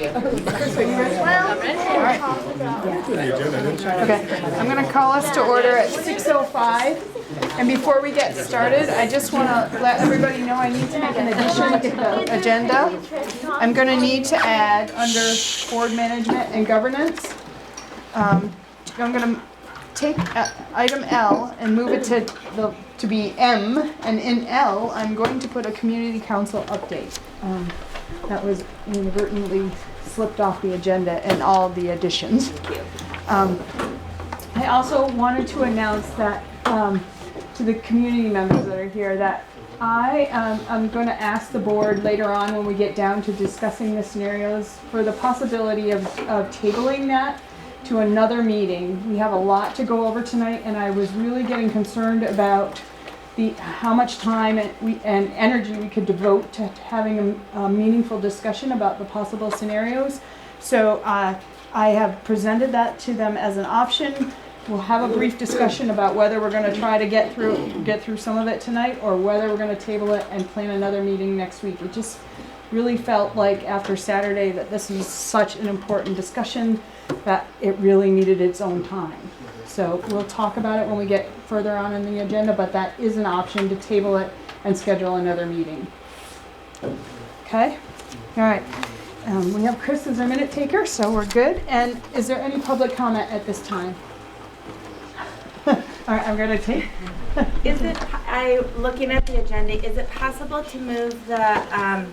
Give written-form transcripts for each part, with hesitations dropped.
Okay, I'm going to call us to order at 6:05. And before we get started, I just want to let everybody know I need to make an addition to the agenda. I'm going to need to add under board management and governance. I'm going to take item L and move it to be M, and in L, I'm going to put a community council update. That was inadvertently slipped off the agenda and all of the additions. I also wanted to announce that to the community members that are here that I'm going to ask the board later on when we get down to discussing the scenarios for the possibility of tabling that to another meeting. We have a lot to go over tonight, and I was really getting concerned about how much time and energy we could devote to having a meaningful discussion about the possible scenarios. So I have presented that to them as an option. We'll have a brief discussion about whether we're going to try to get through some of it tonight, or whether we're going to table it and plan another meeting next week. It just really felt like after Saturday that this is such an important discussion that it really needed its own time. So we'll talk about it when we get further on in the agenda, but that is an option to table it and schedule another meeting. Okay? All right. We have Chris as our minute taker, so we're good. And is there any public comment at this time? All right, I'm going to take. Looking at the agenda, is it possible to move the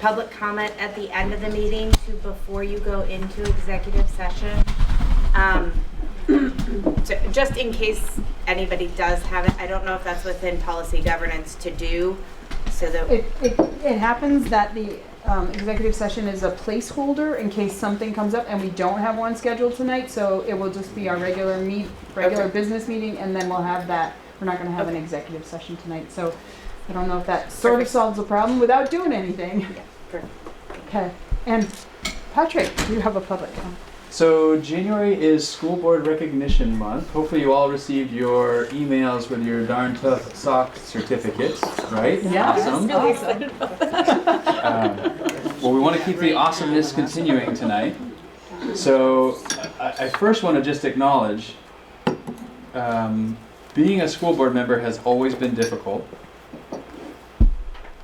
public comment at the end of the meeting to before you go into executive session? Just in case anybody does have it. I don't know if that's within policy governance to do. So that it happens that the executive session is a placeholder in case something comes up, and we don't have one scheduled tonight. So it will just be our regular business meeting, and then we'll have that. We're not going to have an executive session tonight. So I don't know if that sort of solves the problem without doing anything. Yeah, perfect. Okay. And Patrick, you have a public comment. So January is School Board Recognition Month. Hopefully you all received your emails with your Darn Tough Sock certificates, right? Yeah. Awesome. Really excited about that. Well, we want to keep the awesomeness continuing tonight. So I first want to just acknowledge being a school board member has always been difficult.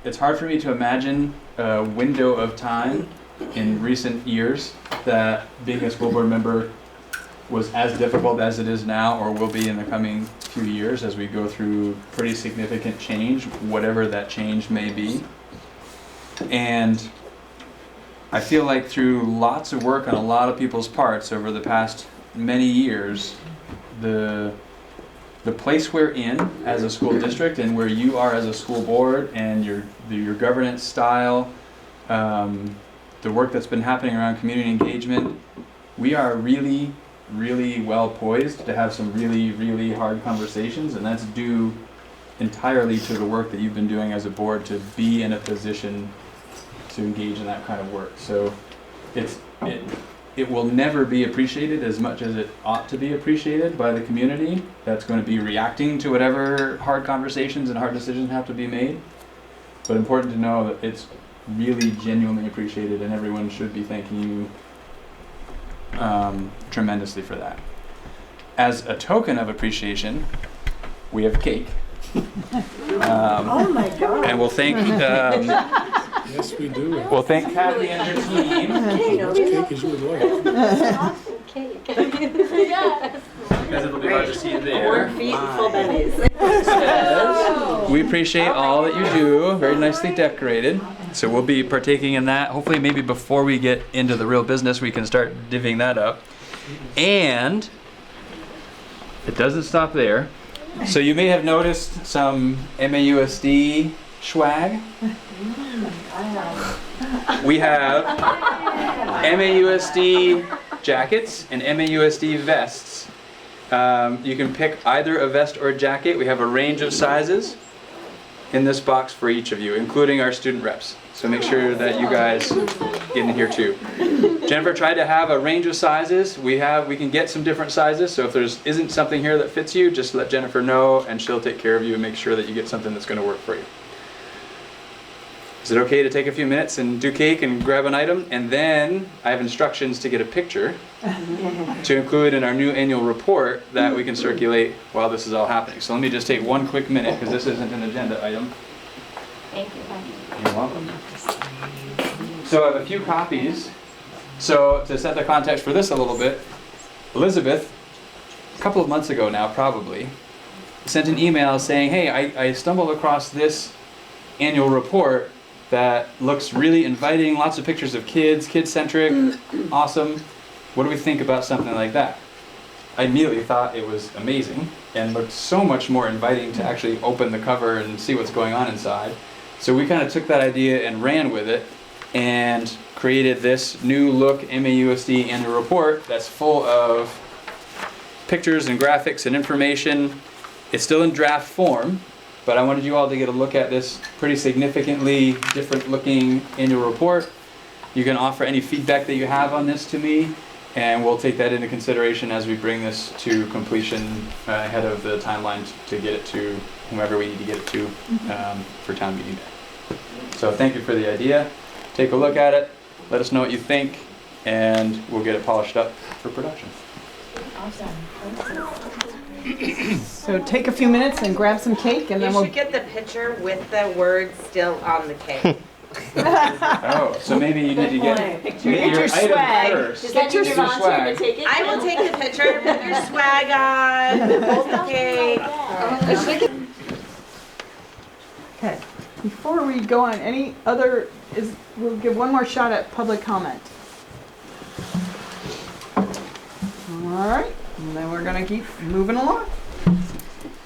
It's hard for me to imagine a window of time in recent years that being a school board member was as difficult as it is now, or will be in the coming few years as we go through pretty significant change, whatever that change may be. And I feel like through lots of work on a lot of people's parts over the past many years, the place we're in as a school district and where you are as a school board and your governance style, the work that's been happening around community engagement, we are really, really well poised to have some really, really hard conversations, and that's due entirely to the work that you've been doing as a board to be in a position to engage in that kind of work. So it will never be appreciated as much as it ought to be appreciated by the community that's going to be reacting to whatever hard conversations and hard decisions have to be made. But important to know that it's really genuinely appreciated, and everyone should be thanking you tremendously for that. As a token of appreciation, we have cake. Oh my God. And we'll thank Yes, we do. we'll thank Kathy and her team. Much cake as you would like. Cake. Because it'll be hard to see there. 4 feet, full bellies. We appreciate all that you do. Very nicely decorated. So we'll be partaking in that. Hopefully maybe before we get into the real business we can start divvying that up. And it doesn't stop there. So you may have noticed some MAUSD swag. We have MAUSD jackets and MAUSD vests. You can pick either a vest or a jacket. We have a range of sizes in this box for each of you, including our student reps. So make sure that you guys get in here too. Jennifer tried to have a range of sizes. We can get some different sizes, so if there isn't something here that fits you, just let Jennifer know and she'll take care of you and make sure that you get something that's going to work for you. Is it okay to take a few minutes and do cake and grab an item? And then I have instructions to get a picture to include in our new annual report that we can circulate while this is all happening. So let me just take one quick minute because this isn't an agenda item. Thank you. You're welcome. So I have a few copies. So to set the context for this a little bit, Elizabeth, a couple of months ago now probably, sent an email saying, hey, I stumbled across this annual report that looks really inviting, lots of pictures of kids, kid-centric, awesome. What do we think about something like that? I immediately thought it was amazing and looked so much more inviting to actually open the cover and see what's going on inside. So we kind of took that idea and ran with it and created this new look MAUSD annual report that's full of pictures and graphics and information. It's still in draft form, but I wanted you all to get a look at this pretty significantly different looking annual report. You can offer any feedback that you have on this to me, and we'll take that into consideration as we bring this to completion ahead of the timeline to get it to whomever we need to get it to for town meeting day. So thank you for the idea. Take a look at it, let us know what you think, and we'll get it polished up for production. So take a few minutes and grab some cake, and then You we'll. should get the picture with the words still on the cake. Oh, so maybe you need to get Get your your item swag. first. Does that your need your volunteer swag. to take it? I will take the picture, put your swag on, hold the cake. Okay. Before we go on, any other we'll give one more shot at public comment. All right, and then we're gonna keep moving along.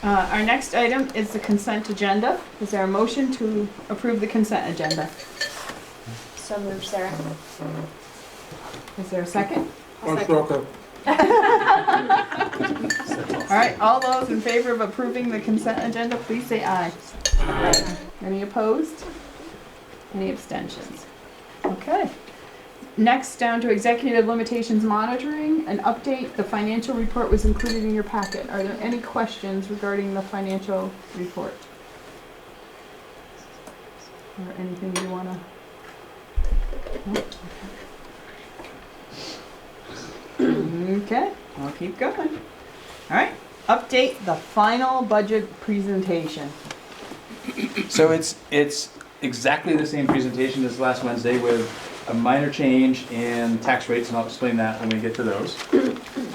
Our next item is the consent agenda. Is there a motion to approve the consent agenda? So moved, Sarah. Is there a second? Rocco. All right, all those in favor of approving the consent agenda, please say aye. Aye. Any opposed? Any abstentions? Okay. Next, down to executive limitations monitoring, an update. The financial report was included in your packet. Are there any questions regarding the financial report? Or anything you want to? Okay, I'll keep going. All right, update the final budget presentation. So it's exactly the same presentation as last Wednesday with a minor change in tax rates, and I'll explain that when we get to those.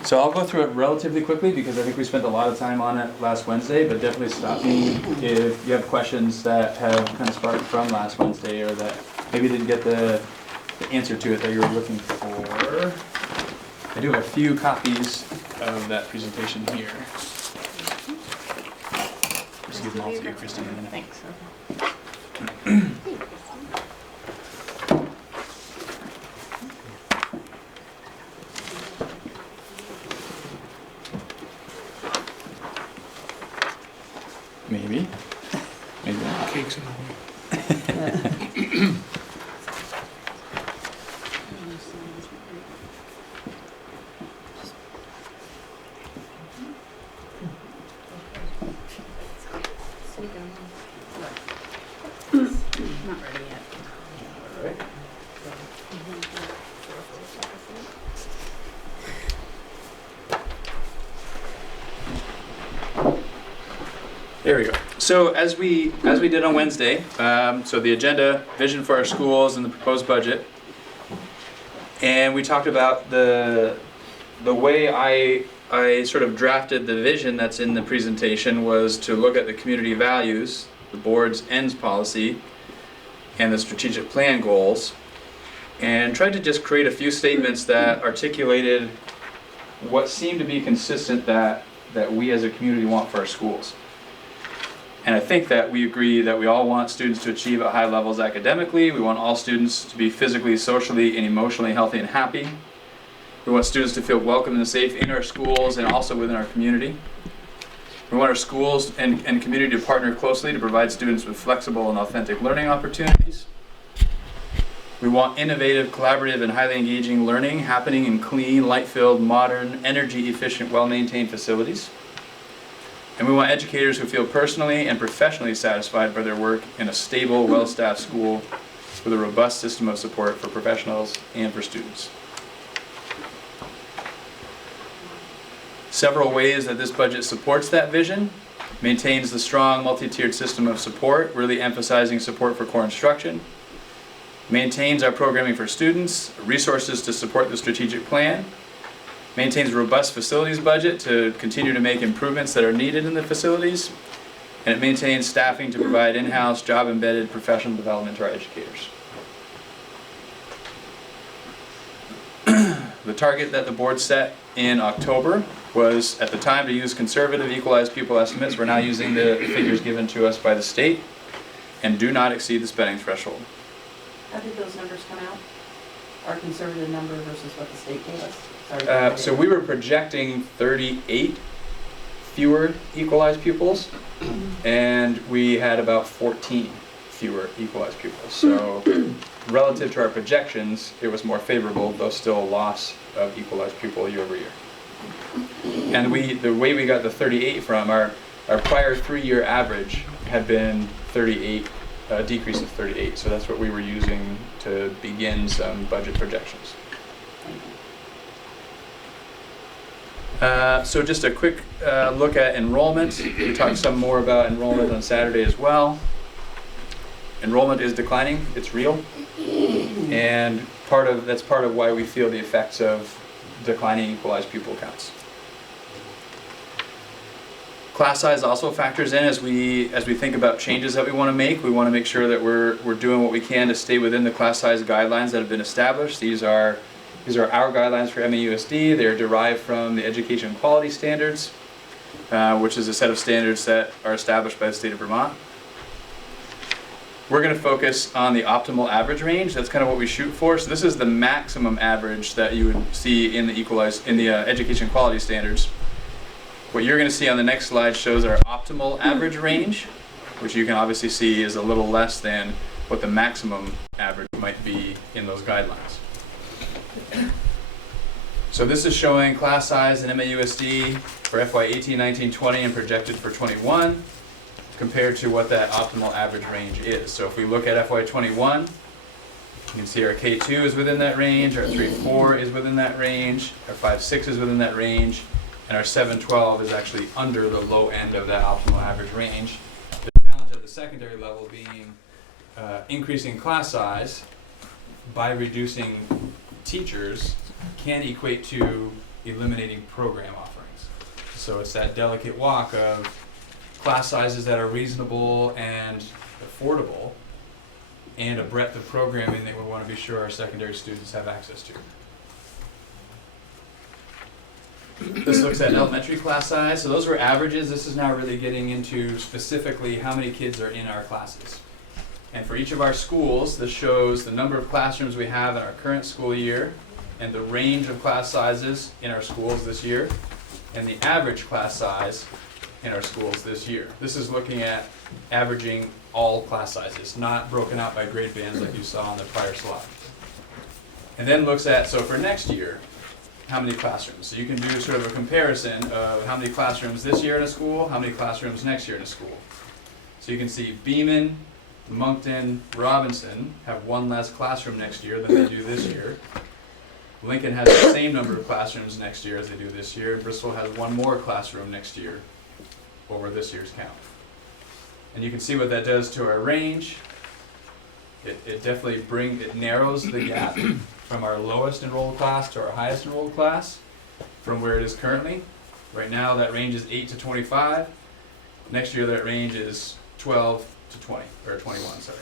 So I'll go through it relatively quickly because I think we spent a lot of time on it last Wednesday, but definitely stop me if you have questions that have kind of sparked from last Wednesday or that maybe didn't get the answer to it that you were looking for. I do have a few copies of that presentation here. Just give them all to you, Christine, in a minute. Thanks. Maybe. Maybe not. Cakes in the way. There we go. So as we did on Wednesday, so the agenda, vision for our schools, and the proposed budget, and we talked about the way I sort of drafted the vision that's in the presentation was to look at the community values, the board's ends policy, and the strategic plan goals, and tried to just create a few statements that articulated what seemed to be consistent that we as a community want for our schools. And I think that we agree that we all want students to achieve at high levels academically. We want all students to be physically, socially, and emotionally healthy and happy. We want students to feel welcome and safe in our schools and also within our community. We want our schools and community to partner closely to provide students with flexible and authentic learning opportunities. We want innovative, collaborative, and highly engaging learning happening in clean, light-filled, modern, energy-efficient, well-maintained facilities. And we want educators who feel personally and professionally satisfied by their work in a stable, well-staffed school with a robust system of support for professionals and for students. Several ways that this budget supports that vision: maintains the strong multi-tiered system of support, really emphasizing support for core instruction, maintains our programming for students, resources to support the strategic plan, maintains a robust facilities budget to continue to make improvements that are needed in the facilities, and it maintains staffing to provide in-house, job-embedded professional development to our educators. The target that the board set in October was, at the time, to use conservative equalized pupil estimates. We're now using the figures given to us by the state, and do not exceed the spending threshold. How did those numbers come out? Our conservative number versus what the state gave us? So we were projecting 38 fewer equalized pupils, and we had about 14 fewer equalized pupils. So relative to our projections, it was more favorable, though still a loss of equalized pupil year over year. And the way we got the 38 from, our prior 3-year average had been 38, a decrease of 38. So that's what we were using to begin some budget projections. So just a quick look at enrollment. We talked some more about enrollment on Saturday as well. Enrollment is declining, it's real. And that's part of why we feel the effects of declining equalized pupil counts. Class size also factors in as we think about changes that we want to make. We want to make sure that we're doing what we can to stay within the class size guidelines that have been established. These are our guidelines for MAUSD. They're derived from the Education Quality Standards, which is a set of standards that are established by the state of Vermont. We're going to focus on the optimal average range. That's kind of what we shoot for. So this is the maximum average that you would see in the Education Quality Standards. What you're going to see on the next slide shows our optimal average range, which you can obviously see is a little less than what the maximum average might be in those guidelines. So this is showing class size and MAUSD for FY 18, 19, 20 and projected for 21 compared to what that optimal average range is. So if we look at FY 21, you can see our K2 is within that range, our 3-4 is within that range, our 5-6 is within that range, and our 7-12 is actually under the low end of that optimal average range. The challenge at the secondary level being increasing class size by reducing teachers can equate to eliminating program offerings. So it's that delicate walk of class sizes that are reasonable and affordable, and a breadth of programming that we want to be sure our secondary students have access to. This looks at elementary class size. So those were averages. This is now really getting into specifically how many kids are in our classes. And for each of our schools, this shows the number of classrooms we have in our current school year and the range of class sizes in our schools this year and the average class size in our schools this year. This is looking at averaging all class sizes, not broken out by grade bands like you saw on the prior slide. And then looks at, so for next year, how many classrooms. So you can do sort of a comparison of how many classrooms this year in a school, how many classrooms next year in a school. So you can see Beeman, Moncton, Robinson have one less classroom next year than they do this year. Lincoln has the same number of classrooms next year as they do this year. Bristol has one more classroom next year over this year's count. And you can see what that does to our range. It definitely narrows the gap from our lowest enrolled class to our highest enrolled class from where it is currently. Right now that range is 8 to 25. Next year that range is 12 to 20, or 21, sorry.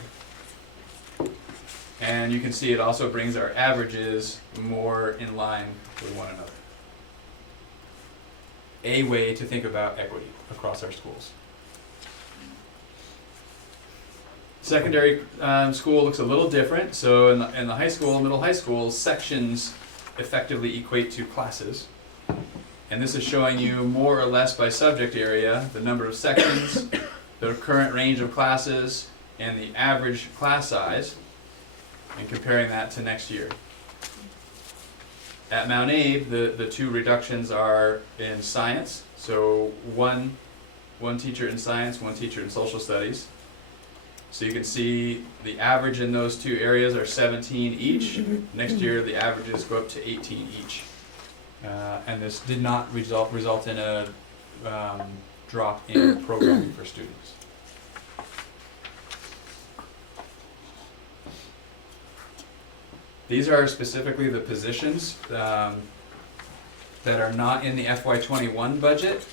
And you can see it also brings our averages more in line with one another. A way to think about equity across our schools. Secondary school looks a little different. So in the high school, middle high school, sections effectively equate to classes. And this is showing you more or less by subject area the number of sections, the current range of classes, and the average class size, and comparing that to next year. At Mount Abe, the two reductions are in science. So one one teacher in science, one teacher in social studies. So you can see the average in those two areas are 17 each. Next year, the averages go up to 18 each. And this did not result in a drop in programming for students. These are specifically the positions that are not in the FY21 budget,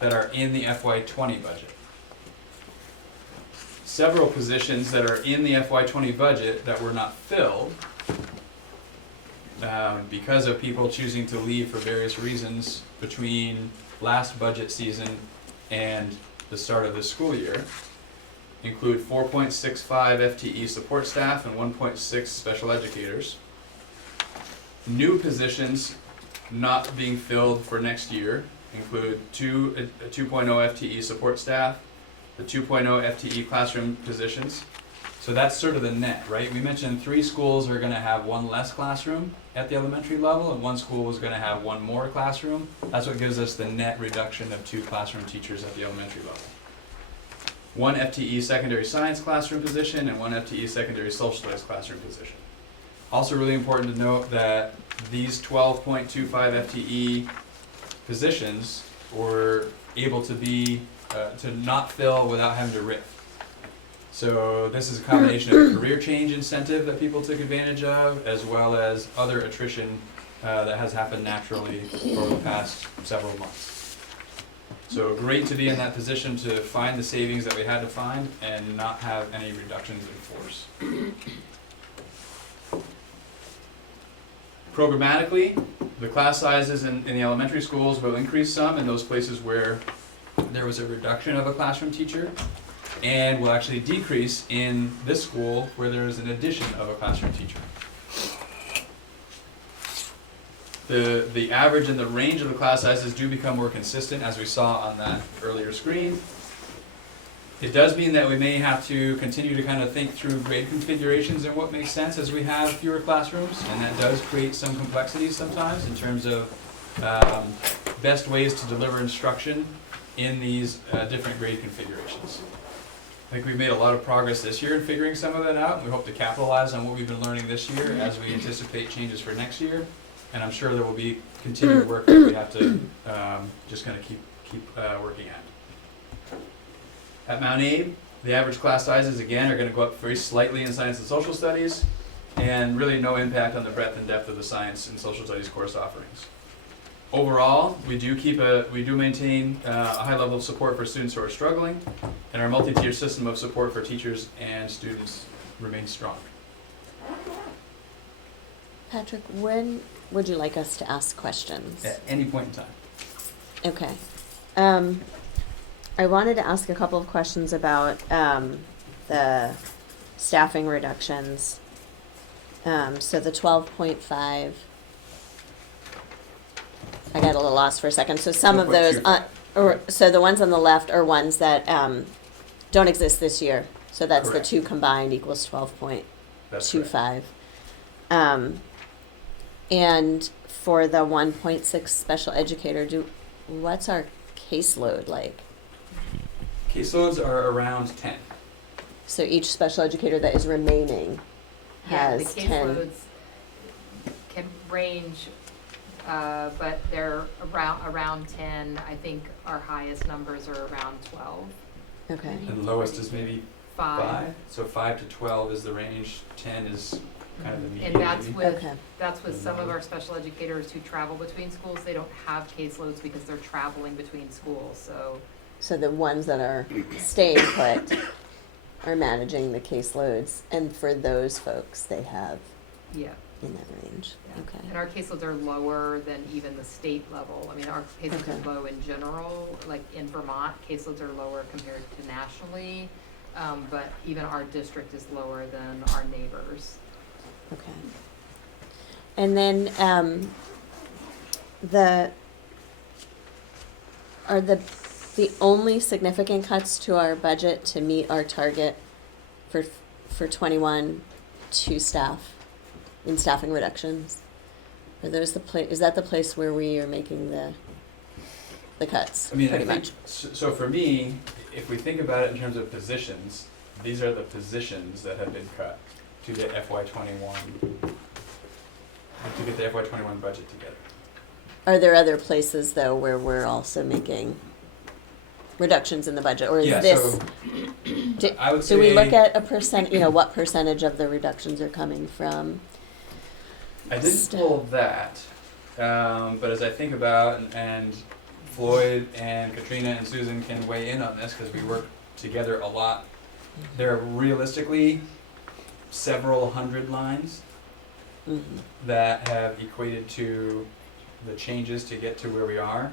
that are in the FY20 budget. Several positions that are in the FY20 budget that were not filled because of people choosing to leave for various reasons between last budget season and the start of the school year include 4.65 FTE support staff and 1.6 special educators. New positions not being filled for next year include a 2.0 FTE support staff, the 2.0 FTE classroom positions. So that's sort of the net, right? We mentioned 3 schools are going to have 1 less classroom at the elementary level, and 1 school is going to have 1 more classroom. That's what gives us the net reduction of 2 classroom teachers at the elementary level. 1 FTE secondary science classroom position and 1 FTE secondary social studies classroom position. Also really important to note that these 12.25 FTE positions were able to be to not fill without having to RIF. So this is a combination of career change incentive that people took advantage of, as well as other attrition that has happened naturally over the past several months. So great to be in that position to find the savings that we had to find and not have any reductions in force. Programmatically, the class sizes in the elementary schools will increase some in those places where there was a reduction of a classroom teacher, and will actually decrease in this school where there is an addition of a classroom teacher. The average and the range of the class sizes do become more consistent, as we saw on that earlier screen. It does mean that we may have to continue to kind of think through grade configurations and what makes sense as we have fewer classrooms, and that does create some complexities sometimes in terms of best ways to deliver instruction in these different grade configurations. I think we've made a lot of progress this year in figuring some of that out, and we hope to capitalize on what we've been learning this year as we anticipate changes for next year. And I'm sure there will be continued work that we have to just kind of keep working at. At Mount Abe, the average class sizes, again, are going to go up very slightly in science and social studies, and really no impact on the breadth and depth of the science and social studies course offerings. Overall, we do maintain a high level of support for students who are struggling, and our multi-tiered system of support for teachers and students remains strong. Patrick, when would you like us to ask questions? At any point in time. Okay. I wanted to ask a couple of questions about the staffing reductions. So the 12.5, I got a little lost for a second. So some of those, so the ones on the left are ones that don't exist this year. So that's Correct. the 2 combined equals 12.25. And for the 1.6 special educator, what's our caseload like? Caseloads are around 10. So each special educator that is remaining Yeah, the has 10. caseloads can range, but they're around 10. I think our highest numbers are around 12. Okay. And lowest is maybe 5. 5. So 5 to 12 is the range. 10 is kind of the median. And that's maybe. with Okay. some of our special educators who travel between schools. They don't have caseloads because they're traveling between schools. So the ones that are staying put are managing the caseloads, and for those folks, they have yeah. in that range. Yeah. Okay. And our caseloads are lower than even the state level. I mean, our caseloads Okay. are low in general. Like in Vermont, caseloads are lower compared to nationally, but even our district is lower than our neighbors. Okay. And then are the only significant cuts to our budget to meet our target for 21 to staff in staffing reductions? Are those is that the place where we are making the the cuts, I mean, pretty I think, much. so for me, if we think about it in terms of positions, these are the positions that have been cut to the FY '21, to get the FY '21 budget together. Are there other places though where we're also making reductions in the budget, or is Yeah, this? so do, I would say. do we look at a percent? You know, what percentage of the reductions are coming from? I didn't pull that, but as I think about, and Floyd and Katrina and Susan can weigh in on this because we work together a lot. There are realistically several hundred lines that have equated to the changes to get to where we are.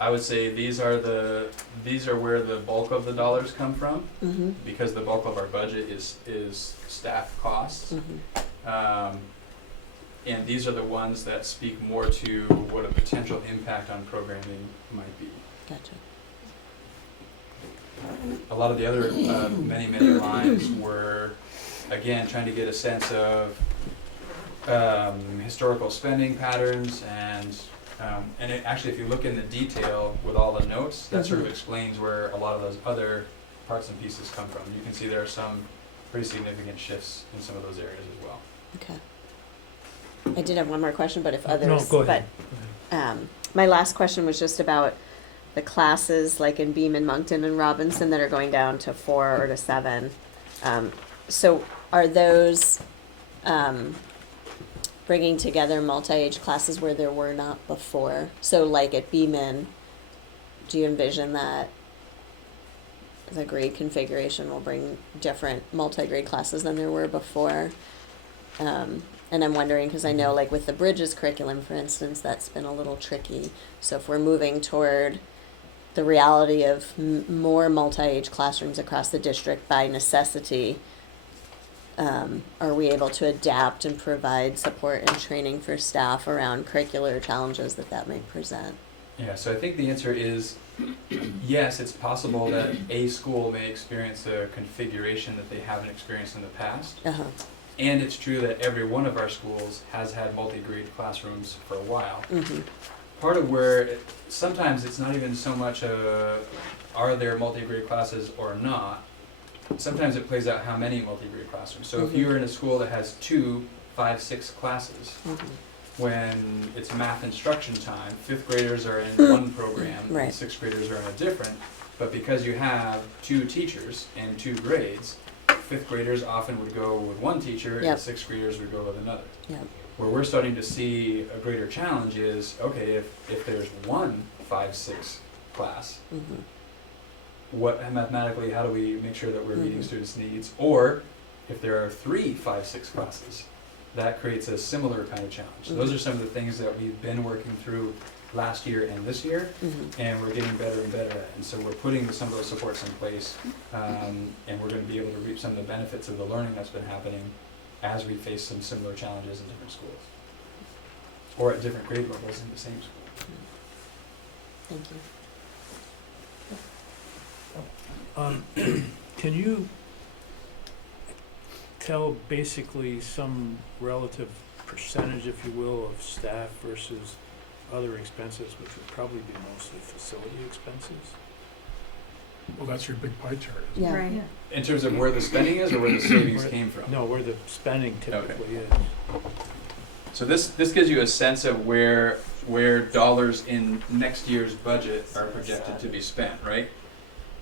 I would say these are where the bulk of the dollars come from, because the bulk of our budget is staff costs. And these are the ones that speak more to what a potential impact on programming might be. Gotcha. A lot of the other many lines were, again, trying to get a sense of historical spending patterns, and actually, if you look in the detail with all the notes, that sort of explains where a lot of those other parts and pieces come from. You can see there are some pretty significant shifts in some of those areas as well. Okay. I did have one more question, but if others, No, go ahead. but my last question was just about the classes like in Beeman, Moncton, and Robinson that are going down to 4 or to 7. So are those bringing together multi-age classes where there were not before? So like at Beeman, do you envision that the grade configuration will bring different multi-grade classes than there were before? And I'm wondering, because I know like with the Bridges curriculum, for instance, that's been a little tricky. So if we're moving toward the reality of more multi-age classrooms across the district by necessity, are we able to adapt and provide support and training for staff around curricular challenges that may present? Yeah, so I think the answer is yes, it's possible that a school may experience a configuration that they haven't experienced in the past. And it's true that every one of our schools has had multi-grade classrooms for a while. Part of where, sometimes it's not even so much are there multi-grade classes or not. Sometimes it plays out how many multi-grade classrooms. So if you're in a school that has 2 5-6 classes, when it's math instruction time, 5th graders are in one program, and 6th graders are in a different, but because you have 2 teachers and 2 grades, 5th graders often would go with one teacher, and 6th graders would go with another. Where we're starting to see a greater challenge is, okay, if there's one 5-6 class, mathematically, how do we make sure that we're meeting students' needs? Or if there are 3 5-6 classes, that creates a similar kind of challenge. So those are some of the things that we've been working through last year and this year, and we're getting better and better at it. And so we're putting some of those supports in place, and we're going to be able to reap some of the benefits of the learning that's been happening as we face some similar challenges in different schools, or at different grade levels in the same school. Thank you. Can you tell basically some relative percentage, if you will, of staff versus other expenses, which would probably be mostly facility expenses? Well, that's your big pie chart. Yeah. Right. In terms of where the spending is or where the savings came from? No, where the spending typically is. So this gives you a sense of where dollars in next year's budget are projected to be spent, right?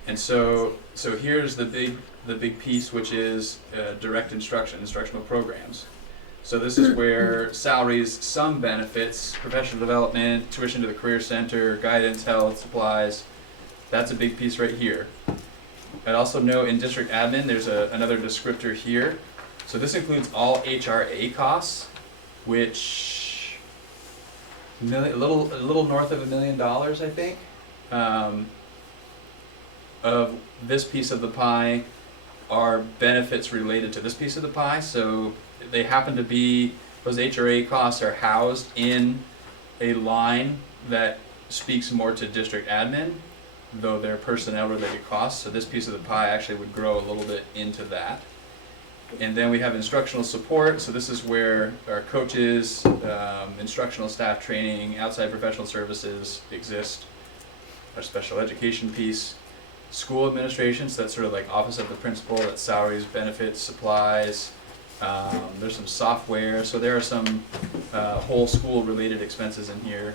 And so here's the big piece, which is direct instructional programs. So this is where salaries, some benefits, professional development, tuition to the career center, guidance, health, supplies. That's a big piece right here. I'd also note in district admin, there's another descriptor here. So this includes all HRA costs, which a little north of $1 million, I think. Of this piece of the pie are benefits related to this piece of the pie. So they happen to be, those HRA costs are housed in a line that speaks more to district admin, though they're personnel related costs. So this piece of the pie actually would grow a little bit into that. And then we have instructional support. So this is where our coaches, instructional staff training, outside professional services exist. our special education piece, school administration, so that's sort of like office of the principal, that's salaries, benefits, supplies. There's some software, so there are some whole school related expenses in here.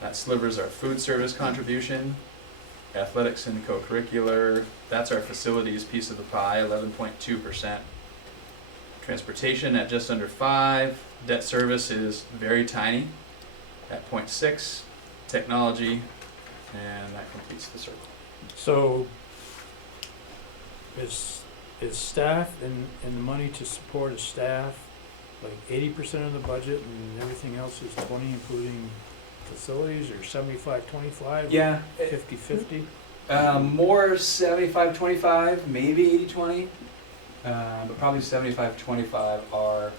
That slivers our food service contribution, athletics and co-curricular, that's our facilities piece of the pie, 11.2%. Transportation at just under 5%, debt service is very tiny at 0.6%, technology, and that completes the circle. So is staff and the money to support a staff like 80% of the budget and everything else is 20, including facilities, or 75-25? Yeah, 50-50? more 75-25, maybe 80-20, but probably 75-25 are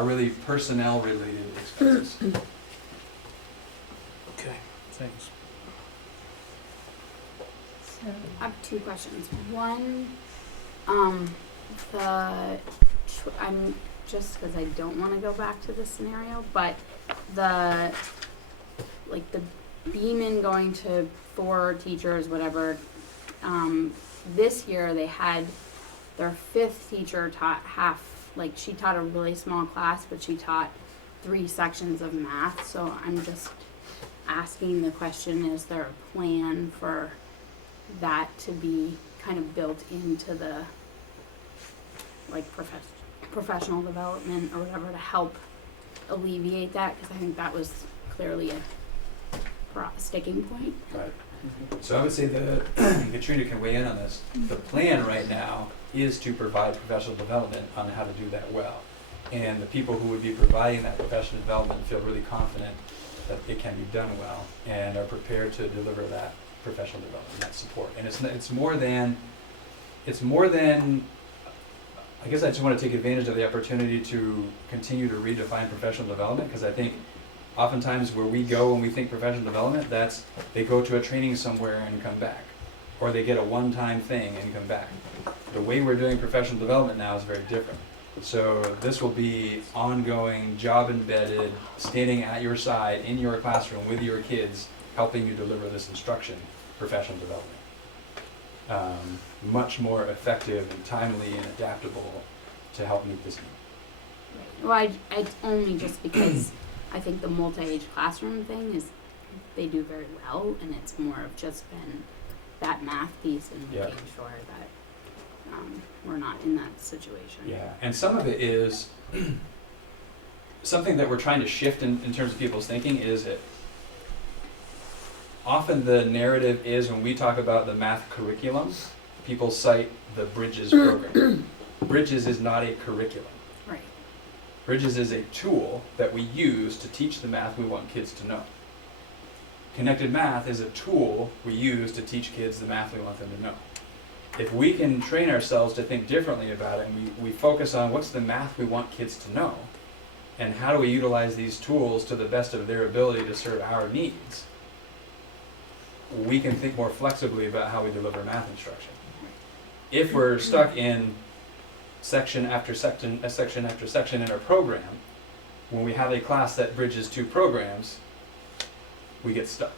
really personnel related expenses. Okay, thanks. So, I have two questions. One, I'm just because I don't want to go back to the scenario, but the Beeman going to 4 teachers, whatever. This year they had their 5th teacher taught she taught a really small class, but she taught 3 sections of math. So I'm just asking the question: is there a plan for that to be kind of built into the professional development or whatever to help alleviate that? Because I think that was clearly a sticking point. Right. So I would say Katrina can weigh in on this. The plan right now is to provide professional development on how to do that well. And the people who would be providing that professional development feel really confident that it can be done well and are prepared to deliver that professional development, that support. And it's more than, I guess I just want to take advantage of the opportunity to continue to redefine professional development, because I think oftentimes where we go when we think professional development, that's they go to a training somewhere and come back, or they get a one-time thing and come back. The way we're doing professional development now is very different. So this will be ongoing, job-embedded, standing at your side in your classroom with your kids, helping you deliver this instruction, professional development. Much more effective and timely and adaptable to help meet this need. Well, I only just because I think the multi-age classroom thing is they do very well, and it's more of just been that math piece and making sure that we're not in that situation. Yeah, and some of it is something that we're trying to shift in terms of people's thinking is it. Often the narrative is when we talk about the math curriculum, people cite the Bridges program. Bridges is not a curriculum. Right. Bridges is a tool that we use to teach the math we want kids to know. Connected math is a tool we use to teach kids the math we want them to know. If we can train ourselves to think differently about it, and we focus on what's the math we want kids to know, and how do we utilize these tools to the best of their ability to serve our needs, we can think more flexibly about how we deliver math instruction. If we're stuck in section after section in our program, when we have a class that bridges 2 programs, we get stuck.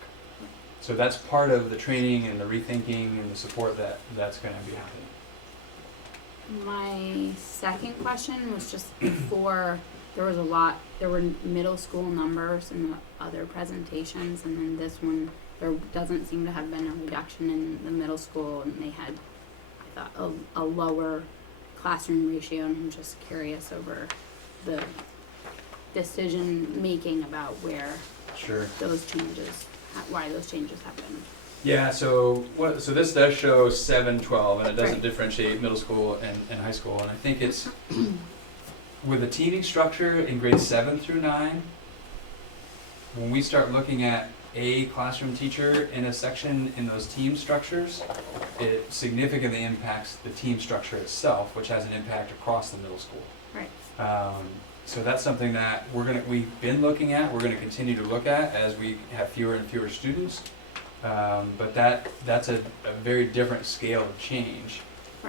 So that's part of the training and the rethinking and the support that's going to be happening. My second question was just before there were middle school numbers in the other presentations, and then this one there doesn't seem to have been a reduction in the middle school, and they had, I thought, a lower classroom ratio, and I'm just curious over the decision making about where why those changes happened. Yeah, so this does show 7-12, and it doesn't differentiate middle school and high school, and I think it's with the teaming structure in grades 7 through 9, when we start looking at a classroom teacher in a section in those team structures, it significantly impacts the team structure itself, which has an impact across the middle school. Right. So that's something that we've been looking at, we're gonna continue to look at as we have fewer and fewer students. But that's a very different scale of change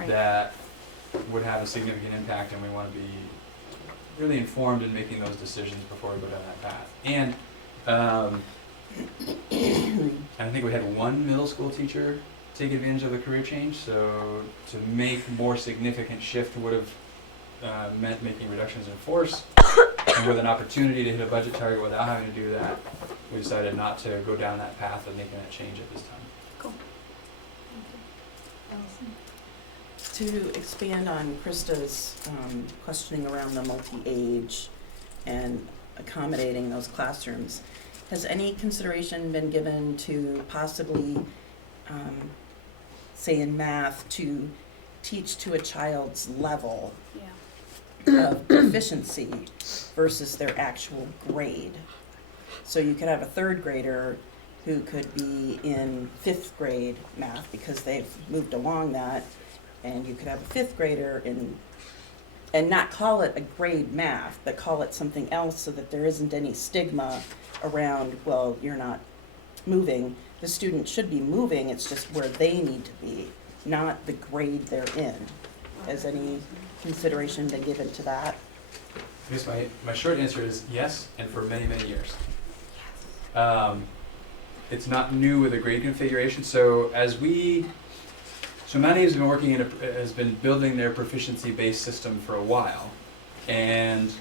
that would have a significant impact, and we wanna be really informed in making those decisions before we go down that path. And And I think we had one middle school teacher take advantage of the career change, so to make more significant shift would have meant making reductions in force. And with an opportunity to hit a budget target without having to do that, we decided not to go down that path of making that change at this time. Cool. To expand on Krista's questioning around the multi-age and accommodating those classrooms, has any consideration been given to possibly, say in math, to teach to a child's level Yeah. of proficiency versus their actual grade? So you could have a third grader who could be in 5th grade math because they've moved along that, and you could have a 5th grader and not call it a grade math, but call it something else so that there isn't any stigma around, well, you're not moving. The student should be moving, it's just where they need to be, not the grade they're in. Has any consideration been given to that? I guess my short answer is yes, and for many, many years. It's not new with the grade configuration, so Manny has been working has been building their proficiency-based system for a while, and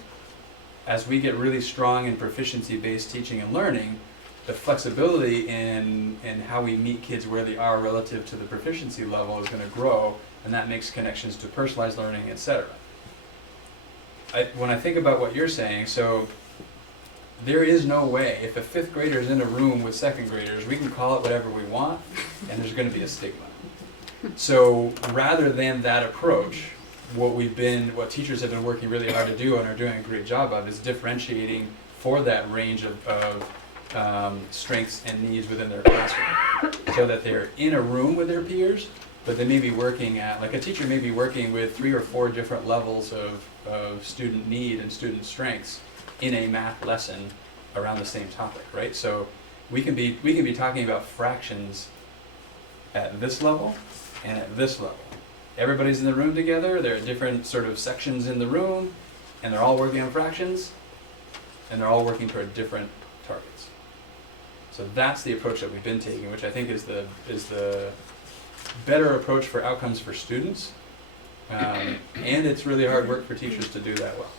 as we get really strong in proficiency-based teaching and learning, the flexibility in how we meet kids where they are relative to the proficiency level is going to grow, and that makes connections to personalized learning, etc. When I think about what you're saying, so there is no way, if a 5th grader is in a room with 2nd graders, we can call it whatever we want, and there's going to be a stigma. So rather than that approach, what teachers have been working really hard to do and are doing a great job of is differentiating for that range of strengths and needs within their classroom, so that they're in a room with their peers, but they may be working at, like a teacher may be working with 3 or 4 different levels of student need and student strengths in a math lesson around the same topic, right? So we can be talking about fractions at this level and at this level. Everybody's in the room together, there are different sort of sections in the room, and they're all working on fractions, and they're all working toward different targets. So that's the approach that we've been taking, which I think is the better approach for outcomes for students, and it's really hard work for teachers to do that well.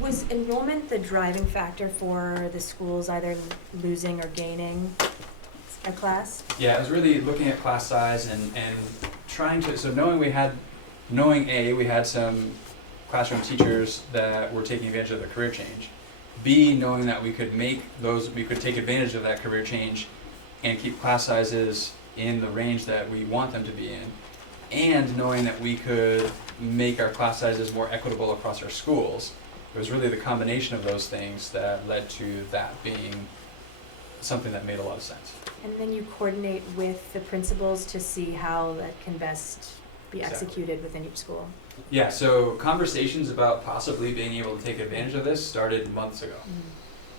Was enrollment the driving factor for the schools either losing or gaining a class? Yeah, I was really looking at class size and trying to, so knowing we had some classroom teachers that were taking advantage of the career change, B, knowing that we could take advantage of that career change and keep class sizes in the range that we want them to be in, and knowing that we could make our class sizes more equitable across our schools. It was really the combination of those things that led to that being something that made a lot of sense. And then you coordinate with the principals to see how that can best be executed within each school. Yeah, so conversations about possibly being able to take advantage of this started months ago.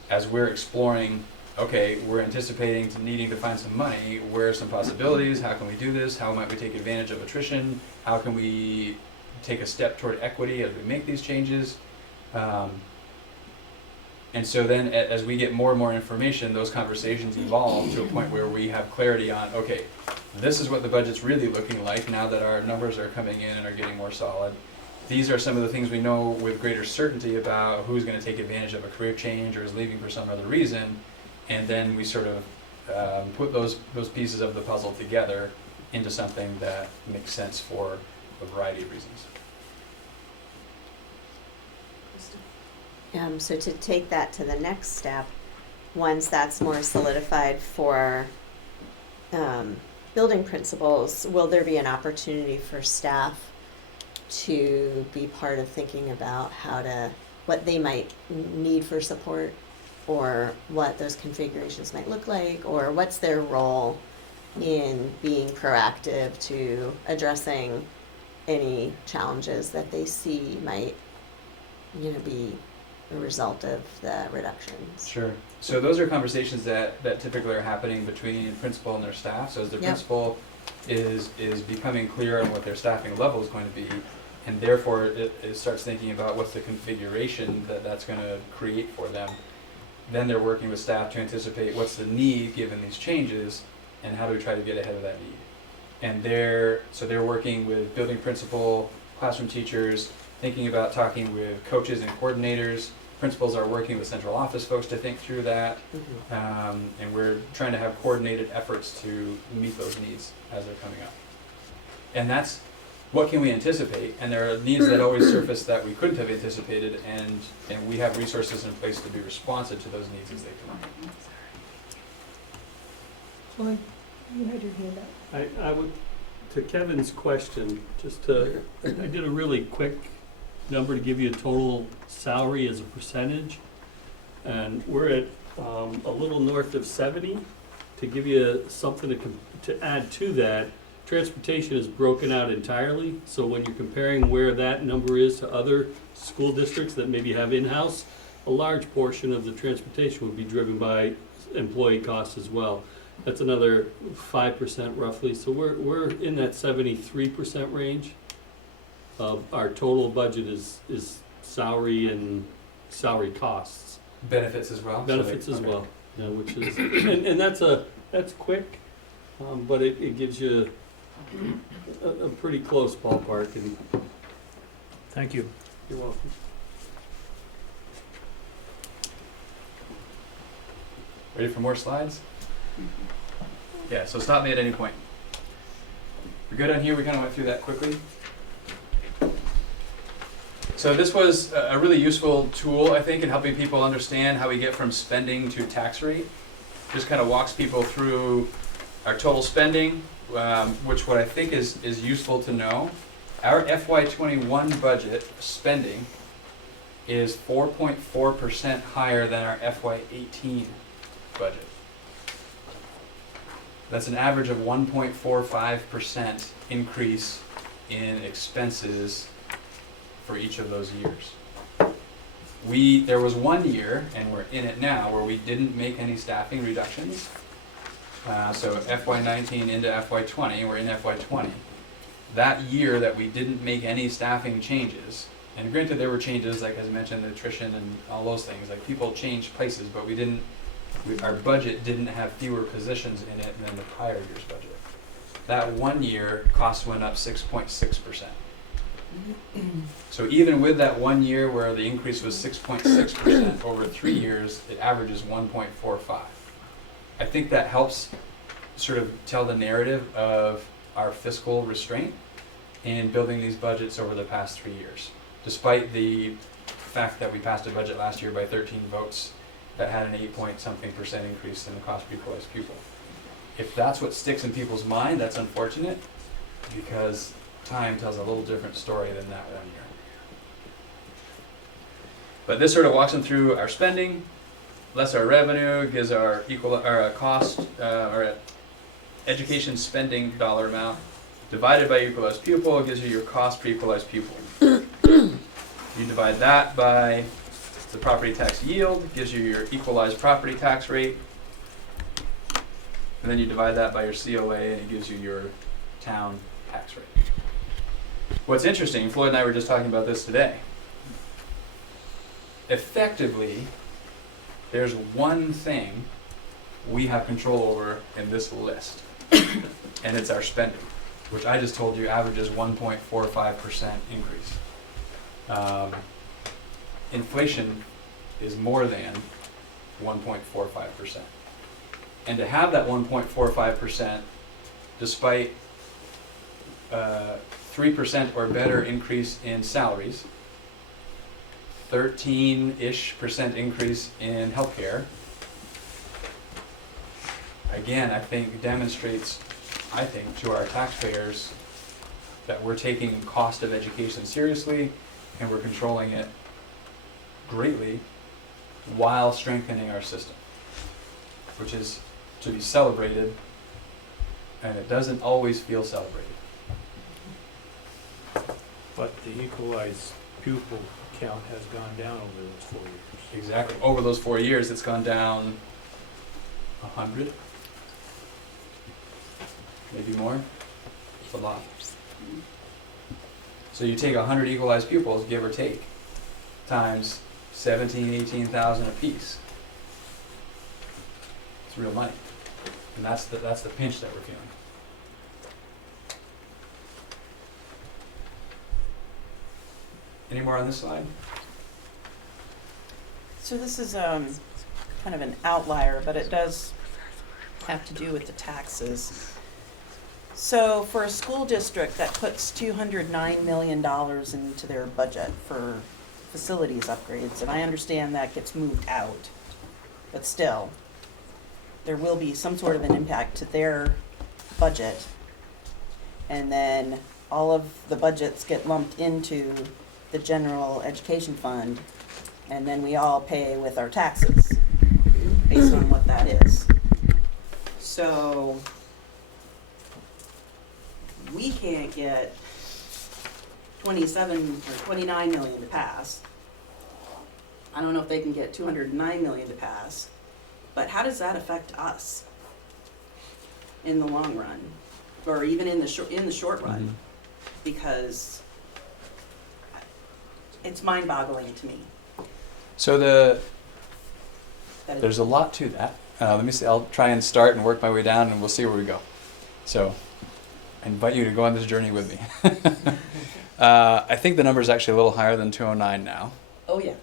As we're exploring, okay, we're anticipating needing to find some money, where are some possibilities, how can we do this, how might we take advantage of attrition, how can we take a step toward equity as we make these changes. And so then as we get more and more information, those conversations evolve to a point where we have clarity on, okay, this is what the budget's really looking like now that our numbers are coming in and are getting more solid. These are some of the things we know with greater certainty about who's going to take advantage of a career change or is leaving for some other reason. And then we sort of put those pieces of the puzzle together into something that makes sense for a variety of reasons. So to take that to the next step, once that's more solidified for building principals, will there be an opportunity for staff to be part of thinking about what they might need for support, or what those configurations might look like, or what's their role in being proactive to addressing any challenges that they see might, be a result of the reductions? Sure. So those are conversations that typically are happening between principal and their staff. So as the principal is becoming clear on what their staffing level is going to be, and therefore it starts thinking about what's the configuration that that's going to create for them. Then they're working with staff to anticipate what's the need given these changes, and how do we try to get ahead of that need. And they're working with building principal, classroom teachers, thinking about talking with coaches and coordinators. Principals are working with central office folks to think through that, and we're trying to have coordinated efforts to meet those needs as they're coming up. And that's what can we anticipate, and there are needs that always surface that we couldn't have anticipated, and we have resources in place to be responsive to those needs as they come up. Well, you had your hand up. I would, to Kevin's question, I did a really quick number to give you a total salary as a percentage, and we're at a little north of 70. To give you something to add to that, transportation is broken out entirely, so when you're comparing where that number is to other school districts that maybe have in-house, a large portion of the transportation would be driven by employee costs as well. That's another 5% roughly, so we're in that 73% range of our total budget is salary and salary costs. Benefits as well? Benefits as well, yeah, which is, and that's quick, but it gives you a pretty close ballpark, and Thank you. you're welcome. Ready for more slides? Yeah, so stop me at any point. We're good on here? We kind of went through that quickly. So this was a really useful tool, I think, in helping people understand how we get from spending to tax rate. Just kind of walks people through our total spending, which what I think is useful to know. Our FY21 budget spending is 4.4% higher than our FY18 budget. That's an average of 1.45% increase in expenses for each of those years. There was 1 year, and we're in it now, where we didn't make any staffing reductions. So FY19 into FY20, we're in FY20. That year that we didn't make any staffing changes, and granted there were changes, like as I mentioned, nutrition and all those things, like people changed places, but our budget didn't have fewer positions in it than the prior year's budget. That 1 year, costs went up 6.6%. So even with that 1 year where the increase was 6.6%, over 3 years, it averages 1.45. I think that helps sort of tell the narrative of our fiscal restraint in building these budgets over the past 3 years. Despite the fact that we passed a budget last year by 13 votes that had an 8-point-something% increase in the cost per equalized pupil. If that's what sticks in people's mind, that's unfortunate, because time tells a little different story than that 1 year. But this sort of walks them through our spending, less our revenue, gives our cost, our education spending dollar amount, divided by equalized pupil, gives you your cost per equalized pupil. You divide that by the property tax yield, gives you your equalized property tax rate, and then you divide that by your COA, and it gives you your town tax rate. What's interesting, Floyd and I were just talking about this today. Effectively, there's one thing we have control over in this list, and it's our spending, which I just told you averages 1.45% increase. Inflation is more than 1.45%. And to have that 1.45% despite 3% or better increase in salaries, 13-ish% increase in healthcare, again, I think demonstrates, to our taxpayers that we're taking cost of education seriously and we're controlling it greatly while strengthening our system, which is to be celebrated, and it doesn't always feel celebrated. But the equalized pupil count has gone down over those 4 years. Exactly. Over those 4 years, it's gone down 100, maybe more. It's a lot. So you take 100 equalized pupils, give or take, times 17, 18,000 apiece. It's real money. And that's the pinch that we're feeling. Any more on this slide? So this is kind of an outlier, but it does have to do with the taxes. So for a school district that puts $209 million into their budget for facilities upgrades, and I understand that gets moved out, but still, there will be some sort of an impact to their budget. And then all of the budgets get lumped into the general education fund, and then we all pay with our taxes based on what that is. So we can't get 27 or 29 million to pass. I don't know if they can get 209 million to pass, but how does that affect us in the long run, or even in the short run? Because it's mind-boggling to me. So that there's a lot to that. Let me see. I'll try and start and work my way down, and we'll see where we go. So I invite you to go on this journey with me. I think the number is actually a little higher than 209 now. Oh yeah.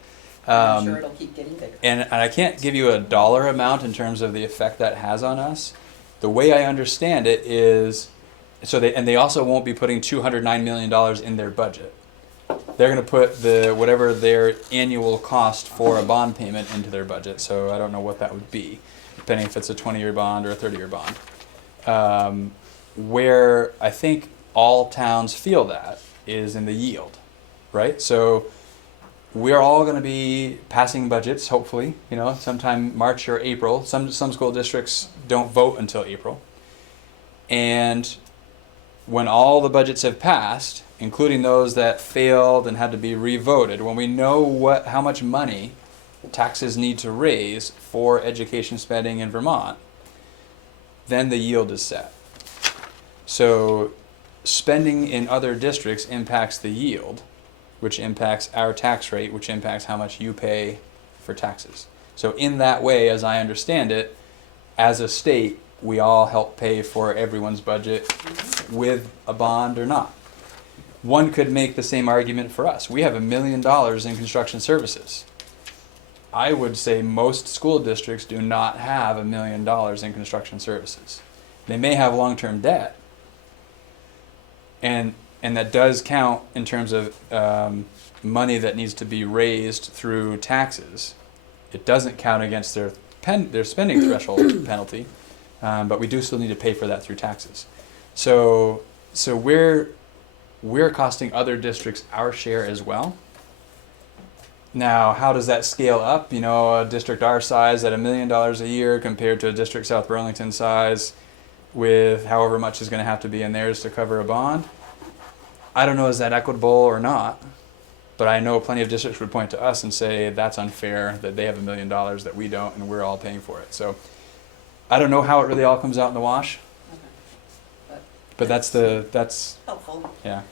I'm sure it'll keep getting bigger. And I can't give you a dollar amount in terms of the effect that has on us. The way I understand it is, they also won't be putting $209 million in their budget. They're going to put whatever their annual cost for a bond payment into their budget. So I don't know what that would be, depending if it's a 20-year bond or a 30-year bond. Where I think all towns feel that is in the yield, right? So we're all going to be passing budgets, hopefully, sometime March or April. Some school districts don't vote until April. And when all the budgets have passed, including those that failed and had to be revoted, when we know how much money taxes need to raise for education spending in Vermont, then the yield is set. So spending in other districts impacts the yield, which impacts our tax rate, which impacts how much you pay for taxes. So in that way, as I understand it, as a state, we all help pay for everyone's budget with a bond or not. One could make the same argument for us. We have $1 million in construction services. I would say most school districts do not have $1 million in construction services. They may have long-term debt, and that does count in terms of money that needs to be raised through taxes. It doesn't count against their spending threshold penalty, but we do still need to pay for that through taxes. So we're costing other districts our share as well. Now, how does that scale up? A district our size at $1 million a year compared to a district South Burlington size with however much is going to have to be in theirs to cover a bond. I don't know, is that equitable or not? But I know plenty of districts would point to us and say that's unfair that they have $1 million that we don't and we're all paying for it. So I don't know how it really all comes out in the wash. Okay. But that's helpful. Yeah.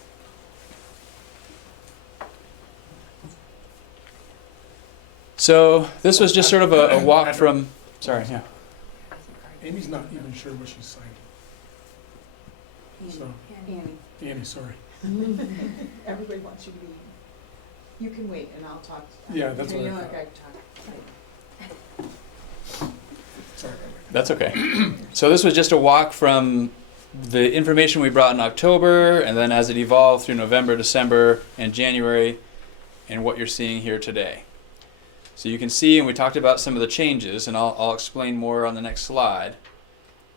So this was just sort of a walk from, sorry, yeah. Amy's not even sure what she's signing. So, Annie, sorry. Everybody wants you to be. You can wait and I'll talk. Yeah, that's what I thought. Sorry. That's okay. So this was just a walk from the information we brought in October, and then as it evolved through November, December, and January, and what you're seeing here today. So you can see, and we talked about some of the changes, and I'll explain more on the next slide.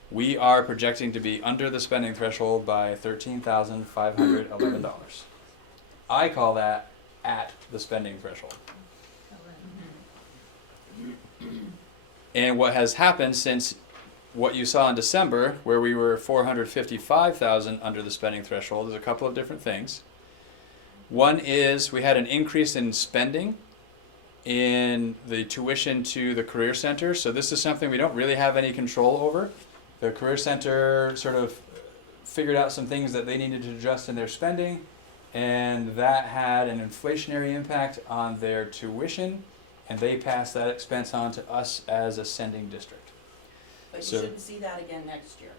We are projecting to be under the spending threshold by $13,511. I call that at the spending threshold. And what has happened since what you saw in December, where we were $455,000 under the spending threshold, is a couple of different things. One is we had an increase in spending in the tuition to the Career Center. So this is something we don't really have any control over. The Career Center sort of figured out some things that they needed to adjust in their spending, and that had an inflationary impact on their tuition, and they passed that expense on to us as a sending district. But you So- shouldn't see that again next year.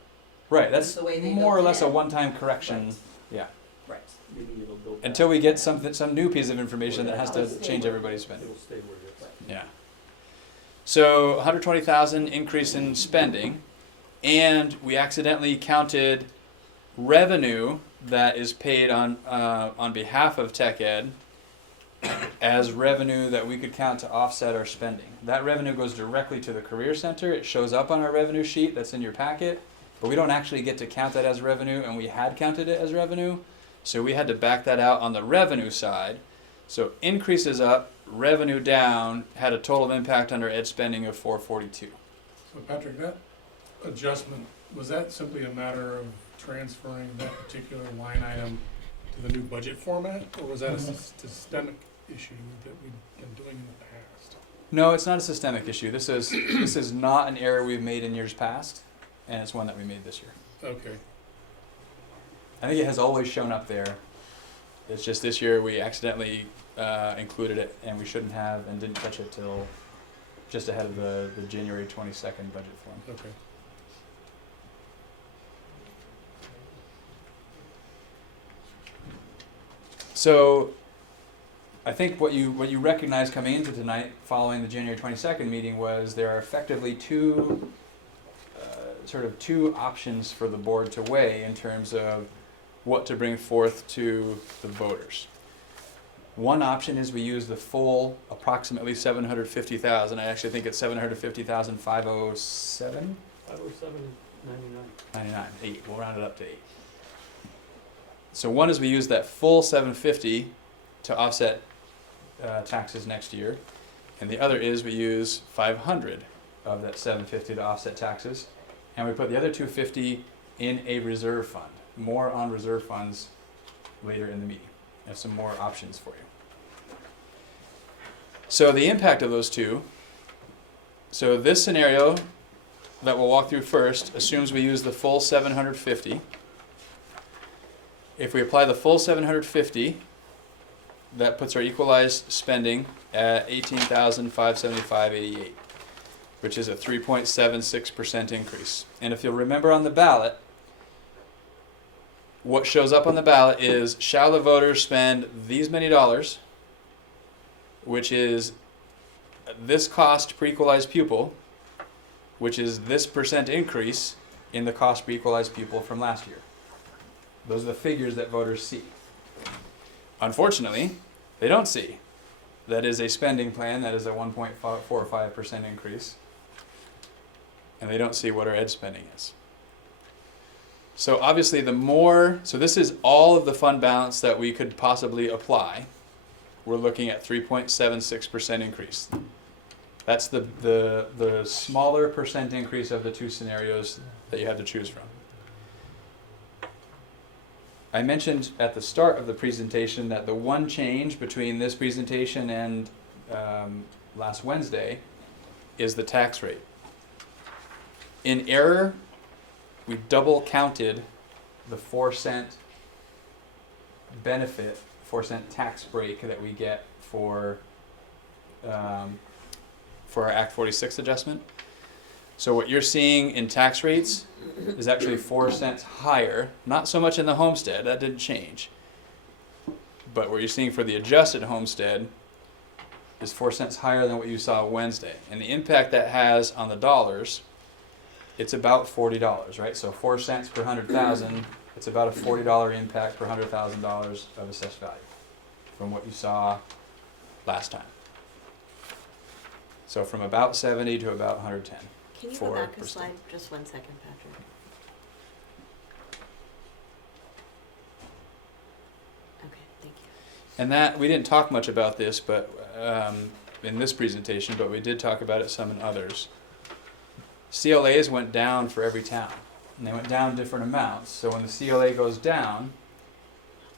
Right, that's The way they more or built it less a in. one-time correction, Right. yeah. Right. Maybe it'll go back. Until we get some new piece of information that has It'll to stay change where it everybody's is. spending. It'll stay where it is. Yeah. So 120,000 increase in spending, and we accidentally counted revenue that is paid on behalf of Tech Ed as revenue that we could count to offset our spending. That revenue goes directly to the Career Center. It shows up on our revenue sheet that's in your packet, but we don't actually get to count that as revenue, and we had counted it as revenue, so we had to back that out on the revenue side. So increases up, revenue down, had a total impact on our ed spending of 442. So Patrick, that adjustment, was that simply a matter of transferring that particular line item to the new budget format? Or was that a systemic issue that we've been doing in the past? No, it's not a systemic issue. This is not an error we've made in years past, and it's one that we made this year. Okay. I think it has always shown up there. It's just this year we accidentally included it, and we shouldn't have, and didn't touch it till just ahead of the January 22nd budget form. Okay. So I think what you recognized coming into tonight, following the January 22nd meeting, was there are effectively two options for the board to weigh in terms of what to bring forth to the voters. One option is we use the full approximately 750,000. I actually think it's 750,507. 507.99. 8. We'll round it up to 8. So one is we use that full 750 to offset taxes next year, and the other is we use 500 of that 750 to offset taxes, and we put the other 250 in a reserve fund. More on reserve funds later in the meeting. I have some more options for you. So the impact of those two. So this scenario that we'll walk through first assumes we use the full 750. If we apply the full 750, that puts our equalized spending at $18,575.88, which is a 3.76% increase. And if you'll remember on the ballot, what shows up on the ballot is, shall the voters spend these many dollars, which is this cost per equalized pupil, which is this percent increase in the cost per equalized pupil from last year. Those are the figures that voters see. Unfortunately, they don't see. That is a spending plan that is a 1.45% increase. And they don't see what our ed spending is. So obviously so this is all of the fund balance that we could possibly apply. We're looking at 3.76% increase. That's the smaller percent increase of the two scenarios that you have to choose from. I mentioned at the start of the presentation that the one change between this presentation and last Wednesday is the tax rate. In error, we double counted the 4-cent benefit, 4-cent tax break that we get for our Act 46 adjustment. So what you're seeing in tax rates is actually 4 cents higher, not so much in the homestead, that didn't change. But what you're seeing for the adjusted homestead is 4 cents higher than what you saw Wednesday. And the impact that has on the dollars, it's about $40, right? So 4 cents per 100,000, it's about a $40 impact per $100,000 of assessed value from what you saw last time. So from about 70 to about 110. Can you go back a 4%. slide, just 1 second, Patrick? Okay, thank you. And that, we didn't talk much about this, but in this presentation, but we did talk about it some in others. CLAs went down for every town, and they went down different amounts. So when the CLA goes down,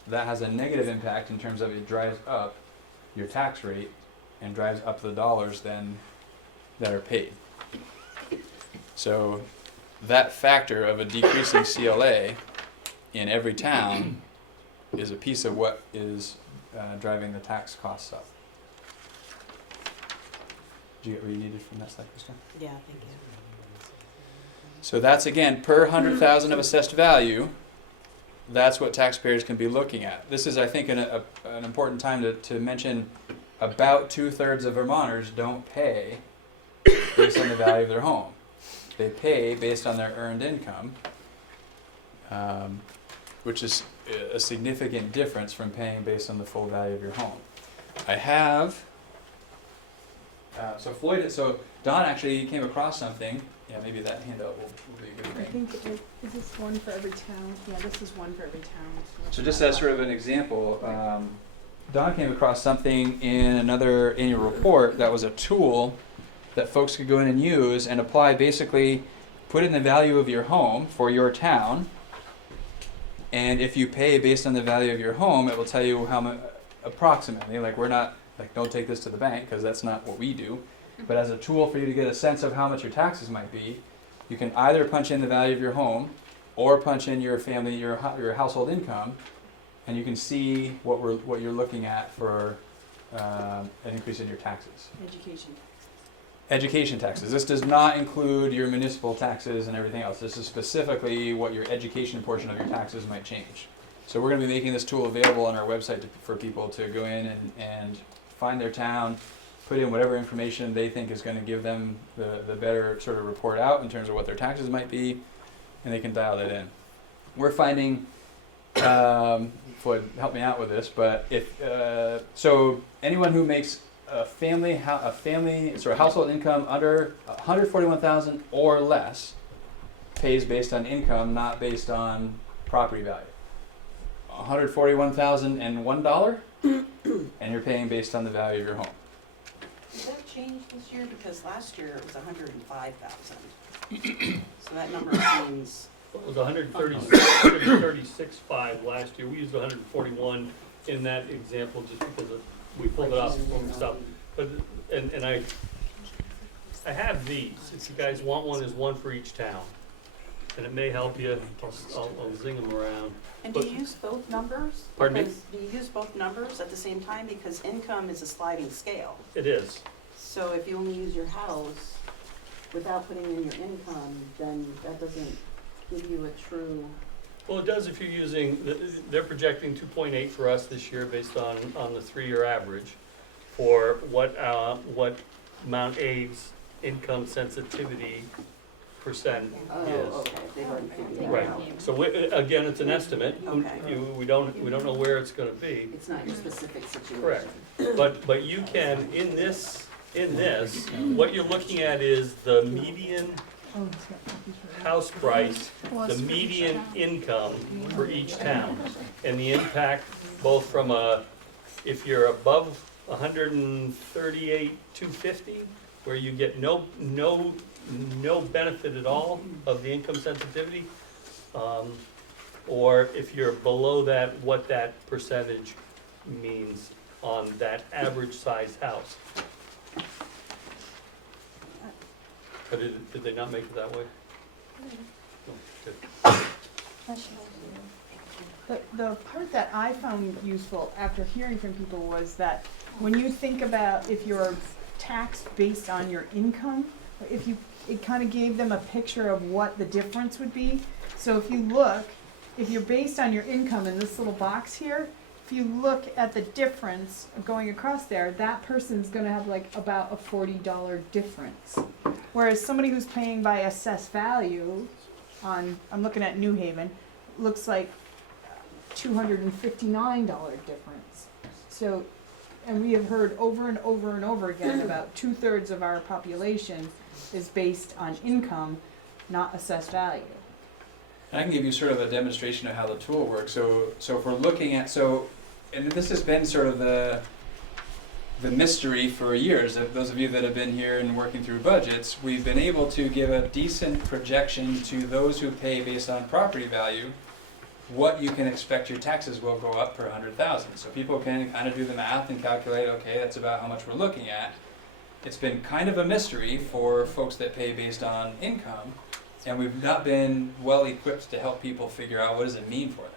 that has a negative impact in terms of it drives up your tax rate and drives up the dollars then that are paid. So that factor of a decreasing CLA in every town is a piece of what is driving the tax costs up. Did you get what you needed from that slide, Krista? Yeah, thank you. So that's again per 100,000 of assessed value. That's what taxpayers can be looking at. This is, I think, an important time to mention. About 2/3 of Vermonters don't pay based on the value of their home. They pay based on their earned income, which is a significant difference from paying based on the full value of your home. I have. So Don actually came across something. Yeah, maybe that handout will be a good I thing. think, is this one for every town? Yeah, this is one for every town. So just as sort of an example, Don came across something in another annual report that was a tool that folks could go in and use and apply, basically put in the value of your home for your town, and if you pay based on the value of your home, it will tell you how much approximately. Like, we're not like, don't take this to the bank because that's not what we do, but as a tool for you to get a sense of how much your taxes might be, you can either punch in the value of your home or punch in your family, your household income, and you can see what you're looking at for an increase in your taxes. Education taxes. This does not include your municipal taxes and everything else. This is specifically what your education portion of your taxes might change. So we're going to be making this tool available on our website for people to go in and find their town, put in whatever information they think is going to give them the better sort of report out in terms of what their taxes might be, and they can dial that in. We're finding, Floyd, help me out with this, but if so, anyone who makes a family sort of household income under 141,000 or less pays based on income, not based on property value. $141,001, and you're paying based on the value of your home. Did that change this year? Because last year it was 105,000. So that number seems. It was 136.5 last year. We used 141 in that example just because we pulled it up when we stopped. But and I have these. If you guys want one, there's one for each town, and it may help you. I'll zing them around. And do you use both numbers? Pardon me? Because do you use both numbers at the same time? Because income is a sliding scale. It is. So if you only use your house without putting in your income, then that doesn't give you a true. Well, it does if you're using. They're projecting 2.8 for us this year based on the 3-year average for what Mount A's income sensitivity percent is. Okay. They've already figured that Right. out. So again, it's an estimate. Okay. We don't know where it's going to be. It's not your specific situation. Correct. But you can in this what you're looking at is the median Oh, it's got copies for that. house price, the median income for each town, and the impact both from if you're above 138,250, where you get no benefit at all of the income sensitivity, or if you're below that, what that percentage means on that average size house. But did they not make it that way? No, good. The part that I found useful after hearing from people was that when you think about if you're taxed based on your income, it kind of gave them a picture of what the difference would be. So if you're based on your income in this little box here, if you look at the difference going across there, that person's going to have like about a $40 difference. Whereas somebody who's paying by assessed value I'm looking at New Haven, looks like $259 difference. So, and we have heard over and over and over again about 2/3 of our population is based on income, not assessed value. And I can give you sort of a demonstration of how the tool works. So if we're looking at, and this has been sort of the mystery for years. Those of you that have been here and working through budgets, we've been able to give a decent projection to those who pay based on property value, what you can expect your taxes will go up per 100,000. So people can kind of do the math and calculate, okay, that's about how much we're looking at. It's been kind of a mystery for folks that pay based on income, and we've not been well equipped to help people figure out what does it mean for them.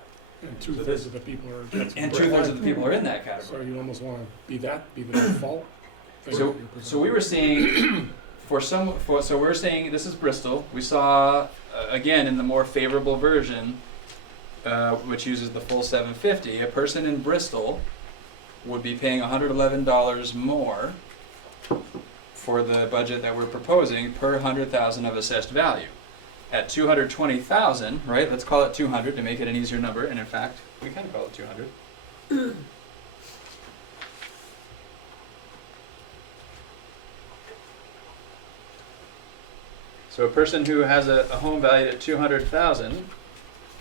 And 2/3 of the people are. that's And correct. 2/3 of the people are in that So category. you almost wanna be the default. thing So, that you're so we were seeing, so we're saying, this is Bristol, we saw, again, in the more favorable version, which uses the full 750, a person in Bristol would be paying $111 more for the budget that we're proposing per 100,000 of assessed value. At 220,000, right, let's call it 200 to make it an easier number, and in fact, we can call it 200. So a person who has a home valued at 200,000,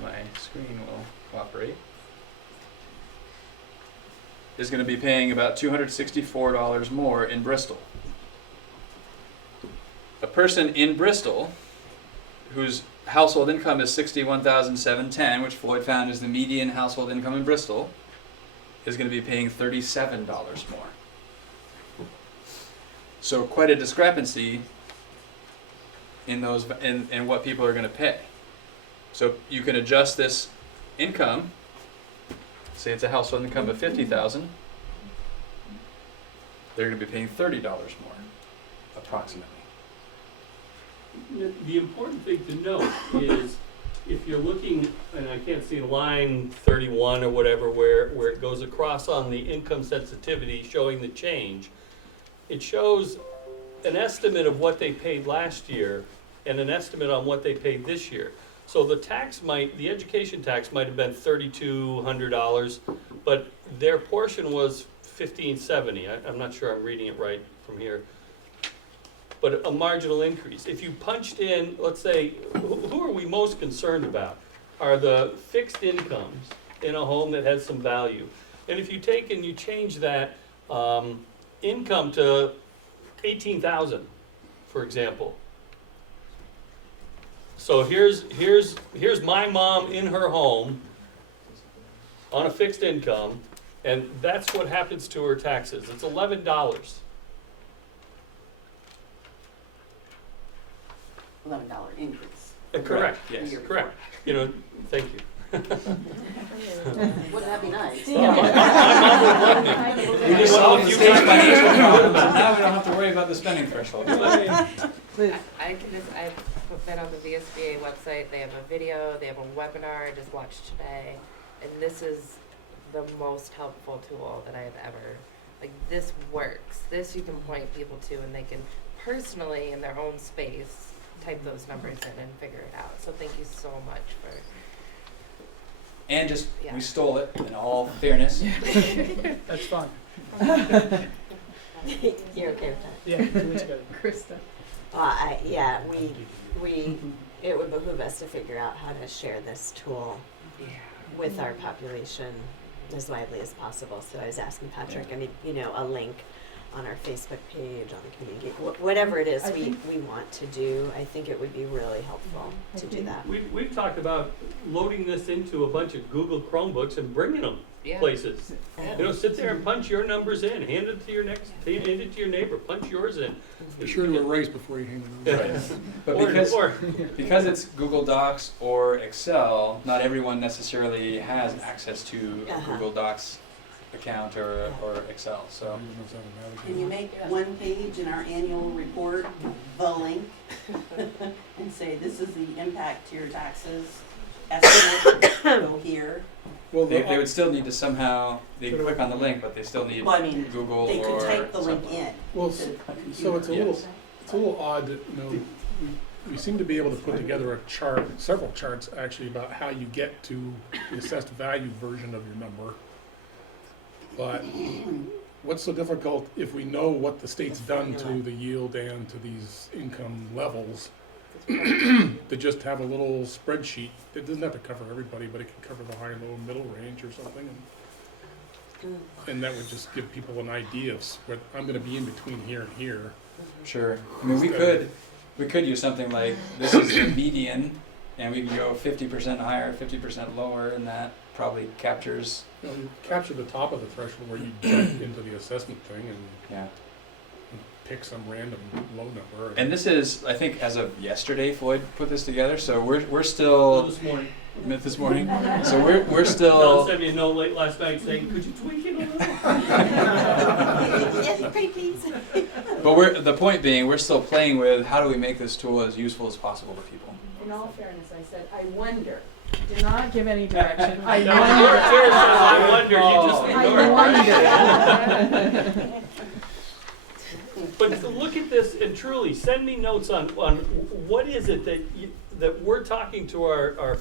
my screen will cooperate, is going to be paying about $264 more in Bristol. A person in Bristol whose household income is $61,710, which Floyd found is the median household income in Bristol, is going to be paying $37 more. So quite a discrepancy in those in what people are going to pay. So you can adjust this income. Say it's a household income of $50,000. They're going to be paying $30 more, approximately. The important thing to note is if you're looking, and I can't see line 31 or whatever, where it goes across on the income sensitivity showing the change, it shows an estimate of what they paid last year and an estimate on what they paid this year. So the education tax might have been $3,200, but their portion was $1,570. I'm not sure I'm reading it right from here. But a marginal increase. If you punched in, let's say, who are we most concerned about? Are the fixed incomes in a home that has some value. And if you take and you change that income to $18,000, for example. So here's my mom in her home on a fixed income, and that's what happens to her taxes. It's $11. $11 increase. Correct. Yes. Year Correct. You know, thank you. Wouldn't that be nice? We just solved the state's financial problem. Now we don't have to worry about the spending threshold. I can just, I've been on the VSBA website, they have a video, they have a webinar I just watched today, and this is the most helpful tool that I have ever, like, this works. This you can point people to and they can personally, in their own space, type those numbers in and figure it out. So thank you so much for. And just, Yeah. we stole it in all fairness. That's fine. You're okay with that? Yeah, it's good. Krista. It would behoove us to figure out how to share this tool with our population as widely as possible. So I was asking Patrick, I mean, a link on our Facebook page, on the community, whatever it is we want to do, I think it would be really helpful to do that. We've talked about loading this into a bunch of Google Chromebooks and bringing them places. Sit there and punch your numbers in, hand it to your neighbor, punch yours in. Be sure to erase before you hand it over. Right. But because it's Google Docs or Excel, not everyone necessarily has access to a Google Docs account or Excel. So Can you make one page in our annual report the link and say this is the impact to your taxes estimate, go here? Well, they would still need to somehow, they can click on the link, but they still need Well, I mean, Google they or could type the link something. in. Well, to a so it's a computer. little odd that, we seem to be able to put together a chart, several charts actually, about how you get to the assessed value version of your number. But what's so difficult if we know what the state's done to the yield and to these income levels, to just have a little spreadsheet? It doesn't have to cover everybody, but it can cover the high, low, middle range or something. And that would just give people an idea of what I'm gonna be in between here and here. Sure. I mean, we could use something like, this is the median, and we can go 50% higher, 50% lower, and that probably captures. You capture the top of the threshold where you jump into the assessment thing and Yeah. pick some random low number. And this is, I think, as of yesterday, Floyd put this together, so we're Oh, still, this morning. this morning, so we're Don still, sent me a note late last night saying, could you tweak it a little? Yes, great, please. but the point being, we're still playing with how do we make this tool as useful as possible to people. In all fairness, I said, I wonder. Did not give any direction. I No, your chair says, I wonder, you just ignore it. But look at this and truly send me notes on what is it that we're talking to our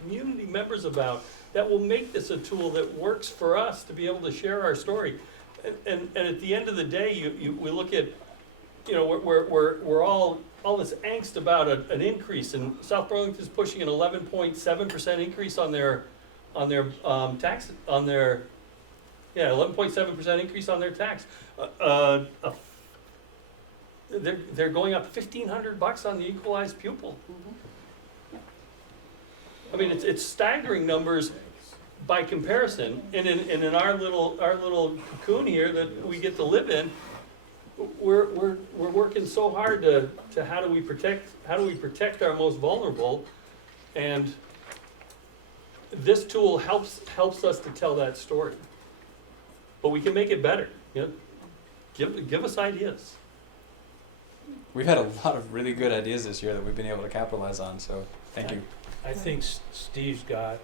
community members about that will make this a tool that works for us to be able to share our story. And at the end of the day, we look at, we're all this angst about an increase, and South Burlington is pushing an 11.7% increase on their tax, 11.7% increase on their tax. They're going up $1,500 on the equalized pupil. I mean, it's staggering numbers by comparison, and in our little cocoon here that we get to live in, we're working so hard to how do we protect our most vulnerable, and this tool helps us to tell that story. But we can make it better. Give us ideas. We've had a lot of really good ideas this year that we've been able to capitalize on, so thank you. I think Steve's has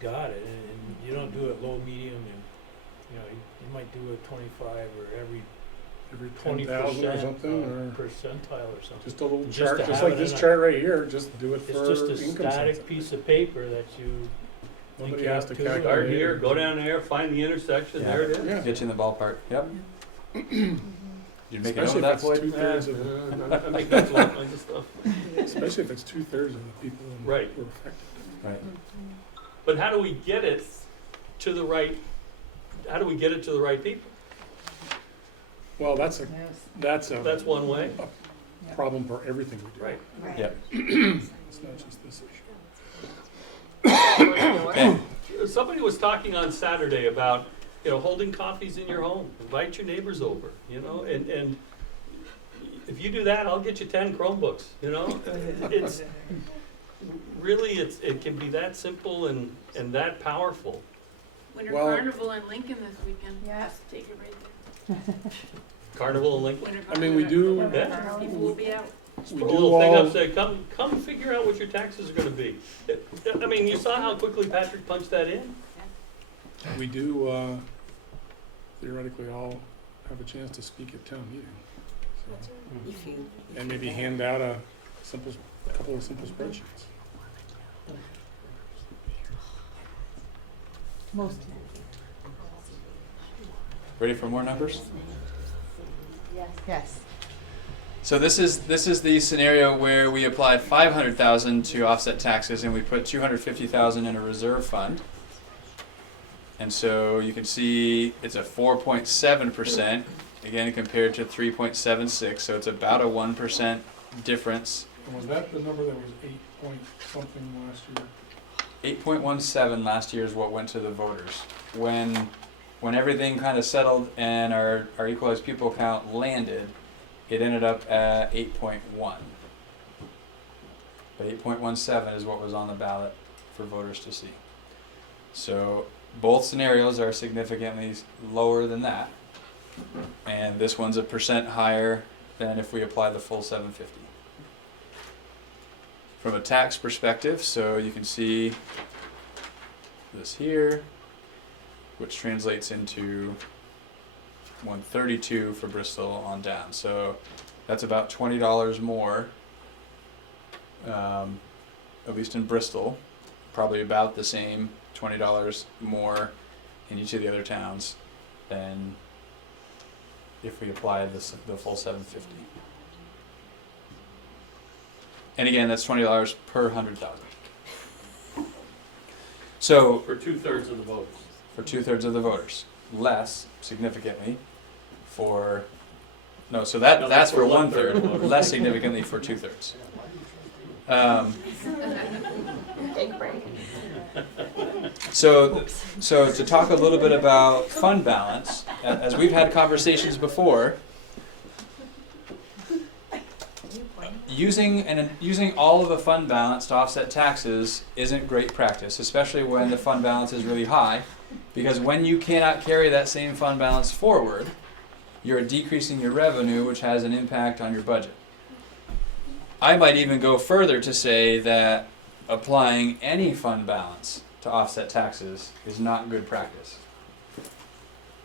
got it, and you don't do it low, medium, and, you might do it 25 or every 10,000 or something, or percentile or something. just a little Just chart, to just have like it this in a- chart right here, just do it for It's just a income static census. piece of paper that you Nobody you has have to to- calculate. Start here, go down there, find the intersection, Yeah. there it is. Yeah. Get you in the ballpark, yep. You make a note Especially of if that, it's Floyd? 2/3 of, I make notes of all kinds of stuff. especially if it's 2/3 of the people Right. who are affected. Right. But how do we get it to the right people? Well, that's a That's one way. problem for everything we do. Right. Yep. It's not just this issue. Okay. Somebody was talking on Saturday about, holding coffees in your home, invite your neighbors over, and if you do that, I'll get you 10 Chromebooks, It's really, it can be that simple and that powerful. Winter Well- Carnival in Lincoln this weekend. Yeah. Take it right there. Carnival and Lincoln. Winter I mean, we Carnival. do, Yeah. People will be out. we Put a do little thing all, up, say, come figure out what your taxes are gonna be. I mean, you saw how quickly Patrick punched that in? we do, theoretically all have a chance to speak at town meeting. So, If you, and maybe hand out a couple of simple spreadsheets. Most. Ready for more numbers? Yes. So this is the scenario where we applied $500,000 to offset taxes and we put $250,000 in a reserve fund. And so you can see it's a 4.7%, again compared to 3.76, so it's about a 1% difference. And was that the number that was 8 point something last year? 8.17 last year is what went to the voters. When everything kind of settled and our equalized pupil count landed, it ended up at 8.1. But 8.17 is what was on the ballot for voters to see. So both scenarios are significantly lower than that. And this one's a percent higher than if we apply the full 750. From a tax perspective, so you can see this here, which translates into 132 for Bristol on down. So that's about $20 more, at least in Bristol, probably about the same, $20 more in each of the other towns than if we apply the full 750. And again, that's $20 per 100,000. So For 2/3 of the votes. for 2/3 of the voters, less significantly for that's that's for for 1/3, 1/3. less significantly for 2/3. take a break. So to talk a little bit about fund balance, as we've had conversations before, using all of the fund balance to offset taxes isn't great practice, especially when the fund balance is really high, because when you cannot carry that same fund balance forward, you're decreasing your revenue, which has an impact on your budget. I might even go further to say that applying any fund balance to offset taxes is not good practice.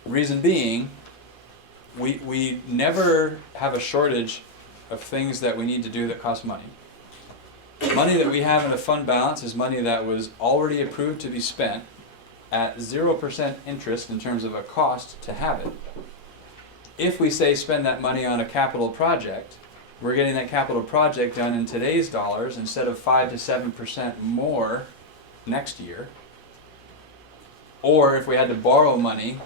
Reason being, we never have a shortage of things that we need to do that cost money. Money that we have in a fund balance is money that was already approved to be spent at 0% interest in terms of a cost to have it. If we say spend that money on a capital project, we're getting that capital project done in today's dollars instead of 5 to 7% more next year. Or if we had to borrow money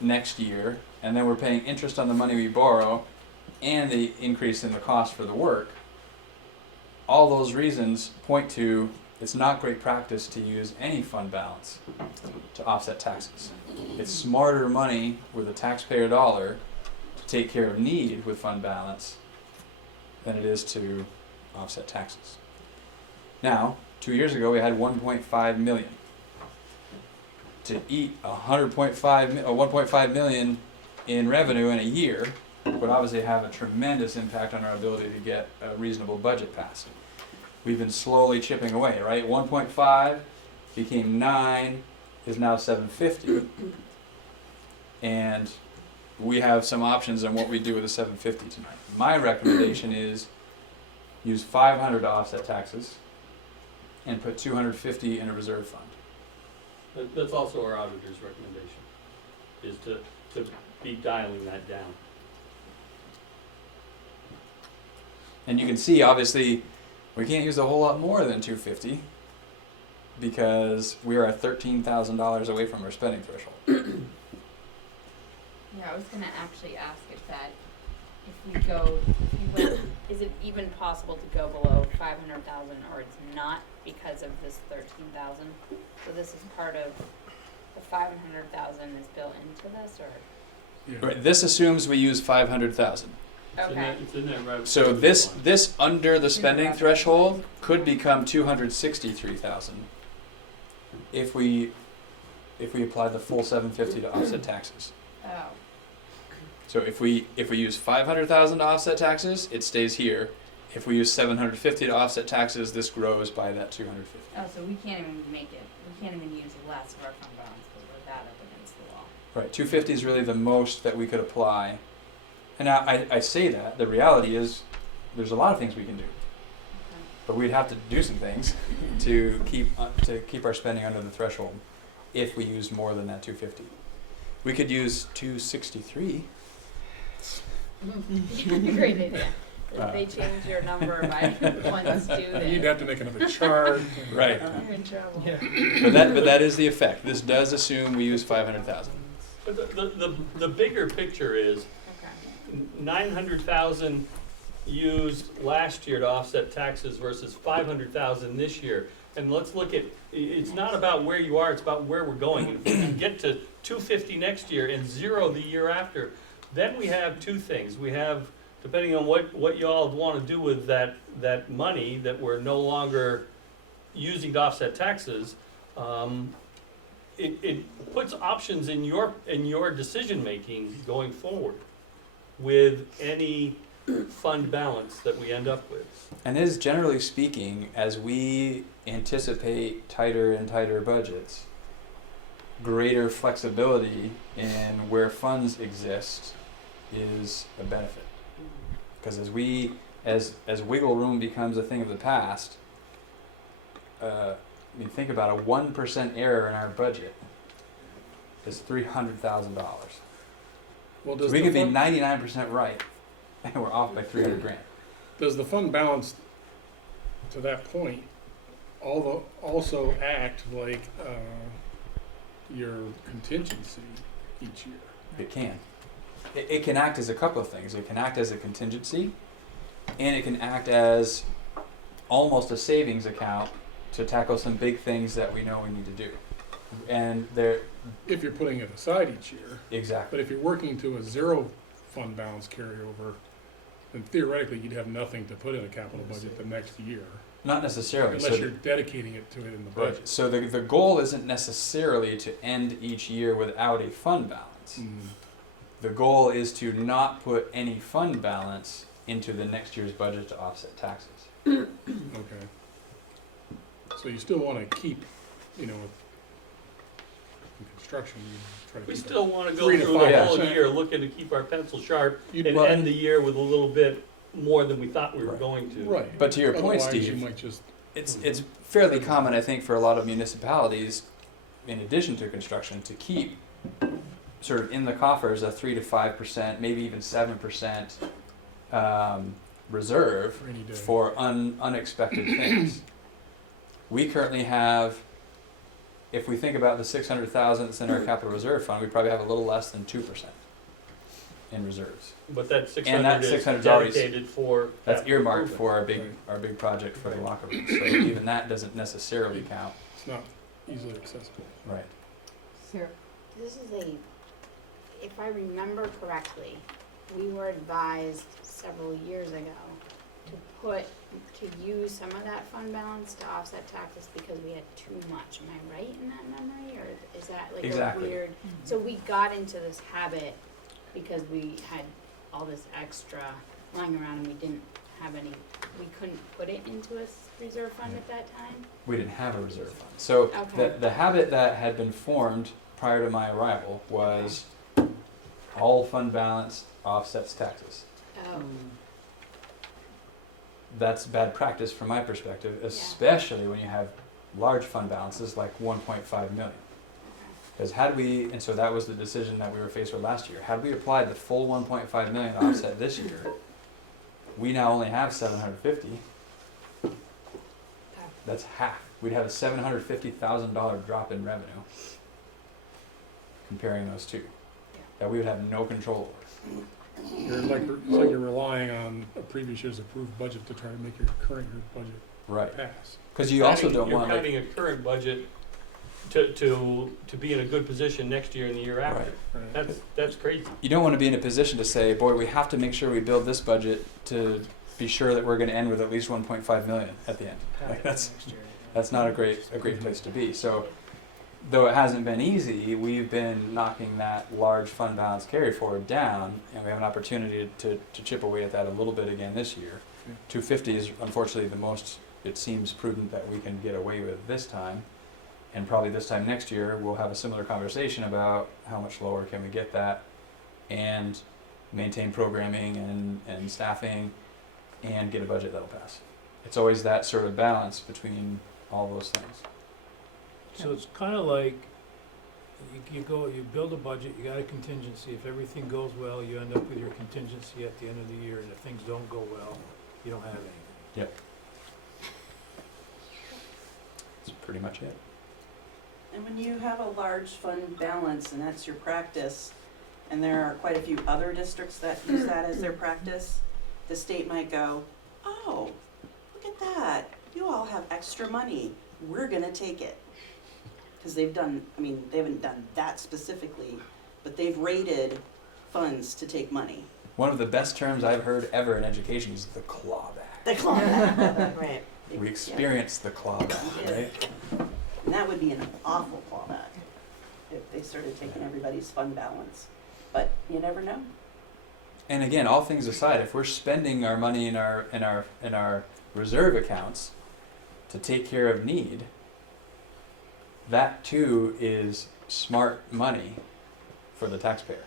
next year and then we're paying interest on the money we borrow and the increase in the cost for the work, all those reasons point to it's not great practice to use any fund balance to offset taxes. It's smarter money with a taxpayer dollar to take care of need with fund balance than it is to offset taxes. Now, 2 years ago we had 1.5 million. To eat 1.5 million in revenue in a year would obviously have a tremendous impact on our ability to get a reasonable budget passed. We've been slowly chipping away, right? 1.5 became 9, is now 750. And we have some options on what we do with the 750 tonight. My recommendation is use 500 to offset taxes and put 250 in a reserve fund. That's also our auditor's recommendation, is to be dialing that down. And you can see, obviously, we can't use a whole lot more than 250 because we are at $13,000 away from our spending threshold. Yeah, I was gonna actually ask is it even possible to go below 500,000, or it's not because of this 13,000? So this is part of the 500,000 is built into this, or? Yeah. Right, this assumes we use 500,000. Okay. It's in there right. So this under the spending threshold could become 263,000 if we apply the full 750 to offset taxes. Oh. So if we use 500,000 to offset taxes, it stays here. If we use 750 to offset taxes, this grows by that 250. Oh, so we can't even make it. We can't even use less of our fund balance because we're that up against the wall. Right, 250 is really the most that we could apply. And now I say that, the reality is there's a lot of things we can do. But we'd have to do some things to keep our spending under the threshold if we used more than that 250. We could use 263. Great idea. If they change your number by 1 student. You'd have to make another chart. Right. You're in trouble. But that is the effect. This does assume we use 500,000. But the bigger picture is Okay. 900,000 used last year to offset taxes versus 500,000 this year. And let's look at, it's not about where you are, it's about where we're going. If we can get to 250 next year and 0 the year after, then we have two things. We have, depending on what y'all want to do with that money that we're no longer using to offset taxes, it puts options in your decision making going forward with any fund balance that we end up with. And is generally speaking, as we anticipate tighter and tighter budgets, greater flexibility in where funds exist is a benefit. Because as wiggle room becomes a thing of the past, think about a 1% error in our budget is $300,000. Well, So we could be 99% right, and we're off by 300 grand. Does the fund balance, to that point, also act like your contingency each year? It can. It can act as a couple of things. It can act as a contingency, and it can act as almost a savings account to tackle some big things that we know we need to do. And there, If you're putting it aside each year, exactly. but if you're working to a 0 fund balance carryover, then theoretically, you'd have nothing to put in a capital budget the next year, Not necessarily. unless you're dedicating it to it in the Right. budget. So the goal isn't necessarily to end each year without a fund balance. Mm. The goal is to not put any fund balance into the next year's budget to offset taxes. Okay. So you still wanna keep, in construction, you try to We keep still wanna go 3 to through the whole 5%. year looking to keep our pencil sharp You'd- and Well- end the year with a little bit more than we thought we were Right. going to. Right. But to your point, Otherwise, you Steve, might just, it's fairly common, I think, for a lot of municipalities, in addition to construction, to keep sort of in the coffers a 3 to 5%, maybe even 7% reserve rainy day. for unexpected things. We currently have, if we think about the 600,000 that's in our capital reserve fund, we probably have a little less than 2% in reserves. But that six And that hundred is 600 's already- dedicated for. That's capital earmarked improvement. for Right. our big project for the locker room. So even that doesn't necessarily count. It's not easily accessible. Right. Sarah? This is if I remember correctly, we were advised several years ago to use some of that fund balance to offset taxes because we had too much. Am I right in that memory, or is that like Exactly. a weird? So we got into this habit because we had all this extra lying around and we didn't have any, we couldn't put it into a reserve fund at that time? We didn't have a reserve fund. So Okay. the habit that had been formed prior to my arrival was all fund balance offsets taxes. Oh, That's bad practice from my perspective, especially when you have large fund balances like 1.5 million. Because and so that was the decision that we were faced with last year. Had we applied the full 1.5 million offset this year, we now only have 750. okay. That's half. We'd have a $750,000 drop in revenue comparing those two that we would have no control over. It's like you're relying on a previous year's approved budget to try to make your current year's budget Right. pass. Because you also don't You're want like, counting a current budget to be in a good position next year and the year after. Right. Right. That's crazy. you don't want to be in a position to say, boy, we have to make sure we build this budget to be sure that we're going to end with at least 1.5 million at the end. Like that's not a great place to be. So though it hasn't been easy, we've been knocking that large fund balance carry forward down, and we have an opportunity to chip away at that a little bit again this year. Yeah. 250 is unfortunately the most it seems prudent that we can get away with this time. And probably this time next year, we'll have a similar conversation about how much lower can we get that and maintain programming and staffing and get a budget that'll pass. It's always that sort of balance between all those things. So it's kind of like, you build a budget, you got a contingency. If everything goes well, you end up with your contingency at the end of the year, and if things don't go well, you don't have anything. Yep. That's pretty much it. And when you have a large fund balance and that's your practice, and there are quite a few other districts that use that as their practice, the state might go, oh, look at that, you all have extra money, we're gonna take it. Because they haven't done that specifically, but they've rated funds to take money. One of the best terms I've heard ever in education is the clawback. The clawback, right. We experienced the clawback, Yeah. right? And that would be an awful clawback if they started taking everybody's fund balance. But you never know. And again, all things aside, if we're spending our money in our reserve accounts to take care of need, that too is smart money for the taxpayer,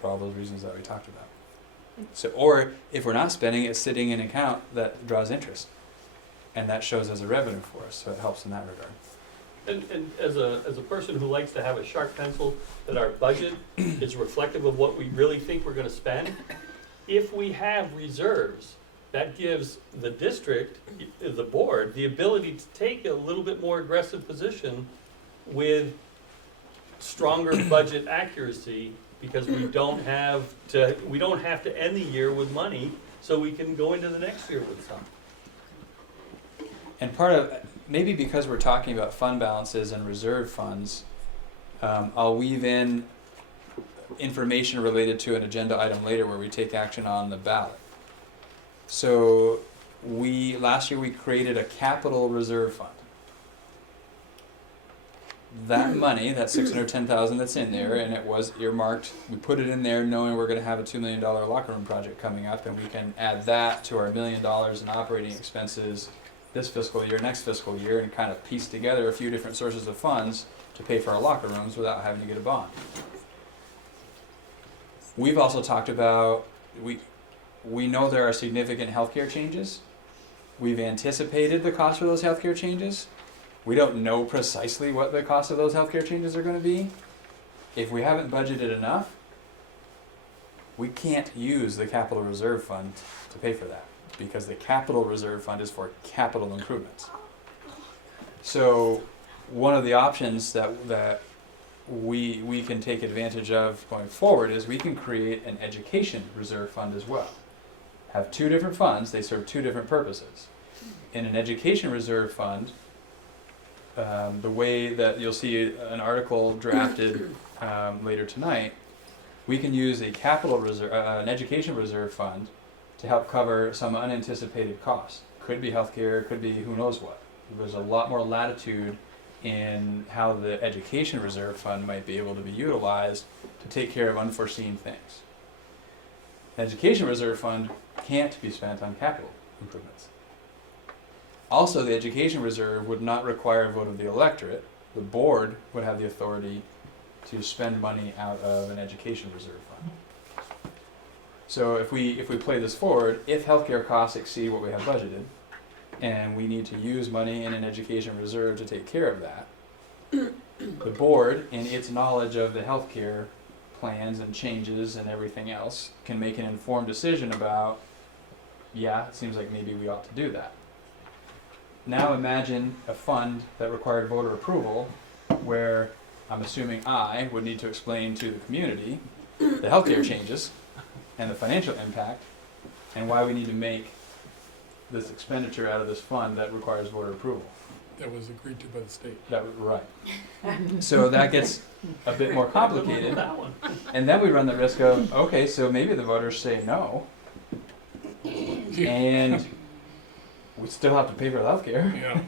for all those reasons that we talked about. So, or if we're not spending it, it's sitting in an account that draws interest, and that shows as a revenue for us, so it helps in that regard. And as a person who likes to have a sharp pencil, that our budget is reflective of what we really think we're gonna spend, if we have reserves, that gives the district, the board, the ability to take a little bit more aggressive position with stronger budget accuracy, because we don't have to end the year with money, so we can go into the next year with some. And part of, maybe because we're talking about fund balances and reserve funds, I'll weave in information related to an agenda item later where we take action on the ballot. So last year we created a capital reserve fund. That money, that 610,000 that's in there, and it was earmarked, we put it in there knowing we're gonna have a $2 million locker room project coming up, and we can add that to our $1 million in operating expenses this fiscal year, next fiscal year, and kind of piece together a few different sources of funds to pay for our locker rooms without having to get a bond. We've also talked about, we know there are significant healthcare changes. We've anticipated the cost for those healthcare changes. We don't know precisely what the cost of those healthcare changes are going to be. If we haven't budgeted enough, we can't use the capital reserve fund to pay for that, because the capital reserve fund is for capital improvements. So one of the options that we can take advantage of going forward is we can create an education reserve fund as well. Have two different funds, they serve two different purposes. In an education reserve fund, the way that you'll see an article drafted later tonight, we can use a capital reserve, an education reserve fund to help cover some unanticipated costs. Could be healthcare, could be who knows what. There's a lot more latitude in how the education reserve fund might be able to be utilized to take care of unforeseen things. The education reserve fund can't be spent on capital improvements. Also, the education reserve would not require a vote of the electorate. The board would have the authority to spend money out of an education reserve fund. So if we play this forward, if healthcare costs exceed what we have budgeted, and we need to use money in an education reserve to take care of that, the board, in its knowledge of the healthcare plans and changes and everything else, can make an informed decision about, yeah, it seems like maybe we ought to do that. Now imagine a fund that required voter approval, where I'm assuming I would need to explain to the community the healthcare changes and the financial impact, and why we need to make this expenditure out of this fund that requires voter approval. That was agreed to by the state. That was right. So that gets a bit more complicated, That one. and then we run the risk of, okay, so maybe the voters say no, and we still have to pay for healthcare, Yeah.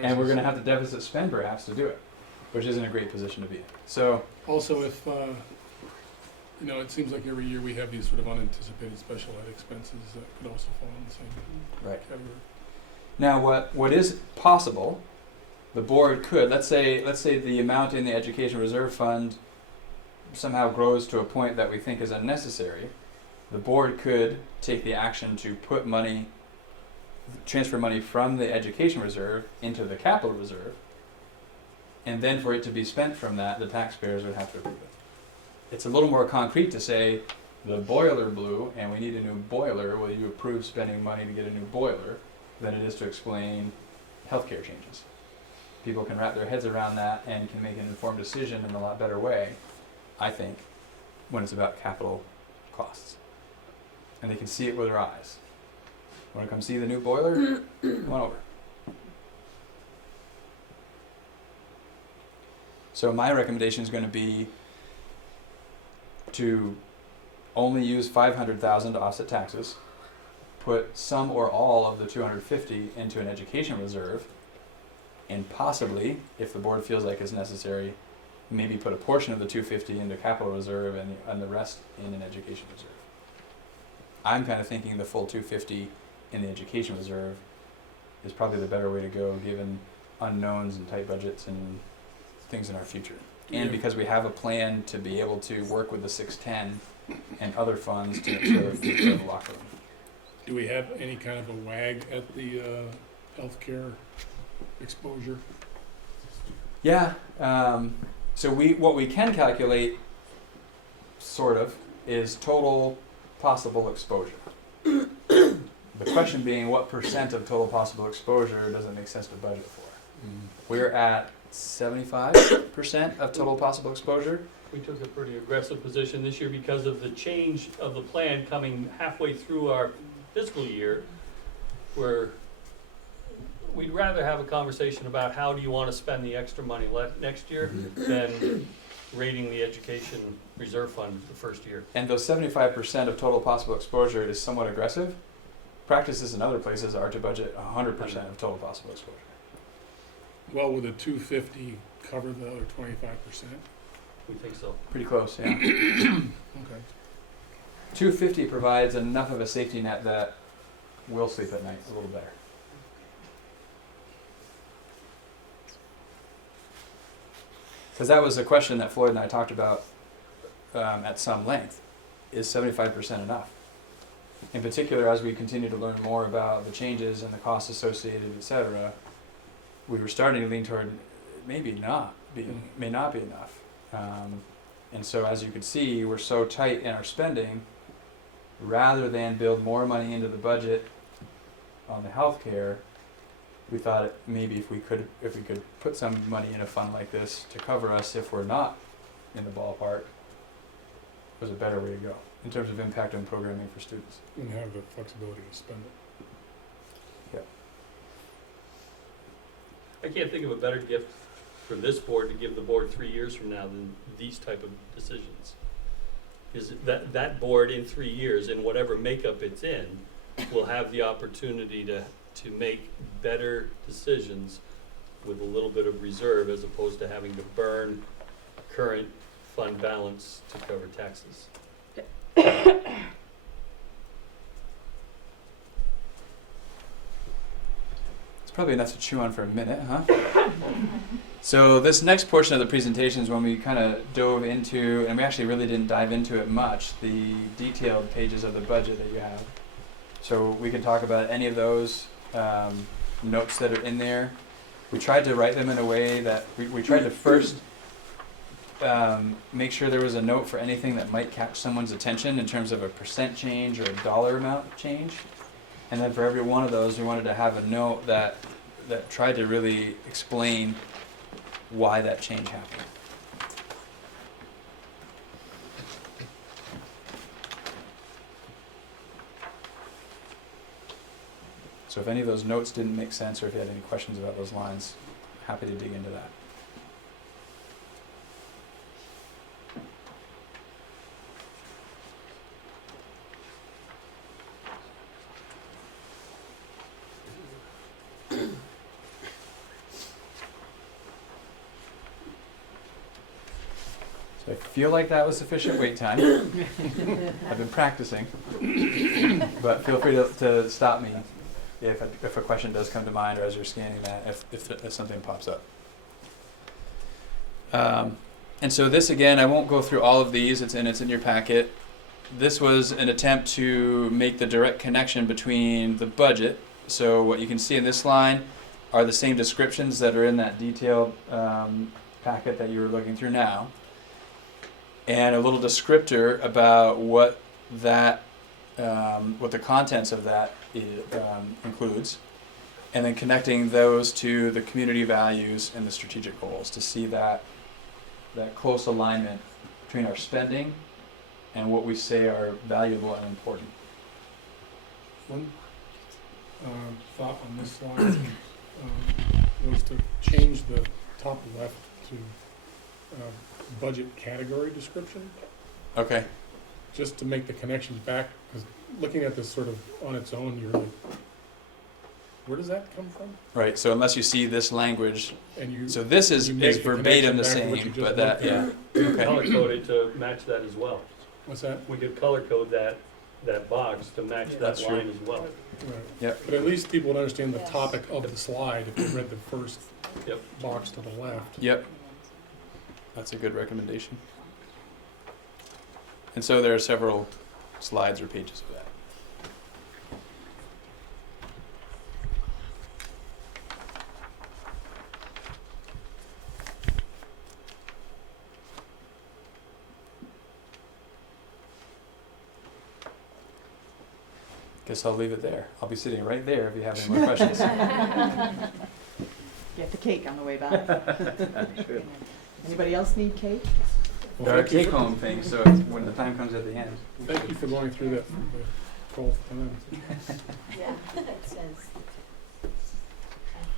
and we're going to have to deficit spend perhaps to do it, which isn't a great position to be in. So Also, if, it seems like every year we have these sort of unanticipated special ed expenses that could also fall in the same right. category. Now, what is possible, the board could, let's say the amount in the education reserve fund somehow grows to a point that we think is unnecessary. The board could take the action to put money, transfer money from the education reserve into the capital reserve, and then for it to be spent from that, the taxpayers would have to approve it. It's a little more concrete to say, the boiler blew and we need a new boiler, will you approve spending money to get a new boiler, than it is to explain healthcare changes. People can wrap their heads around that and can make an informed decision in a lot better way, I think, when it's about capital costs. And they can see it with their eyes. Want to come see the new boiler? Come on over. So my recommendation is going to be to only use $500,000 to offset taxes, put some or all of the $250,000 into an education reserve, and possibly, if the board feels like it's necessary, maybe put a portion of the $250,000 into capital reserve and the rest in an education reserve. I'm kind of thinking the full $250,000 in the education reserve is probably the better way to go, given unknowns and tight budgets and things in our future. And because we have a plan to be able to work with the 610 and other funds to make sure that we take care of the locker room. Do we have any kind of a WAG at the healthcare exposure? Yeah. So what we can calculate, sort of, is total possible exposure. The question being, what percent of total possible exposure does it make sense to budget for? We're at 75% of total possible exposure. We took a pretty aggressive position this year because of the change of the plan coming halfway through our fiscal year, where we'd rather have a conversation about how do you want to spend the extra money next year than rating the education reserve fund the first year. And those 75% of total possible exposure is somewhat aggressive, practices in other places are to budget 100% of total possible exposure. Well, would the 250 cover the other 25%? We think so. Pretty close, yeah. Okay. 250 provides enough of a safety net that we'll sleep at night a little better. Because that was a question that Floyd and I talked about at some length. Is 75% enough? In particular, as we continue to learn more about the changes and the costs associated, et cetera, we were starting to lean toward may not be enough. And so as you can see, we're so tight in our spending, rather than build more money into the budget on the healthcare, we thought maybe if we could put some money in a fund like this to cover us if we're not in the ballpark, was a better way to go in terms of impact on programming for students. And have the flexibility to spend it. I can't think of a better gift for this board to give the board 3 years from now than these type of decisions. Is that board in 3 years, in whatever makeup it's in, will have the opportunity to make better decisions with a little bit of reserve, as opposed to having to burn current fund balance to cover taxes. It's probably enough to chew on for a minute, huh? So this next portion of the presentation is when we kind of dove into, and we actually really didn't dive into it much, the detailed pages of the budget that you have. So we can talk about any of those notes that are in there. We tried to write them in a way that we tried to first make sure there was a note for anything that might catch someone's attention in terms of a percent change or a dollar amount change. And then for every one of those, we wanted to have a note that tried to really explain why that change happened. So if any of those notes didn't make sense, or if you had any questions about those lines, happy to dig into that. So I feel like that was sufficient wait time. I've been practicing, but feel free to stop me if a question does come to mind, or as you're scanning that, if something pops up. And so this, again, I won't go through all of these. It's in your packet. This was an attempt to make the direct connection between the budget. So what you can see in this line are the same descriptions that are in that detailed packet that you were looking through now, and a little descriptor about what the contents of that includes, and then connecting those to the community values and the strategic goals to see that close alignment between our spending and what we say are valuable and important. One thought on this slide was to change the top left to budget category description, Okay. just to make the connections back, because looking at this sort of on its own, you're like, where does that come from? Right. So unless you see this language, And you so this is you make the verbatim the connection back to what same, you just but that looked yeah. at. Okay. Color code it to match that as well. What's that? We could color code that box to match that That's true. line as well. Right. Yep. But at least people would understand the topic of the slide if they read the first Yep. box to the left. Yep. That's a good recommendation. And so there are several slides or pages of that. Guess I'll leave it there. I'll be sitting right there if you have any more questions. Get the cake on the way back. Anybody else need cake? Well, There are thank you for- take-home things, so it's when the time comes at the end. Thank you for going through that for the 12th time. Yeah, it says.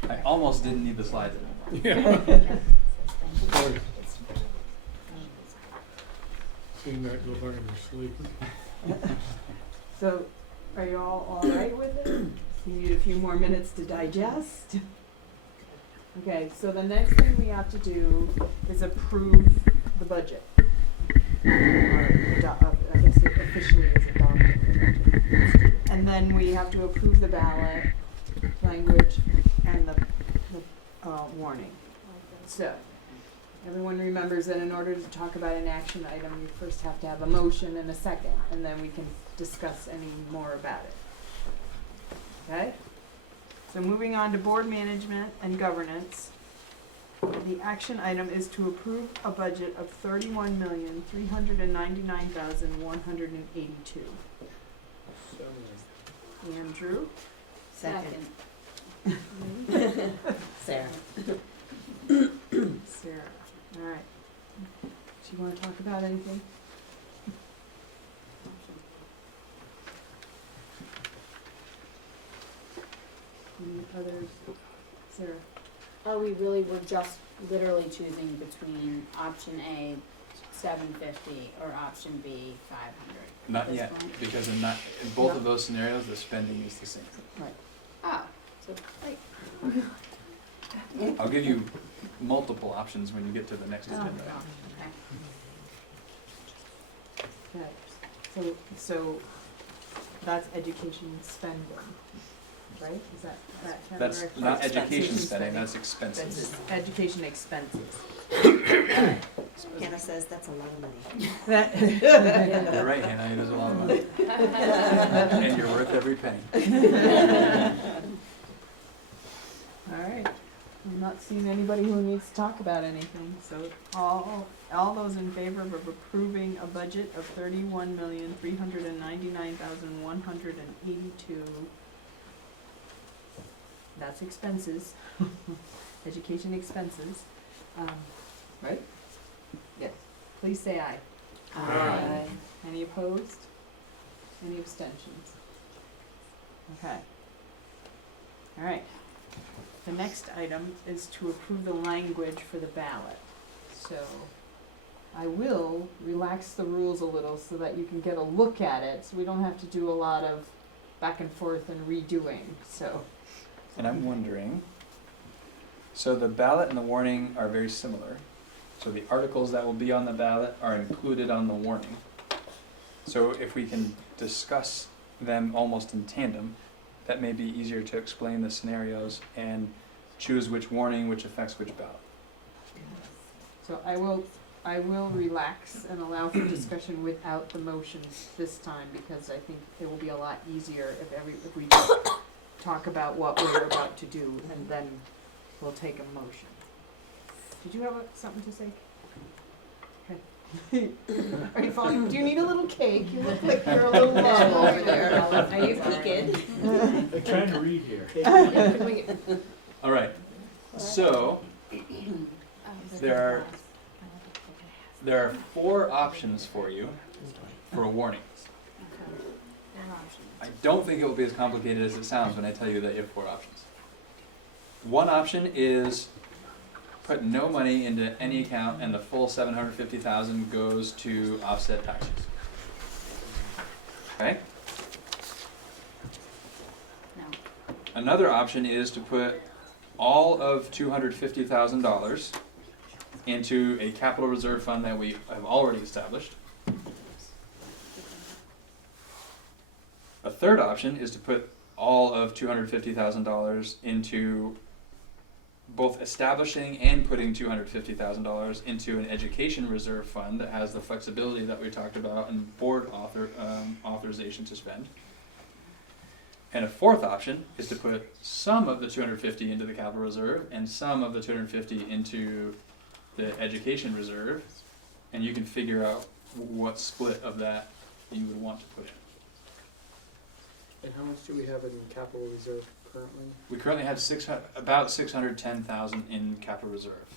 I almost didn't need the slides. Yeah. Boy, seeing that go by in your sleep. So Are you all right with it? You need a few more minutes to digest? Okay, so the next thing we have to do is approve the budget. I guess it officially is adopted the budget. And then we have to approve the ballot language and the warning. So, everyone remembers that in order to talk about an action item, you first have to have a motion and a second, and then we can discuss any more about it. Okay? So moving on to board management and governance. The action item is to approve a budget of $31,399,182. Andrew? Second. Sarah. Sarah. All right. Do you want to talk about anything? Any others? Sarah? We really were just literally choosing between option A, 750, or option B, 500. Not This yet, one? because in both of those scenarios, the spending is the same. Oh, so, great. I'll give you multiple options when you get to the next Oh, agenda. gosh, okay. Okay. So that's education spending, right? Is that That's correct? not Expenses. education spending, that's expenses. Education expenses. Hannah says that's a lot of money. You're right, Hannah, it is a lot of money. And you're worth every penny. All right. I'm not seeing anybody who needs to talk about anything, so all those in favor of approving a budget of $31,399,182. That's expenses, education expenses, right? Yes. Please say aye. Aye. Any opposed? Any abstentions? Okay. All right. The next item is to approve the language for the ballot. So I will relax the rules a little so that you can get a look at it, so we don't have to do a lot of back and forth and redoing, so. And I'm wondering, so the ballot and the warning are very similar. So the articles that will be on the ballot are included on the warning. So if we can discuss them almost in tandem, that may be easier to explain the scenarios and choose which warning, which affects which ballot. So I will relax and allow for discussion without the motions this time, because I think it will be a lot easier if we just talk about what we're about to do, and then we'll take a motion. Did you have something to say? Okay. Are you following? Do you need a little cake? You look like you're a little low over there. Are you peeking? I'm trying to read here. All right, so there are 4 options for you for a warning. I don't think it will be as complicated as it sounds when I tell you that you have 4 options. One option is put no money into any account and the full $750,000 goes to offset taxes. Okay? No. Another option is to put all of $250,000 into a capital reserve fund that we have already established. A third option is to put all of $250,000 into both establishing and putting $250,000 into an education reserve fund that has the flexibility that we talked about and board authorization to spend. And a fourth option is to put some of the $250 into the capital reserve and some of the $250 into the education reserve, and you can figure out what split of that you would want to put in. And how much do we have in capital reserve currently? We currently have about $610,000 in capital reserve,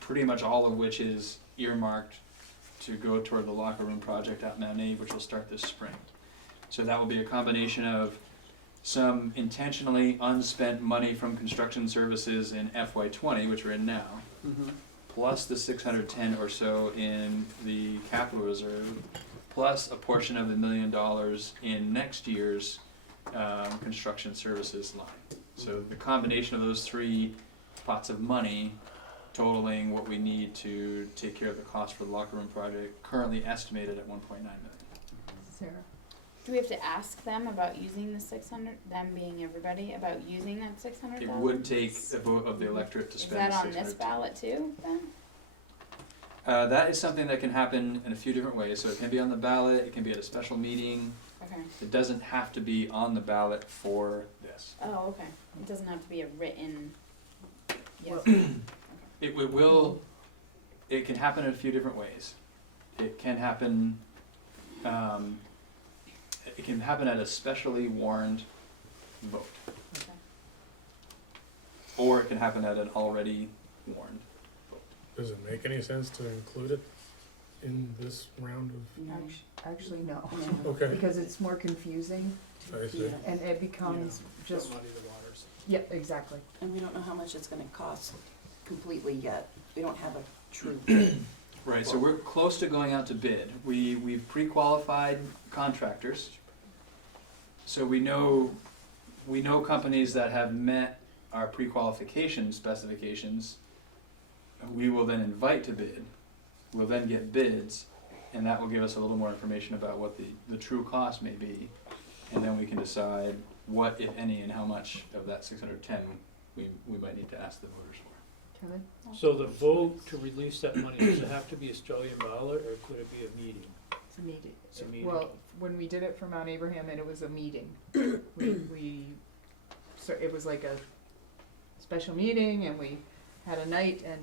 pretty much all of which is earmarked to go toward the locker room project at Mount Nave, which will start this spring. So that will be a combination of some intentionally unspent money from construction services in FY20, which we're in now, plus the 610 or so in the capital reserve, plus a portion of the $1 million in next year's construction services line. So the combination of those three pots of money totaling what we need to take care of the cost for the locker room project, currently estimated at 1.9 million. Sarah? Do we have to ask them about using the 600, them being everybody, about using that 600,000? It would take a vote of the electorate to Is spend that the on 600. this ballot too, then? That is something that can happen in a few different ways. So it can be on the ballot, it can be at a special meeting. Okay. It doesn't have to be on the ballot for this. Oh, okay. It doesn't have to be a written, yes. It will, it can happen in a few different ways. It can happen, it can happen at a specially warned vote. Okay. Or it can happen at an already warned vote. Does it make any sense to include it in this round of, No. Actually, no, okay, because it's more confusing I see. and it becomes just, Don't muddy the waters. yeah, exactly. And we don't know how much it's gonna cost completely yet. We don't have a true bid. Right, so we're close to going out to bid. We've pre-qualified contractors. So we know companies that have met our pre-qualification specifications. We will then invite to bid. We'll then get bids, and that will give us a little more information about what the true cost may be. And then we can decide what, if any, and how much of that 610 we might need to ask the voters for. Kevin? So the vote to release that money, does it have to be Australian ballot, or could it be a meeting? It's a meeting. It's a meeting. Well, when we did it for Mount Abraham and it was a meeting, so it was like a special meeting and we had a night and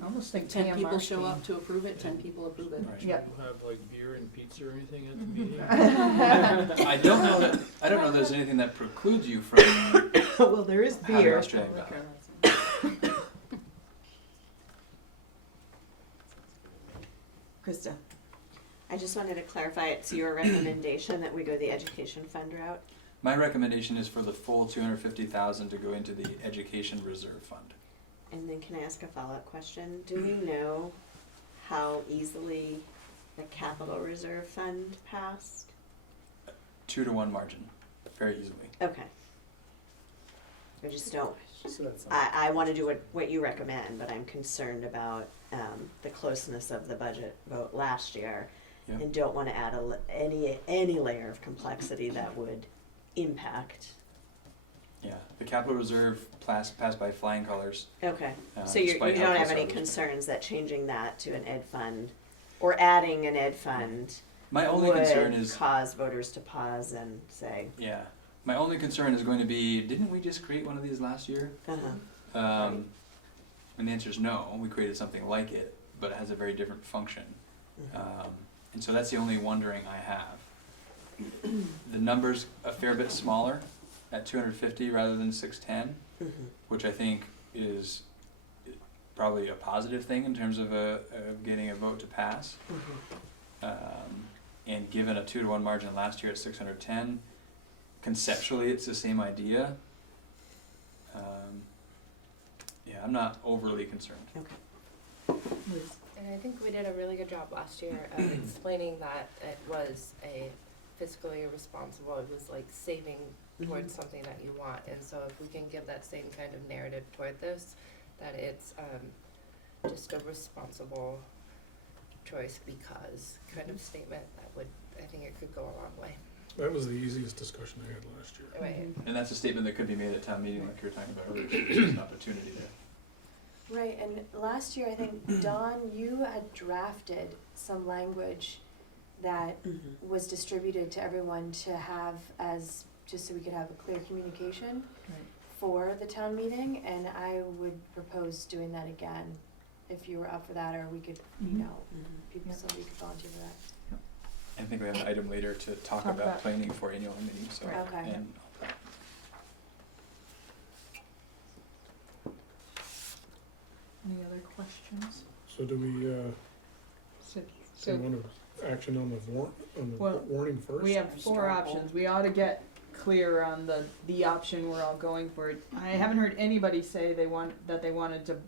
I almost think 10 Pam people Marsh show came. up to approve it, 10 people approve it. Right. Yeah. We'll have like beer and pizza or anything at the meeting? I don't know there's anything that precludes you from Well, there is having beer. Australian ballot. Krista? I just wanted to clarify, it's your recommendation that we go the education fund route? My recommendation is for the full 250,000 to go into the education reserve fund. And then can I ask a follow-up question? Do we know how easily the capital reserve fund passed? 2-to-1 margin, very easily. Okay. I just don't, So that's I wanna do what you recommend, but I'm concerned about, the closeness of the budget vote last year. Yeah. And don't wanna add any layer of complexity that would impact. Yeah, the capital reserve passed by flying colors. Okay, so you despite how don't have close any others were. concerns that changing that to an ed fund, or adding an ed fund My only concern would is, cause voters to pause and say, yeah, my only concern is going to be, didn't we just create one of these last year? uh-huh, And the answer is no, we created something like it, but it has a very different function. mhm. And so that's the only wondering I have. The number's a fair bit smaller at 250 rather than 610, Mhm. which I think is probably a positive thing in terms of getting a vote to pass. And given a 2-to-1 margin last year at 610, conceptually it's the same idea. Yeah, I'm not overly concerned. Liz. And I think we did a really good job last year of explaining that it was a fiscally responsible, it was like saving towards something that you want. And so if we can give that same kind of narrative toward this, that it's just a responsible choice because kind of statement, that would, I think it could go a long way. That was the easiest discussion I had last year. Right. And that's a statement that could be made at town meeting like you were talking about earlier, so there's an opportunity there. Right, and last year, I think, Dawn, you had drafted some language that Mhm. was distributed to everyone to have as, just so we could have a clear communication Right. for the town meeting, and I would propose doing that again, if you were up for that, or we could, you Mhm. know, Mhm. people, Yeah. somebody could volunteer for that. I think we have an item later to talk Talk about about- planning for annual meetings, so. Right. Okay. And Any other questions? So do we, So, do so we want to action on the Well, warning first? we have four Straw poll. options. We ought to get clear on the option we're all going for. I haven't heard anybody say they wanted to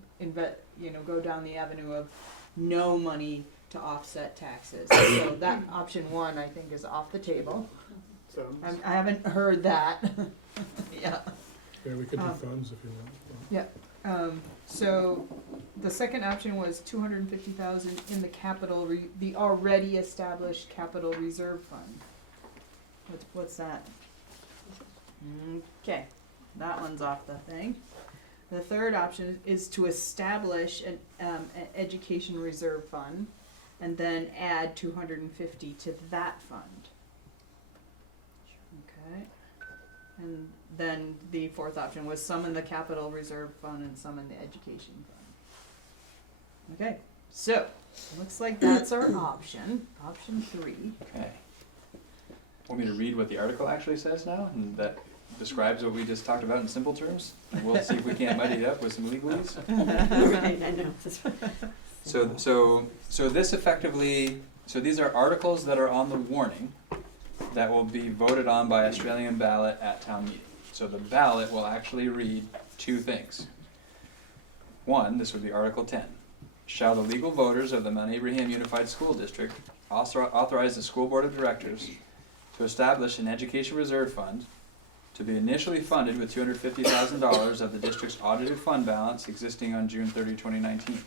go down the avenue of no money to offset taxes. So that option one, I think, is off the table. Thumbs. I haven't heard that. Yeah. Yeah, we could do Um, funds if you want. So the second option was 250,000 in the the already established capital reserve fund. What's that? Okay, that one's off the thing. The third option is to establish an education reserve fund and then add 250 to that fund. Okay. And then the fourth option was some in the capital reserve fund and some in the education fund. Okay, so looks like that's our option 3. Okay. Want me to read what the article actually says now, and that describes what we just talked about in simple terms? And we'll see if we can't muddy it up with some legalese. Right, I know. So this effectively, so these are articles that are on the warning that will be voted on by Australian ballot at town meeting. So the ballot will actually read two things. One, this would be Article 10. Shall the legal voters of the Mount Abraham Unified School District authorize the school board of directors to establish an education reserve fund to be initially funded with $250,000 of the district's audited fund balance existing on June 30, 2019.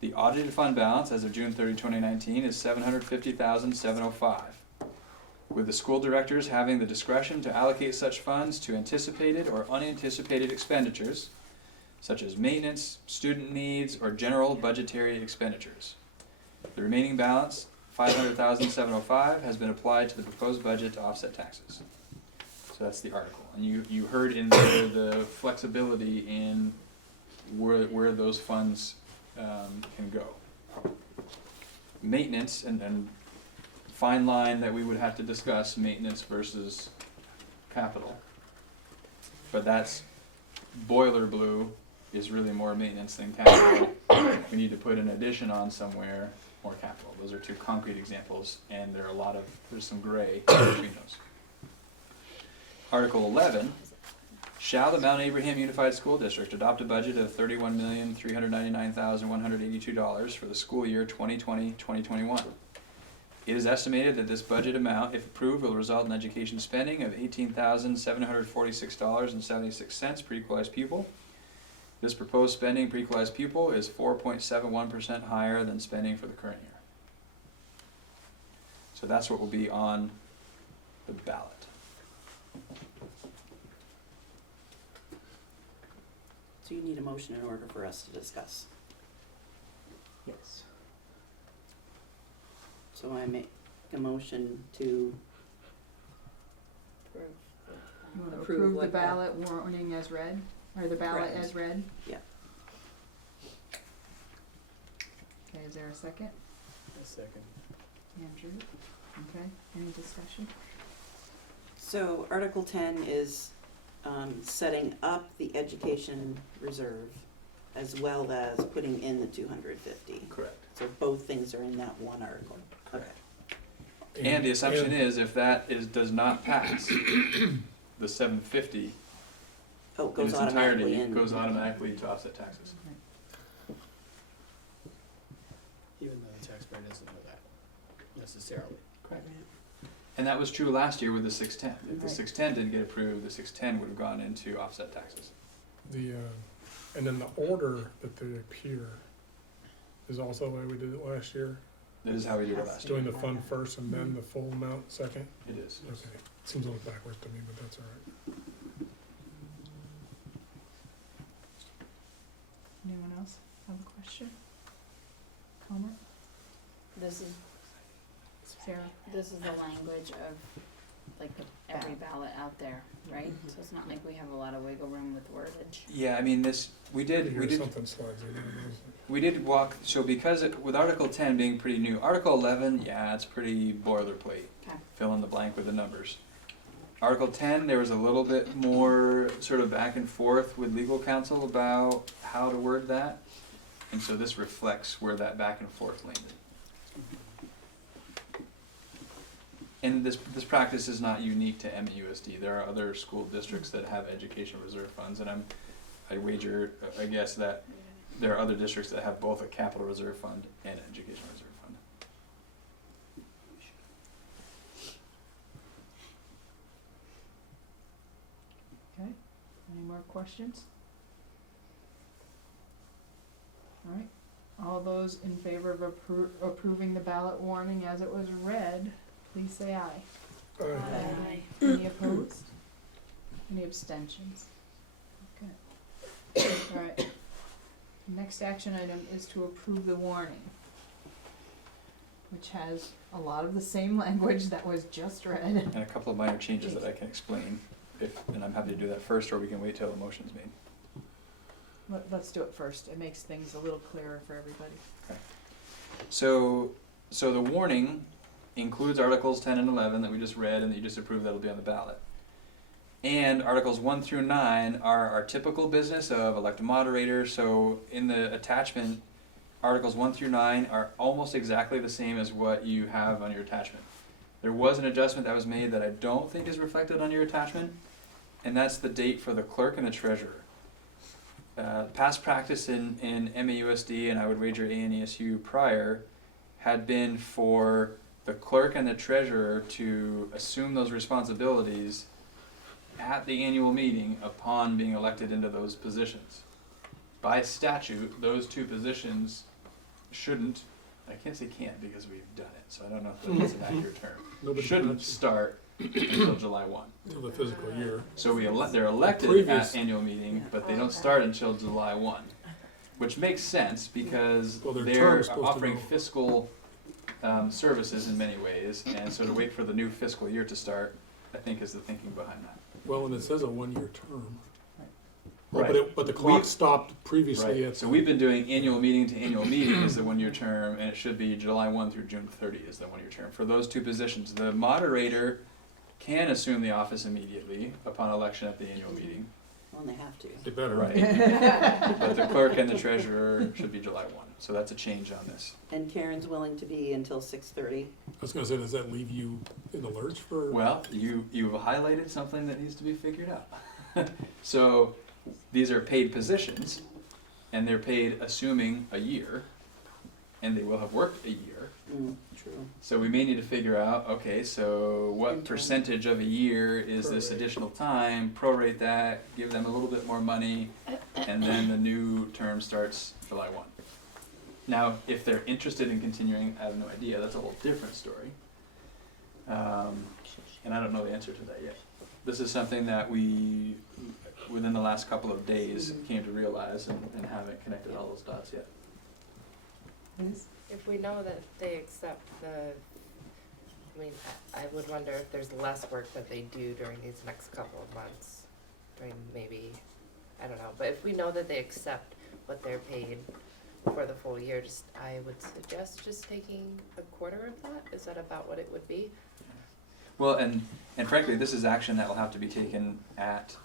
The audited fund balance as of June 30, 2019 is $750,705, with the school directors having the discretion to allocate such funds to anticipated or unanticipated expenditures, such as maintenance, student needs, or general budgetary expenditures. The remaining balance, $500,705, has been applied to the proposed budget to offset taxes. So that's the article. And you heard in there the flexibility in where those funds can go. Maintenance, and fine line that we would have to discuss, maintenance versus capital. But that's boiler blue is really more maintenance than capital. We need to put an addition on somewhere, more capital. Those are two concrete examples, and there's some gray between those. Article 11, shall the Mount Abraham Unified School District adopt a budget of $31,399,182 for the school year 2020-2021? It is estimated that this budget amount, if approved, will result in education spending of $18,746.76 per equalized pupil. This proposed spending per equalized pupil is 4.71% higher than spending for the current year. So that's what will be on the ballot. So you need a motion in order for us to discuss. Yes. So I make a motion to You want to Approve approve the what the- ballot warning as read, or the ballot Correct. as read? Yeah. Okay, is there a second? A second. Andrew? Okay, any discussion? So Article 10 is setting up the education reserve as well as putting in the 250. Correct. So both things are in that one article. Okay. And the assumption is if that does not pass, the 750 Oh, it in goes its automatically entirety in. goes automatically to offset taxes. Even though the taxpayer doesn't know that necessarily. Correct. And that was true last year with the 610. If the Right. 610 didn't get approved, the 610 would have gone into offset taxes. And then the order that they appear is also the way we did it last year. That is how we did it last year. Doing the fund first and then the full amount second. It is. Okay, seems a little backwards to me, but that's all right. Anyone else have a question? Comment? This is, Sarah? this is the language of, like, every ballot out there, right? So it's not like we have a lot of wiggle room with wordage. Yeah, I mean, we did Something slides in there. We did walk, so because with Article 10 being pretty new, Article 11, yeah, it's pretty boilerplate. Okay. Fill in the blank with the numbers. Article 10, there was a little bit more sort of back and forth with legal counsel about how to word that. And so this reflects where that back and forth landed. And this practice is not unique to MAUSD. There are other school districts that have education reserve funds, and I wager, I guess, that there are other districts that have both a capital reserve fund and an education reserve fund. more questions? Alright, all those in favor of approving the ballot warning as it was read, please say aye. Aye. Any opposed? Any abstentions? Okay. Alright. Next action item is to approve the warning, which has a lot of the same language that was just read. And a couple of minor changes that I can explain, and I'm happy to do that first, or we can wait till the motion's made. Let's do it first. It makes things a little clearer for everybody. So the warning includes Articles 10 and 11 that we just read and that you just approved that'll be on the ballot. And Articles 1 through 9 are our typical business of elect a moderator. So in the attachment, Articles 1 through 9 are almost exactly the same as what you have on your attachment. There was an adjustment that was made that I don't think is reflected on your attachment, and that's the date for the clerk and the treasurer. Past practice in MAUSD, and I would wager ANESU prior, had been for the clerk and the treasurer to assume those responsibilities at the annual meeting upon being elected into those positions. By statute, those two positions shouldn't, I can't say can't because we've done it, so I don't know if that's an accurate term, shouldn't start until July 1. Till the fiscal year. So they're elected at annual meeting, but they don't start until July 1, which makes sense because Well, their they're term's supposed to offering go. fiscal services in many ways, and so to wait for the new fiscal year to start, I think is the thinking behind that. Well, and it says a 1-year term. Well, Right. but the clock We- stopped previously Right, at. so we've been doing annual meeting to annual meeting is the 1-year term, and it should be July 1 through June 30 is the 1-year term for those two positions. The moderator can assume the office immediately upon election at the annual meeting. Well, they have to. They better. Right. But the clerk and the treasurer should be July 1, so that's a change on this. And Karen's willing to be until 6:30. I was gonna say, does that leave you in the lurch for? Well, you've highlighted something that needs to be figured out. So these are paid positions, and they're paid assuming a year, and they will have worked a year. True. So we may need to figure out, okay, so what Internal. percentage of a year is this additional time, prorate that, give them a little bit more money, and then the new term starts July 1. Now, if they're interested in continuing, I have no idea, that's a whole different story. And I don't know the answer to that yet. This is something that we, within the last couple of days, came to realize and haven't connected all those dots yet. If we know that they accept I mean, I would wonder if there's less work that they do during these next couple of months, during maybe, I don't know, but if we know that they accept what they're paid for the full year, I would suggest just taking a quarter of that. Is that about what it would be? Well, and frankly, this is action that will have to be taken at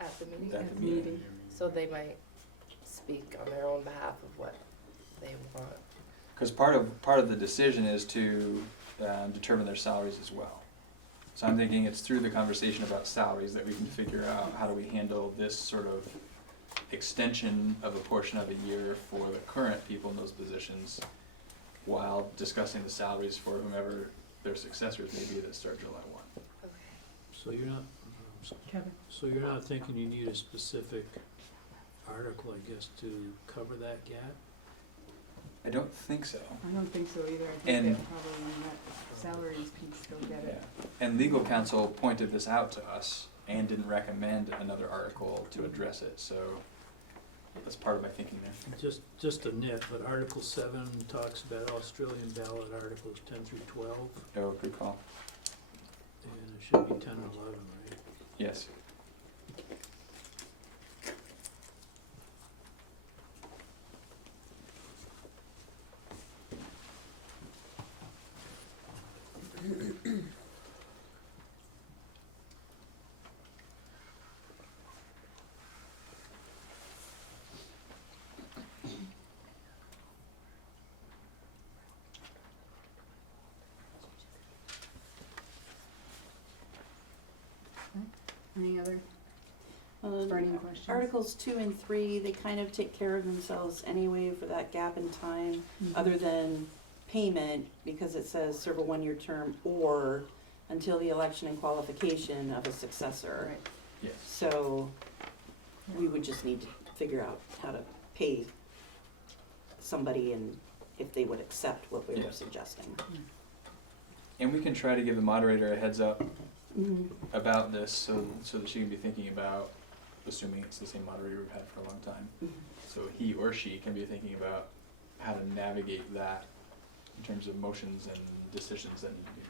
At the meeting? the meeting. So they might speak on their own behalf of what they want. Because part of the decision is to determine their salaries as well. So I'm thinking it's through the conversation about salaries that we can figure out how do we handle this sort of extension of a portion of a year for the current people in those positions while discussing the salaries for whomever their successors may be that start July 1. Okay. So you're not, Kevin? so you're not thinking you need a specific article, I guess, to cover that gap? I don't think so. I don't think so either. I think And- that probably in that salaries piece, they'll get it. And legal counsel pointed this out to us and didn't recommend another article to address it, so that's part of my thinking there. Just a nit, but Article 7 talks about Australian ballot articles 10 through 12, Oh, good call. and it should be 10 and 11, right? Yes. Any other Um, burning questions? Articles 2 and 3, they kind of take care of themselves anyway for that gap in time, other than payment, because it says serve a 1-year term or until the election and qualification of a successor. Right. Yes. So We would just need to figure out how to pay somebody and if they would accept what we Yeah. were suggesting. And we can try to give the moderator a heads up about this so that she can be thinking about, assuming it's the same moderator we've had for a long time. So he or she can be thinking about how to navigate that in terms of motions and decisions that need to be made.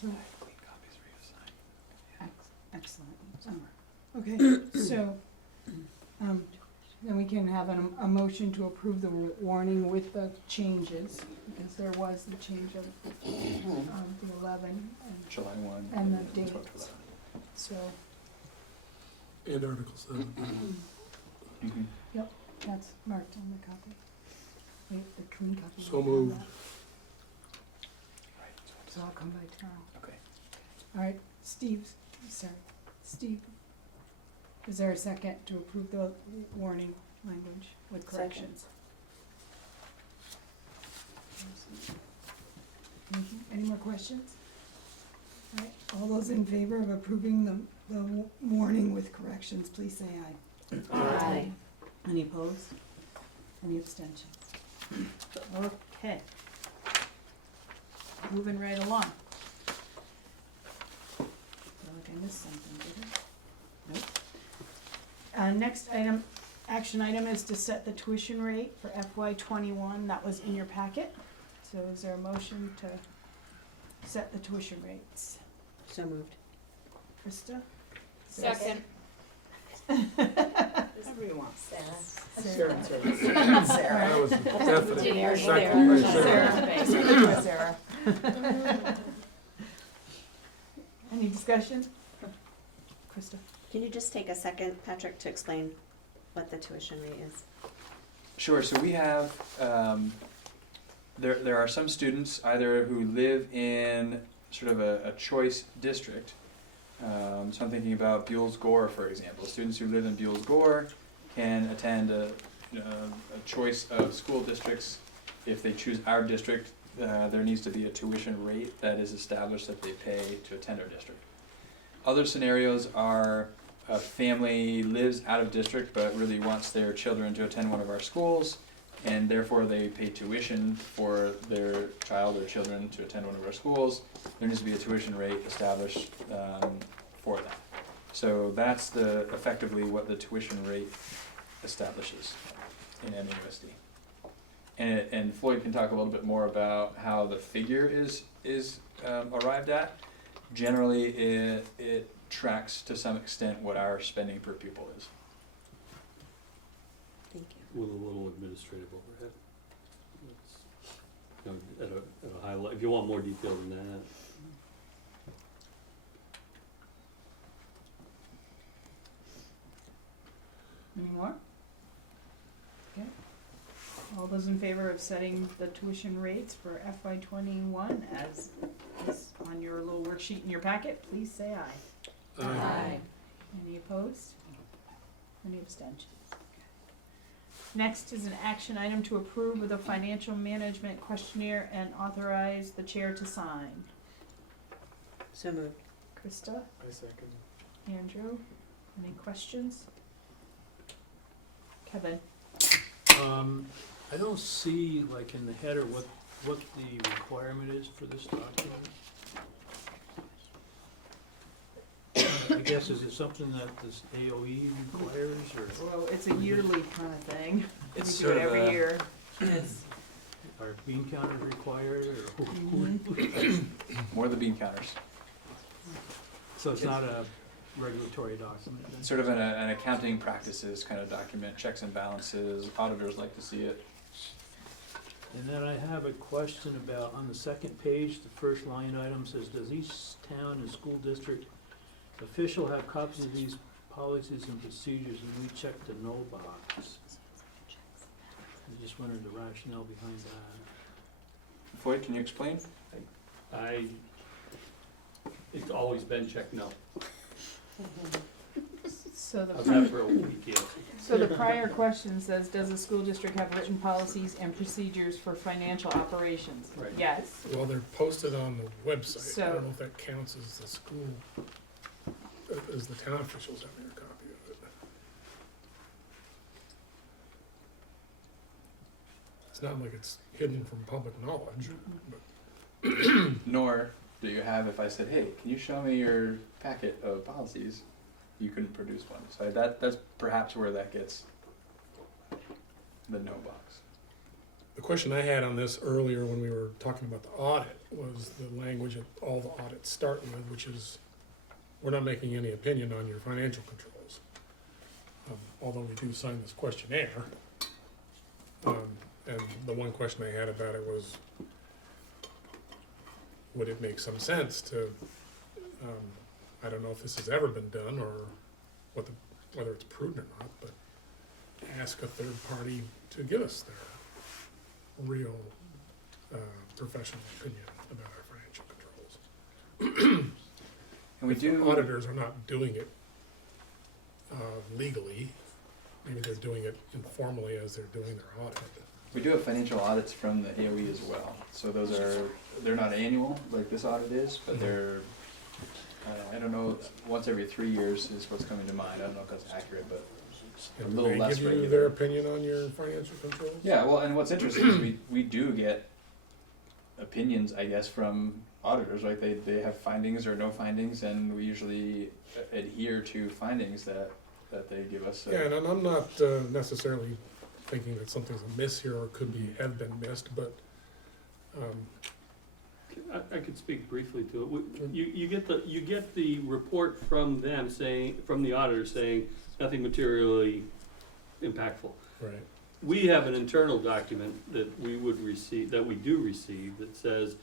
So, Copies for you to sign. Excellent. okay, so, then we can have a motion to approve the warning with the changes, because there was the change of, the 11 July 1. and the 12 to dates. 11. So, And Article 7. Mhm. that's marked on the copy. Wait, the clean copy. So moved. So I'll come by tomorrow. Okay. All right, Steve, is there a second to approve the warning language with Second. corrections? Any more questions? All right, all those in favor of approving the warning with corrections, please say aye. Aye. Any opposed? Any abstentions? Okay. Moving right along. Feel like I missed something, did I? Nope. Next item, action item is to set the tuition rate for FY '21. That was in your packet. So is there a motion to set the tuition rates? So moved. Krista? Second. Everyone. Sarah. Sarah. That was a definite Generic second. there. Sarah. Sarah. Any discussion? Krista? Can you just take a second, Patrick, to explain what the tuition rate is? Sure, so we have, there are some students either who live in sort of a choice district. So I'm thinking about Buell's Gore, for example. Students who live in Buell's Gore can attend a choice of school districts. If they choose our district, there needs to be a tuition rate that is established that they pay to attend our district. Other scenarios are a family lives out of district but really wants their children to attend one of our schools, and therefore they pay tuition for their child or children to attend one of our schools. There needs to be a tuition rate established for that. So that's effectively what the tuition rate establishes in MAUSD. And Floyd can talk a little bit more about how the figure is arrived at. Generally, it tracks to some extent what our spending per pupil is. Thank you. With a little administrative overhead. That's, at a high level, if you want more detail than that. Any more? Okay. All those in favor of setting the tuition rates for FY '21 as is on your little worksheet in your packet, please say aye. Aye. Any opposed? Any abstentions? Next is an action item to approve of the financial management questionnaire and authorize the chair to sign. So moved. Krista, I second. Andrew, any questions? Kevin? I don't see, like, in the header, what the requirement is for this document. I guess, is it something that this AOE requires, or Well, it's a yearly kind of thing. It's We do it sort of every a- year. Yes. are bean counters required, or who? More the bean counters. So it's not a regulatory document then? Sort of an accounting practices kind of document, checks and balances, auditors like to see it. And then I have a question about, on the second page, the first line item says, does each town and school district official have copies of these policies and procedures, and we check the no box? I just wondered the rationale behind that. Floyd, can you explain? It's always been checked no. So How's the, that for a weak answer? so the prior question says, does the school district have written policies and procedures for financial operations? Right. Yes. Well, they're posted on the website. I So- don't know if that counts as the school, as the town officials having a copy of it. It's not like it's hidden from public knowledge, but Nor do you have, if I said, hey, can you show me your packet of policies? You couldn't produce one. So that's perhaps where that gets the no box. the question I had on this earlier when we were talking about the audit was the language that all the audits start with, which is, we're not making any opinion on your financial controls. Although we do sign this questionnaire. And the one question I had about it was, would it make some sense to, I don't know if this has ever been done or whether it's prudent or not, but ask a third party to give us their real professional opinion about our financial controls. And we If do. auditors are not doing it legally, maybe they're doing it informally as they're doing their audit. We do have financial audits from the AOE as well. So those they're not annual like this audit is, but they're, I don't know, once every 3 years is what's coming to mind. I don't know if that's accurate, but a And little they less give you regular. their opinion on your financial controls? Yeah, well, and what's interesting is we do get opinions, I guess, from auditors, right? They have findings or no findings, and we usually adhere to findings that they give us. So. Yeah, and I'm not necessarily thinking that something's amiss here or could be, have been missed, but, I could speak briefly to it. You get the report from them saying, from the auditor saying, nothing materially impactful. right, We have an internal document that we would receive, that we do receive, that says,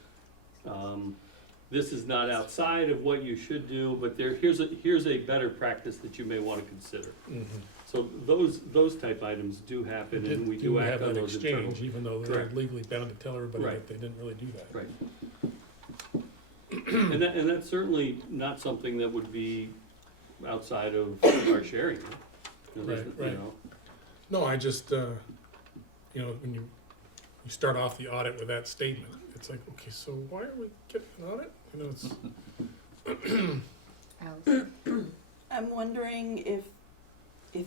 this is not outside of what you should do, but here's a better practice that you may wanna consider. mm-hmm. So those type items do happen, and we do act have on an those internal. exchange, even though they're Correct. legally bound to tell everybody Right. that they didn't really do that. Right. And that's certainly not something that would be outside of our sharing. You know, Right, you right. know. No, I just, you know, when you start off the audit with that statement, it's like, okay, so why are we getting an audit? You know, it's, I'm wondering if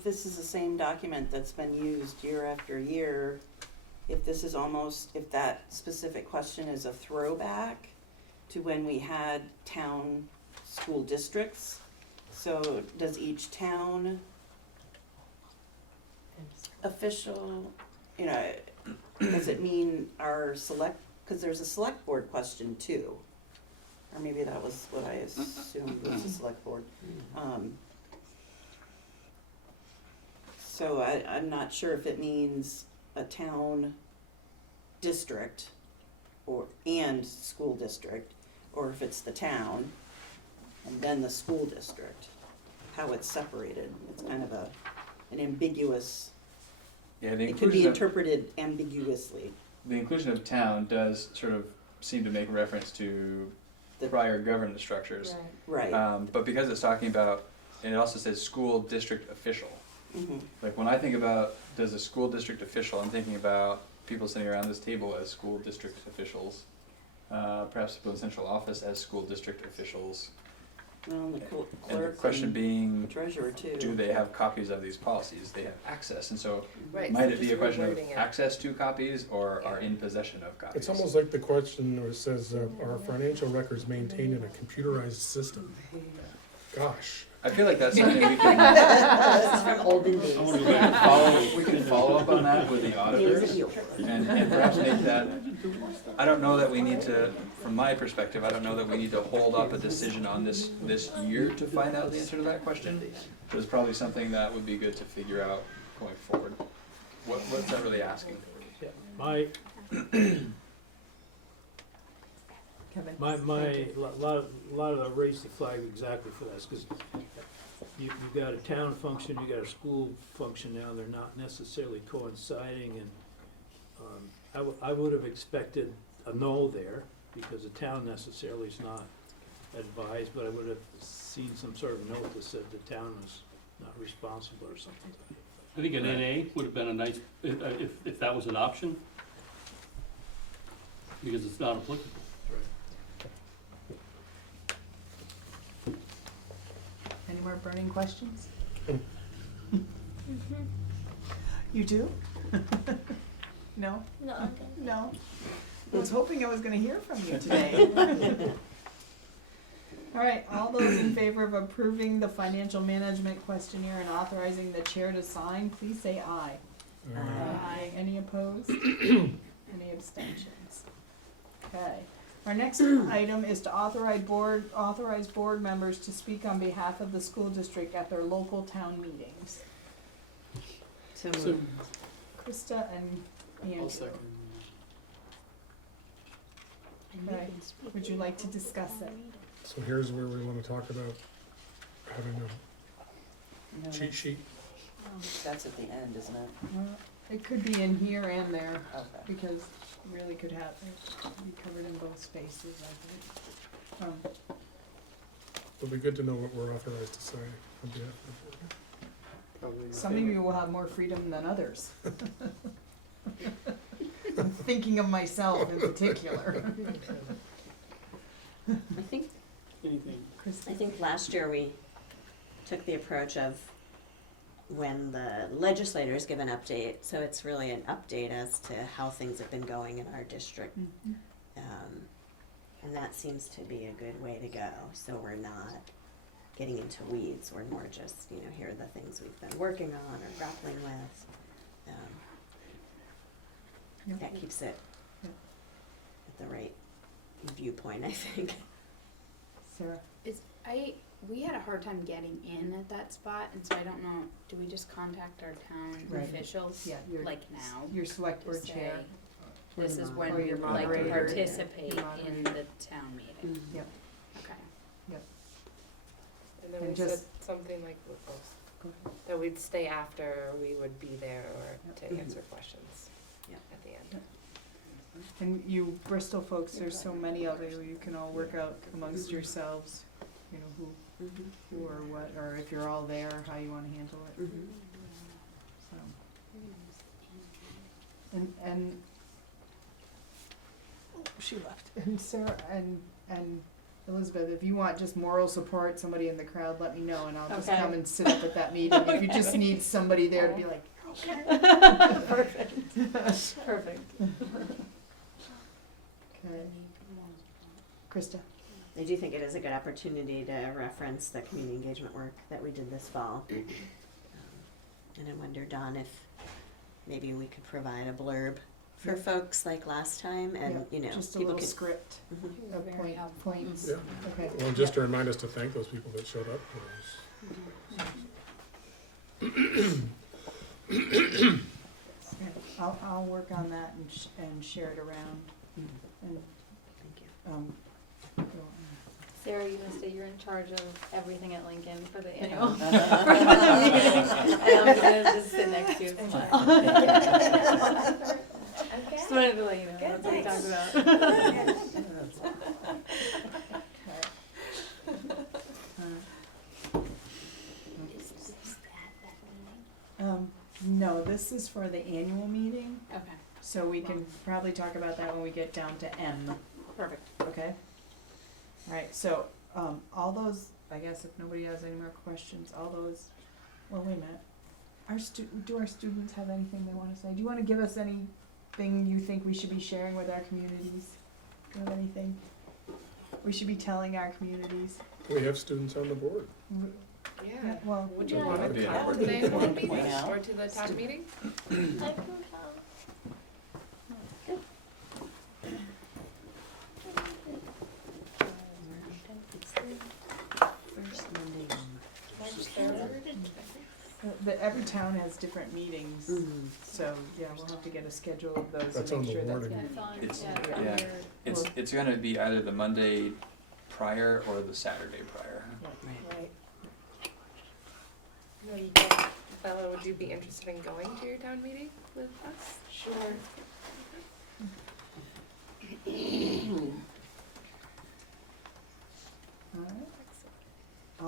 this is the same document that's been used year after year, if this is almost, if that specific question is a throwback to when we had town school districts. So does each town official, you know, does it mean our select, because there's a select board question too. Or maybe that was what I assumed was a select board. So I'm not sure if it means a town district and school district, or if it's the town and then the school district, how it's separated. It's kind of an ambiguous, Yeah, the it could be inclusion of, interpreted ambiguously. the inclusion of town does sort of seem to make reference to The- prior governance structures. Right. But because it's talking about, and it also says school district official. Mhm. Like when I think about, does a school district official, I'm thinking about people sitting around this table as school district officials. Perhaps people in central office as school district officials. Well, the And the clerk question and being, treasurer too. do they have copies of these policies? They have access, and so Right, might so it be just a question of rewording it. access to copies or are in possession of copies? it's almost like the question where it says, are financial records maintained in a computerized system? Gosh, I feel like that's something we can, This is from olden days. I wanna go back. we can follow up on that with the auditors and perhaps make that, I don't know that we need to, from my perspective, I don't know that we need to hold up a decision on this year to find out the answer to that question. But it's probably something that would be good to figure out going forward. What's that really asking? Yeah, my, Kevin. lot of the raise the flag exactly for this, because you've got a town function, you got a school function now, they're not necessarily coinciding, and I would have expected a no there, because the town necessarily is not advised, but I would have seen some sort of note that said the town was not responsible or something. I think an NA would have been a nice, if that was an option, because it's not applicable. Any more burning questions? You do? No? No, No? I was hoping I was gonna hear from you today. All right, all those in favor of approving the financial management questionnaire and authorizing the chair to sign, please say aye. Aye. Any opposed? Any abstentions? Okay. Our next item is to authorize board members to speak on behalf of the school district at their local town meetings. So So, Krista and Andrew. I'll second. Okay. Would you like to discuss it? So here's where we wanna talk about having a No, cheat sheet. that's at the end, isn't it? It could be in here and there, Okay. because really could have, it could be covered in both spaces, I think. It'll be good to know what we're authorized to say on behalf of the board. Probably Some of you will have more freedom than others. I'm thinking of myself in particular. I think anything. I think last year we took the approach of when the legislators give an update, so it's really an update as to how things have been going in our district. And that seems to be a good way to go, so we're not getting into weeds, we're more just, here are the things we've been working on or grappling with. That keeps it at the right viewpoint, I think. Sarah? We had a hard time getting in at that spot, and so I don't know, do we just contact our town Right. officials, Yeah, you're- like now? Your select To board say, chair. this is when Or we'd your like to moderator. participate Your in moderator. the town meeting. Yep. Okay. And then And we just- said something like, Go ahead. that we'd stay after, we would be there or to Yep. answer questions Yep. at the end. And you Bristol folks, there's so many of you, you can all work out amongst yourselves, who or what, or if you're all there, how you wanna handle it, so. And she left. And Sarah and Elizabeth, if you want just moral support, somebody in the crowd, let me know, and I'll just Okay. come and sit up at that meeting. If you just need somebody there to be like, Perfect. okay. Krista? I do think it is a good opportunity to reference the community engagement work that we did this fall. And I wonder, Dawn, if maybe we could provide a blurb for folks like last time, and Just a people little could. script Mhm. of points. Yeah. Okay. Well, just to remind us to thank those people that showed up for those. I'll work on that and share it around and, Thank you. go on. Sarah, you must say you're in charge of everything at Lincoln for the Yeah. annual. And I'm gonna just sit next to you. It's fine. Just wanted to let you know, that's what we talked about. No, this is for the annual meeting, Okay, so we can probably talk about that when we get down to M, perfect. okay? Alright, so, all those, I guess if nobody has any more questions, all those, well, wait a minute. Do our students have anything they wanna say? Do you wanna give us anything you think we should be sharing with our communities? Do you have anything we should be telling our communities? We have students on the board. Yeah. Well, Would you Yeah. want That'd be to an come to opportunity. the annual Point meeting out. or to the town meeting? First Monday. every town has different meetings, so, yeah, we'll have to get a schedule of those That's and on make the sure that's. warning. It's on, It's- yeah, on yeah. your- It's gonna be either the Monday prior or the Saturday prior. Right. Bella, would you be interested in going to your town meeting with us? Sure. Alright.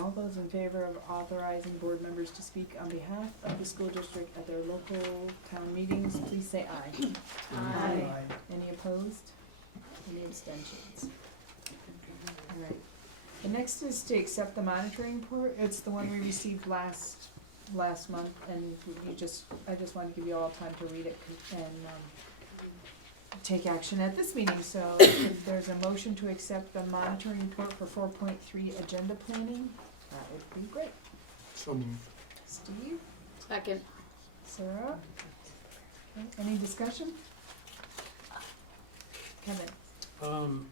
All those in favor of authorizing board members to speak on behalf of the school district at their local town meetings, please say aye. Aye. Any opposed? Any abstentions? Alright, the next is to accept the monitoring report, it's the one we received last month, and I just wanted to give you all time to read it and, take action at this meeting, so if there's a motion to accept the monitoring report for 4.3 agenda planning, that would be great. So moved. Steve, Second. Sarah, okay, any discussion? Kevin? I'm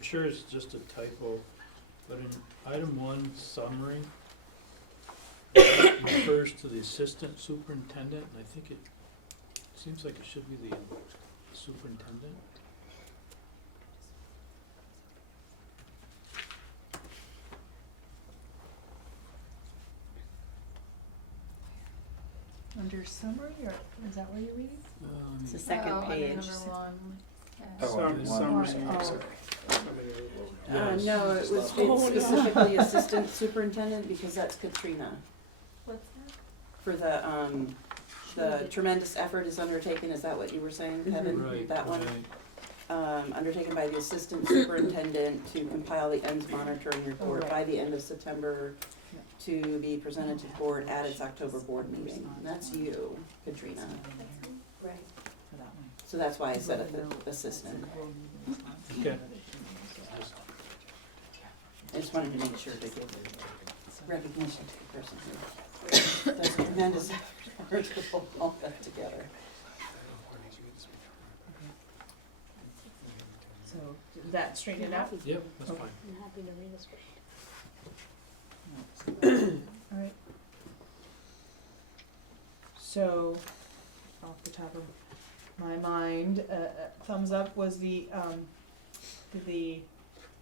sure it's just a typo, but in item 1 summary, it refers to the assistant superintendent, and I think it seems like it should be the superintendent. Under summary, or is that where you're reading? It's the second Oh, under page. number 1. No, it's specifically assistant superintendent because that's Katrina. What's that? For the tremendous effort is undertaken, is that what you were saying, Kevin? Right, That one, right. undertaken by the assistant superintendent to compile the ends monitoring report right. by the end of September to be presented to the board at its October board meeting. And that's you, Katrina. Right. For that one. So that's why I said it, the assistant. Okay. I just wanted to make sure to give recognition to the person who does tremendous effort to pull all that together. So, did that straighten it out? Yep, that's Okay. fine. I'm happy to read this. Alright. So, off the top of my mind, thumbs up was the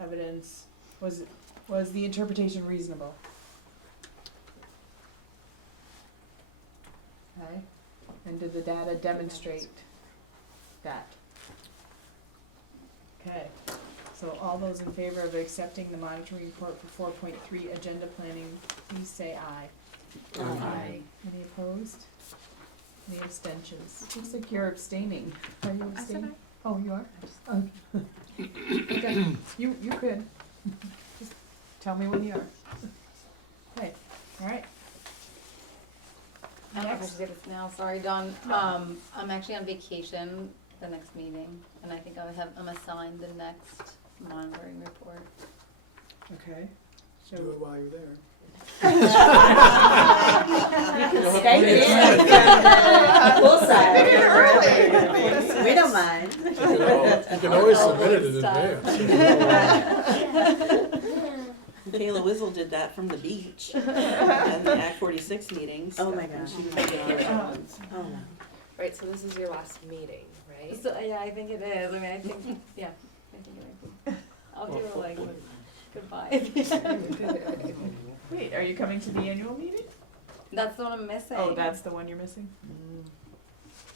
evidence, was the interpretation reasonable? Okay, and did the data demonstrate that? Okay, so all those in favor of accepting the monitoring report for 4.3 agenda planning, please say aye. Aye. Any opposed? Any abstentions? Looks like you're abstaining. Are you abstaining? Oh, you are? Okay. You could. Just tell me when you are. Okay, alright. I don't know if I should say this now, sorry, Dawn. I'm actually on vacation the next meeting, and I think I'm assigned the next monitoring report. Okay. Do it while you're there. Stay in. Poolside. We don't mind. You can always submit it in advance. Kayla Wizzle did that from the beach at the Act 46 meetings. Oh my gosh. She was making all her ones. Oh, no. Right, so this is your last meeting, right? So, yeah, I think it is. I mean, I think, yeah, I think it is. I'll do a like goodbye. Wait, are you coming to the annual meeting? That's the one I'm missing. Oh, that's the one you're missing?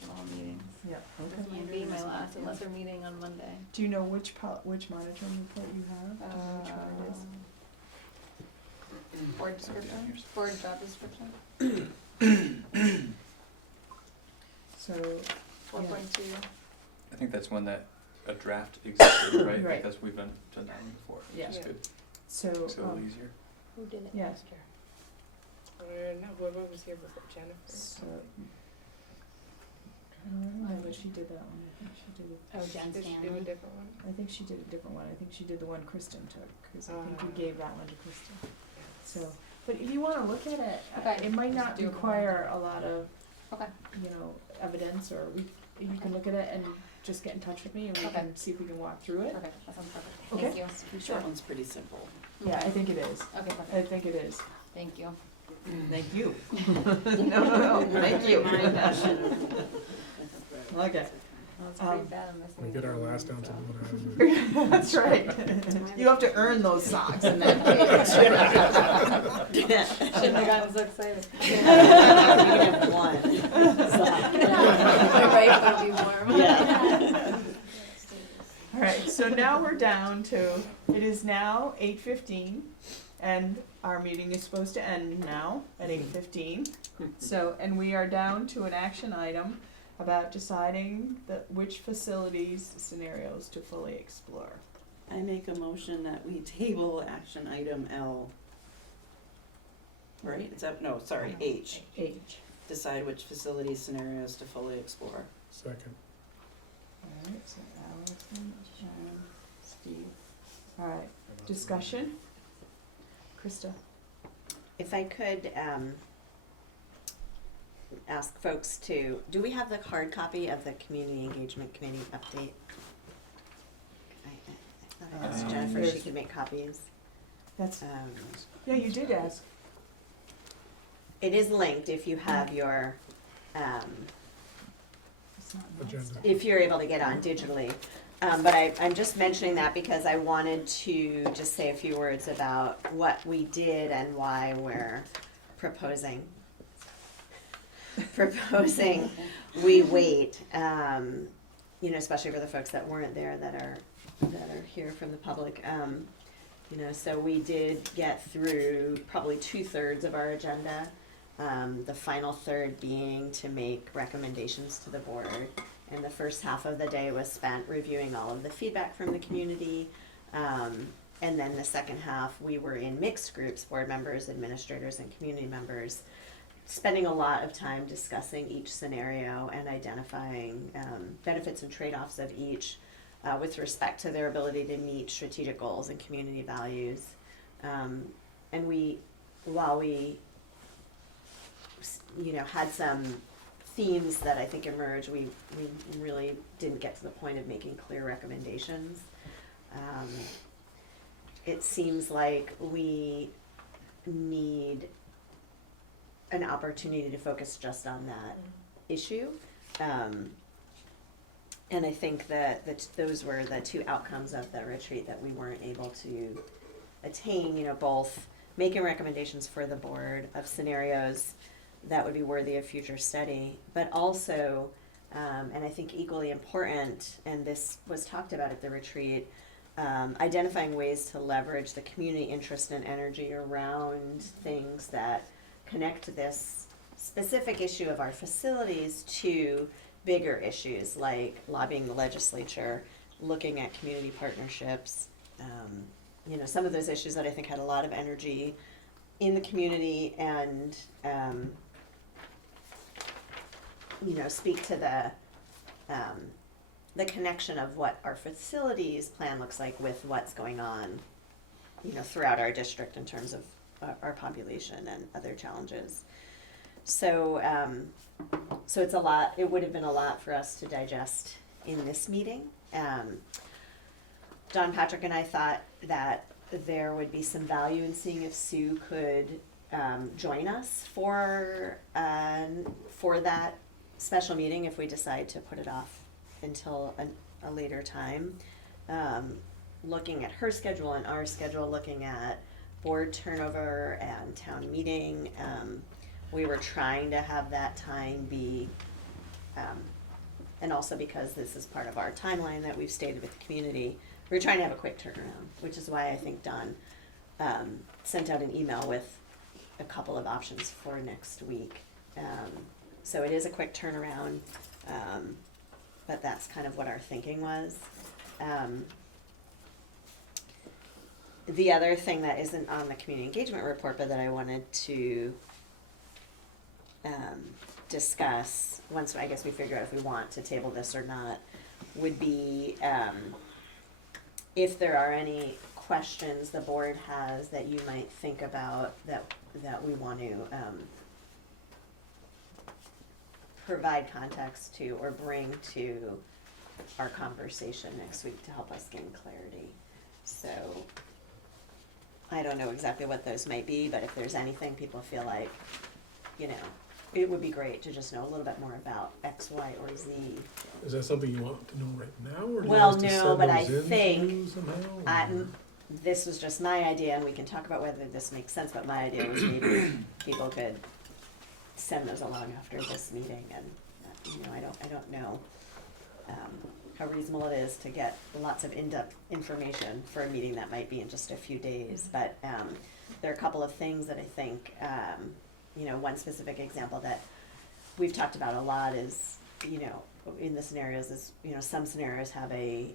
All meetings. Yep. This might be my last, unless they're meeting on Monday. Do you know which monitoring report you have? Do you know which one it is? Board description, board job description. So, 4.2. I think that's one that a draft existed, right? Right. Because we've done that one before, which Yeah. is good. so, Makes it a little easier. Who did it Yeah. last year? No, whoever was here before, Jennifer. so, I don't remember, she did that one, I think she did it. Oh, Jen Did she do a Stanley. different one? I think she did a different one. I think she did the one Kristen took, because I think we gave that one to Kristen. So, but if you wanna look at it, Okay. it might not Just do it. require a lot of, Okay. evidence, or you can look at it and just get in touch with me and we Okay. can see if we can walk through it. Okay, that sounds perfect. Okay. Thank you. That one's pretty simple. Yeah, I think it is. Okay, perfect. I think it is. Thank you. Thank you. No, thank you. Okay. That's pretty bad. I'm missing. We get our last down to the That's right. You have to earn those socks in that cage. Shouldn't have gotten so excited. You can have one. My wife will be warm. Yeah. All right, so now we're down to, it is now 8:15, And our meeting is supposed to end now at 8:15. So, and we are down to an action item about deciding which facilities scenarios to fully explore. I make a motion that we table action item L. Right, is that, no, sorry, H. H. Decide which facility scenarios to fully explore. Second. Alright, so Allison, Sharon, Steve. Alright, discussion? Krista? If I could, ask folks to, do we have the hard copy of the Community Engagement Committee update? I thought I asked Jennifer if she could make copies. That's, yeah, you did ask. It is linked if you have your, It's not Agenda. if you're able to get on digitally. But I'm just mentioning that because I wanted to just say a few words about what we did and why we're proposing we wait, especially for the folks that weren't there that are here from the public. So we did get through probably 2/3 of our agenda. The final third being to make recommendations to the board. And the first half of the day was spent reviewing all of the feedback from the community. And then the second half, we were in mixed groups, board members, administrators, and community members, spending a lot of time discussing each scenario and identifying benefits and trade-offs of each with respect to their ability to meet strategic goals and community values. And while we had some themes that I think emerged, we really didn't get to the point of making clear recommendations. It seems like we need an opportunity to focus just on that issue. And I think that those were the two outcomes of the retreat that we weren't able to attain, both making recommendations for the board of scenarios that would be worthy of future study, but also, and I think equally important, and this was talked about at the retreat, identifying ways to leverage the community interest and energy around things that connect this specific issue of our facilities to bigger issues like lobbying the legislature, looking at community partnerships, some of those issues that I think had a lot of energy in the community and speak to the connection of what our facilities plan looks like with what's going on, throughout our district in terms of our population and other challenges. So it's a lot. It would have been a lot for us to digest in this meeting. Don Patrick and I thought that there would be some value in seeing if Sue could join us for that special meeting if we decide to put it off until a later time. Looking at her schedule and our schedule, looking at board turnover and town meeting, we were trying to have that time be, and also because this is part of our timeline that we've stated with the community, we were trying to have a quick turnaround, which is why I think Don sent out an email with a couple of options for next week. So it is a quick turnaround, but that's kind of what our thinking was. The other thing that isn't on the community engagement report, but that I wanted to discuss once I guess we figure out if we want to table this or not, would be if there are any questions the board has that you might think about that we want to provide context to or bring to our conversation next week to help us gain clarity. So I don't know exactly what those might be, but if there's anything people feel like, it would be great to just know a little bit more about X, Y, or Z. Is that something you want to know right now, or do you Well, want us to no, send but I those in think to you somehow? This was just my idea, and we can talk about whether this makes sense, but my idea was maybe people could send those along after this meeting, and, I don't know how reasonable it is to get lots of in-depth information for a meeting that might be in just a few days, but there are a couple of things that I think, one specific example that we've talked about a lot is, in the scenarios is, some scenarios have a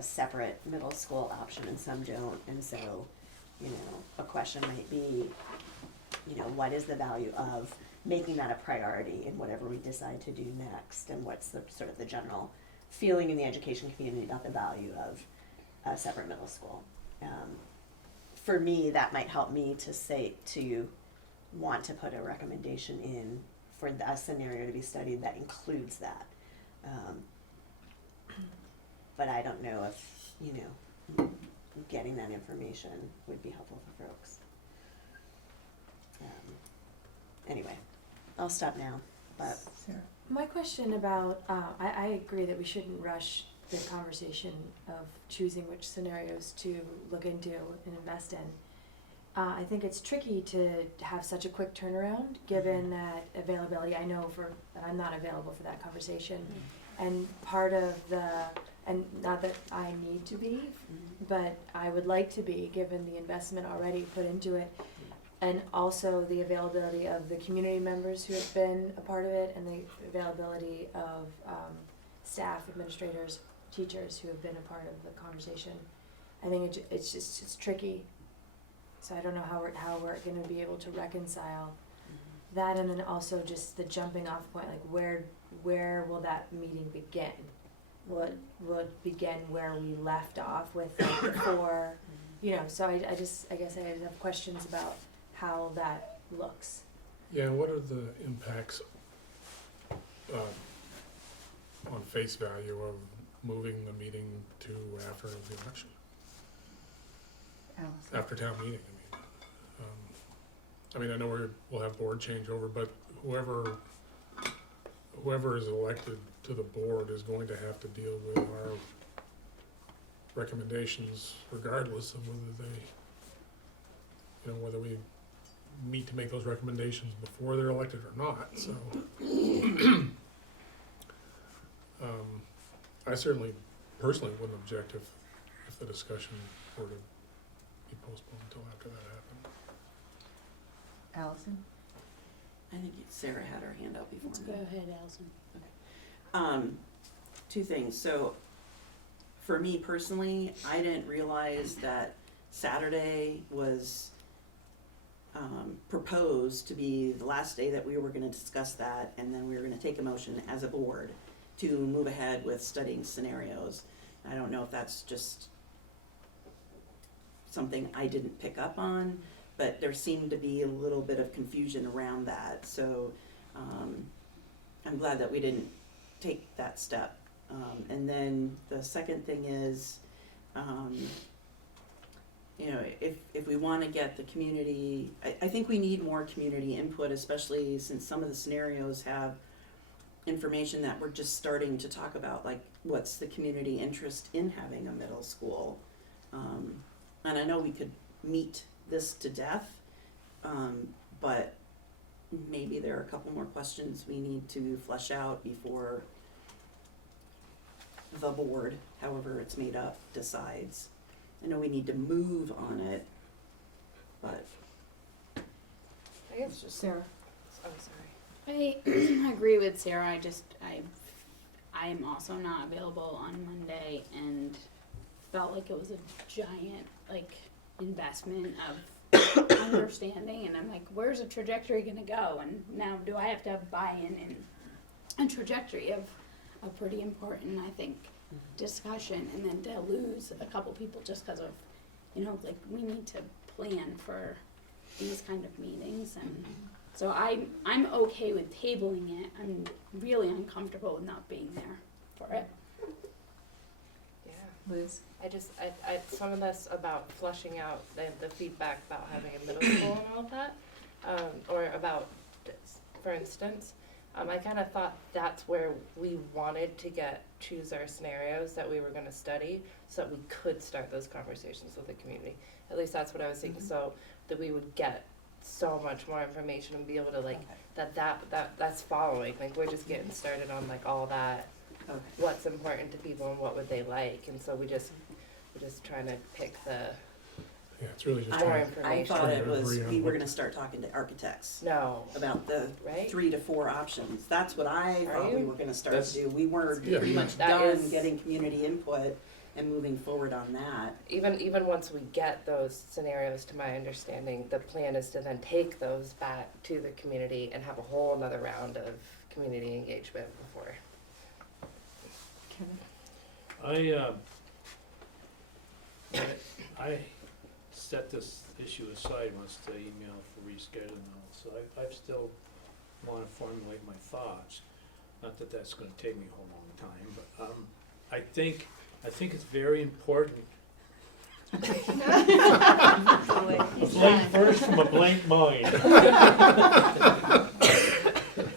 separate middle school option and some don't. And so, a question might be, what is the value of making that a priority in whatever we decide to do next? And what's the sort of the general feeling in the education community about the value of a separate middle school? For me, that might help me to want to put a recommendation in for a scenario to be studied that includes that. But I don't know if, getting that information would be helpful for folks. Anyway, I'll stop now, but. Sarah. My question about, I agree that we shouldn't rush the conversation of choosing which scenarios to look into and invest in. I think it's tricky to have such a quick turnaround, given that availability. I know that I'm not available for that conversation. And part of and not that I need to be, but I would like to be, given the investment already put into it, and also the availability of the community members who have been a part of it, and the availability of staff, administrators, teachers who have been a part of the conversation. I think it's tricky. So I don't know how we're going to be able to reconcile that, and then also just the jumping off point, like where will that meeting begin? Will it begin where we left off with before, So I guess I have questions about how that looks. Yeah, what are the impacts on face value of moving the meeting to after the election? Allison. After town meeting, I mean, I know we'll have board changeover, but whoever is elected to the board is going to have to deal with our recommendations regardless of whether they, whether we meet to make those recommendations before they're elected or not, so. I certainly personally wouldn't object if the discussion were to be postponed until after that happened. Allison? I think Sarah had her hand up before me. Go ahead, Allison. Two things. So, for me personally, I didn't realize that Saturday was proposed to be the last day that we were going to discuss that, and then we were going to take a motion as a board to move ahead with studying scenarios. I don't know if that's just something I didn't pick up on, but there seemed to be a little bit of confusion around that. So I'm glad that we didn't take that step. And then the second thing is, if we want to get the community, I think we need more community input, especially since some of the scenarios have information that we're just starting to talk about, like what's the community interest in having a middle school. And I know we could meet this to death, but maybe there are a couple more questions we need to flesh out before the board, however it's made up, decides. I know we need to move on it, but. I guess just Sarah? Oh, sorry. I agree with Sarah. I am also not available on Monday, and felt like it was a giant investment of understanding, and I'm like, where's the trajectory gonna go? And now do I have to have buy-in and a trajectory of a pretty important, I think, discussion, and then to lose a couple people just because of, we need to plan for these kind of meetings, and so I'm okay with tabling it. I'm really uncomfortable with not being there for it. Yeah. Liz? I some of this about flushing out the feedback about having a middle school and all of that, or about, for instance, I kind of thought that's where we wanted to choose our scenarios that we were going to study, so that we could start those conversations with the community. At least that's what I was thinking, so that we would get so much more information and be able to that's following. We're just getting started on all that. Okay. What's important to people and what would they like, and so we're just trying to pick Yeah, it's really just More I, trying. information. I thought it was, Agree on we were what- gonna start talking to architects No, about the right? 3 to 4 options. That's what I Are thought we you? were gonna start That's- to do. We were Yeah. pretty much That done is- getting community input and moving forward on that. Even once we get those scenarios, to my understanding, the plan is to then take those back to the community and have a whole another round of community engagement before. I set this issue aside once the email for rescheduling, so I still wanna formulate my thoughts. Not that that's gonna take me a whole long time, but, I think it's very important. A blank verse from a blank mind.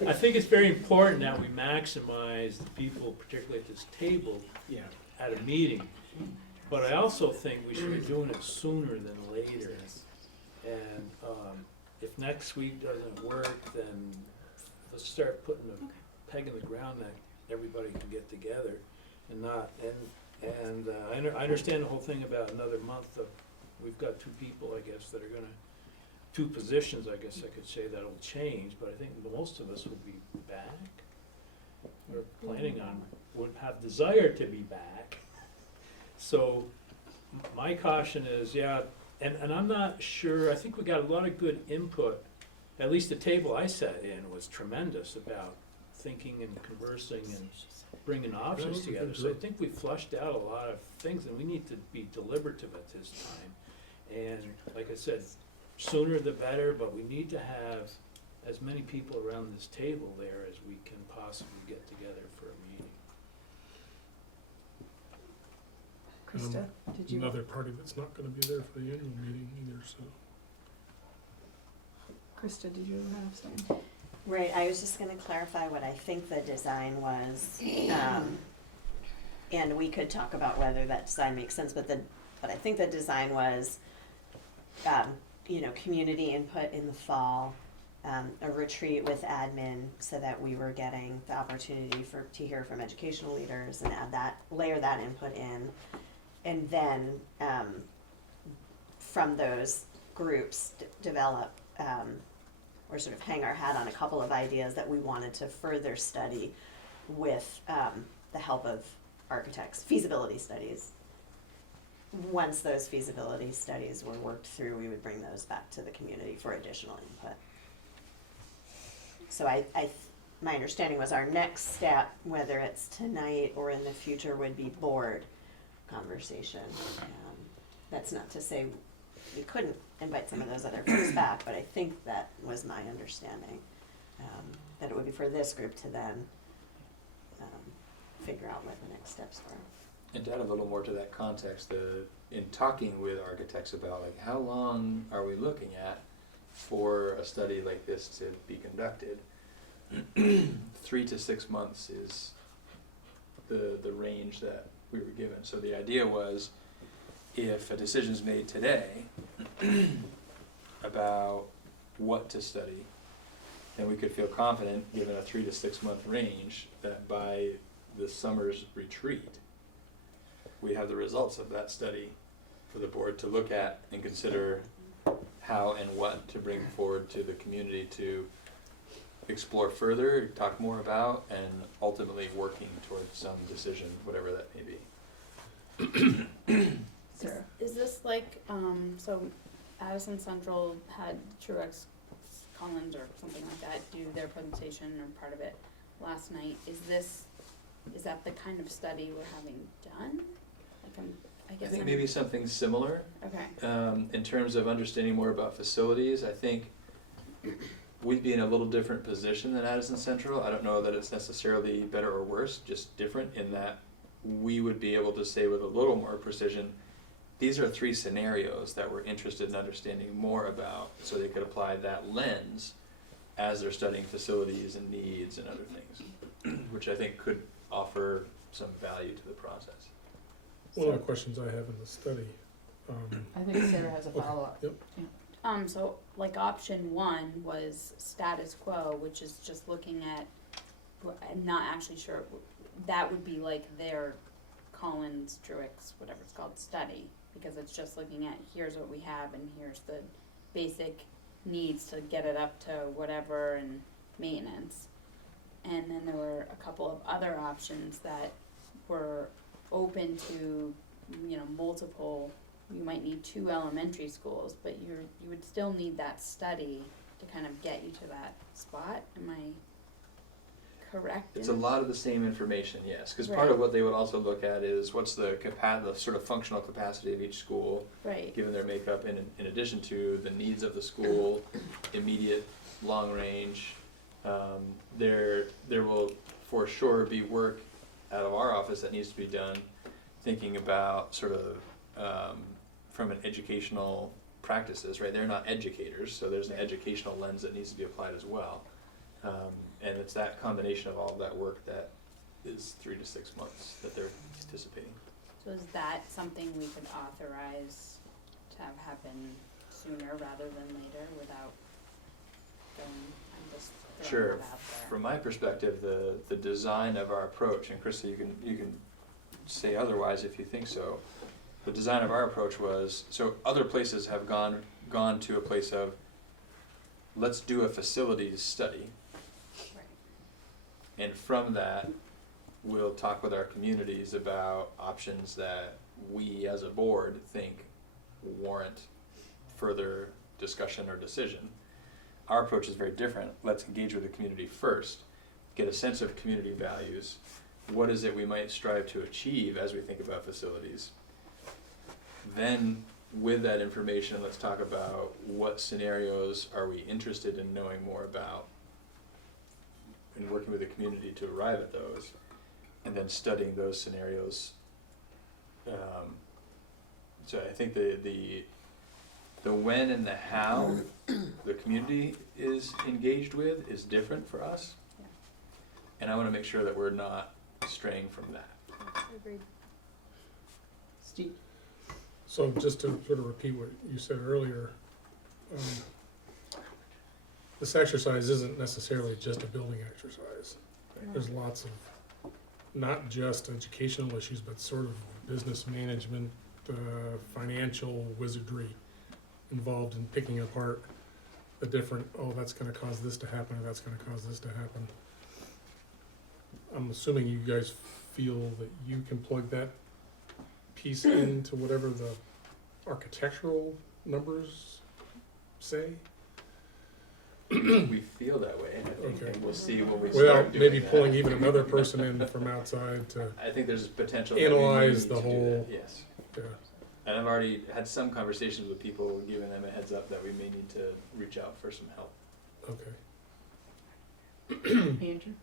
I think it's very important that we maximize the people, particularly at this table, at a meeting. But I also think we should be doing it sooner than later. And if next week doesn't work, then let's start putting a peg in the ground that everybody can get together and not, I understand the whole thing about another month of, we've got 2 people, I guess, that are gonna, 2 positions, I guess I could say, that'll change, but I think most of us will be back. We're planning on, would have desire to be back. So my caution is, and I'm not sure, I think we got a lot of good input. At least the table I sat in was tremendous about thinking and conversing and bringing options together. So I think we flushed out a lot of things, and we need to be deliberative at this time. And like I said, sooner the better, but we need to have as many people around this table there as we can possibly get together for a meeting. Krista, did you? Another party that's not gonna be there for the annual meeting either, so. Krista, did you have something? Right, I was just gonna clarify what I think the design was, and we could talk about whether that design makes sense, but I think the design was, community input in the fall, a retreat with admin so that we were getting the opportunity to hear from educational leaders and layer that input in. And then, from those groups, develop, or sort of hang our hat on a couple of ideas that we wanted to further study with the help of architects, feasibility studies. Once those feasibility studies were worked through, we would bring those back to the community for additional input. So my understanding was our next step, whether it's tonight or in the future, would be board conversation. That's not to say we couldn't invite some of those other folks back, but I think that was my understanding, that it would be for this group to then figure out what the next steps were. And to add a little more to that context, in talking with architects about like how long are we looking at for a study like this to be conducted, 3 to 6 months is the range that we were given. So the idea was, if a decision is made today about what to study, then we could feel confident, given a 3 to 6 month range, that by the summer's retreat, we have the results of that study for the board to look at and consider how and what to bring forward to the community to explore further, talk more about, and ultimately working towards some decision, whatever that may be. Sarah? Is this like, so Addison Central had Truex Collins or something like that do their presentation or part of it last night. Is that the kind of study we're having done? Like I guess think maybe something similar. Okay. In terms of understanding more about facilities, I think we'd be in a little different position than Addison Central. I don't know that it's necessarily better or worse, just different in that we would be able to say with a little more precision, these are 3 scenarios that we're interested in understanding more about, so they could apply that lens as they're studying facilities and needs and other things, which I think could offer some value to the process. One of the questions I have in the study, I think Sarah has a Okay. follow-up. Yep. So like option 1 was status quo, which is just looking at, I'm not actually sure, that would be like their Collins, Truex, whatever it's called, study. because it's just looking at here's what we have and here's the basic needs to get it up to whatever and maintenance. And then there were a couple of other options that were open to, you know, multiple, you might need 2 elementary schools, but you would still need that study to kind of get you to that spot. Am I correct? It's a lot of the same information, yes, because part Right. of what they would also look at is what's the sort of functional capacity of each school, Right. given their makeup, in addition to the needs of the school, immediate, long range. There will for sure be work out of our office that needs to be done, thinking about sort of from an educational practices, right? They're not educators, so there's an educational lens that needs to be applied as well. And it's that combination of all of that work that is 3 to 6 months that they're anticipating. So is that something we could authorize to have happen sooner rather than later without going, I'm just throwing Sure. that out there. From my perspective, the design of our approach, and Krista, you can say otherwise if you think so. The design of our approach was, so other places have gone to a place of, let's do a facilities study. Right. And from that, we'll talk with our communities about options that we as a board think warrant further discussion or decision. Our approach is very different. Let's engage with the community first, get a sense of community values. What is it we might strive to achieve as we think about facilities? Then, with that information, let's talk about what scenarios are we interested in knowing more about and working with the community to arrive at those, and then studying those scenarios. So I think the when and the how the community is engaged with is different for us. Yeah. And I want to make sure that we're not straying from that. Agreed. Steve? So just to sort of repeat what you said earlier, this exercise isn't necessarily just a building exercise. There's lots of, not just educational issues, but sort of business management, financial wizardry involved in picking apart the different, oh, that's gonna cause this to happen, or that's gonna cause this to happen. I'm assuming you guys feel that you can plug that piece into whatever the architectural numbers say? We feel that way, I think, Okay. and we'll see when we Without start doing maybe that. pulling even another person in from outside to, I think there's potential that we analyze need the to do whole- that, yes. yeah. And I've already had some conversations with people, giving them a heads up that we may need to reach out for some help. Okay. Andrew?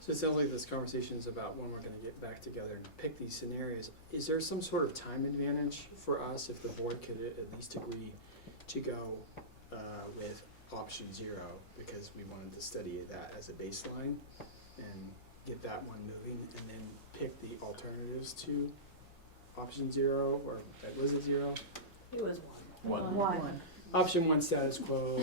So it sounds like this conversation is about when we're gonna get back together and pick these scenarios. Is there some sort of time advantage for us if the board could at least agree to go with option 0, because we wanted to study that as a baseline and get that one moving, and then pick the alternatives to option 0, or was it 0? It was One. One. Option 1, status quo.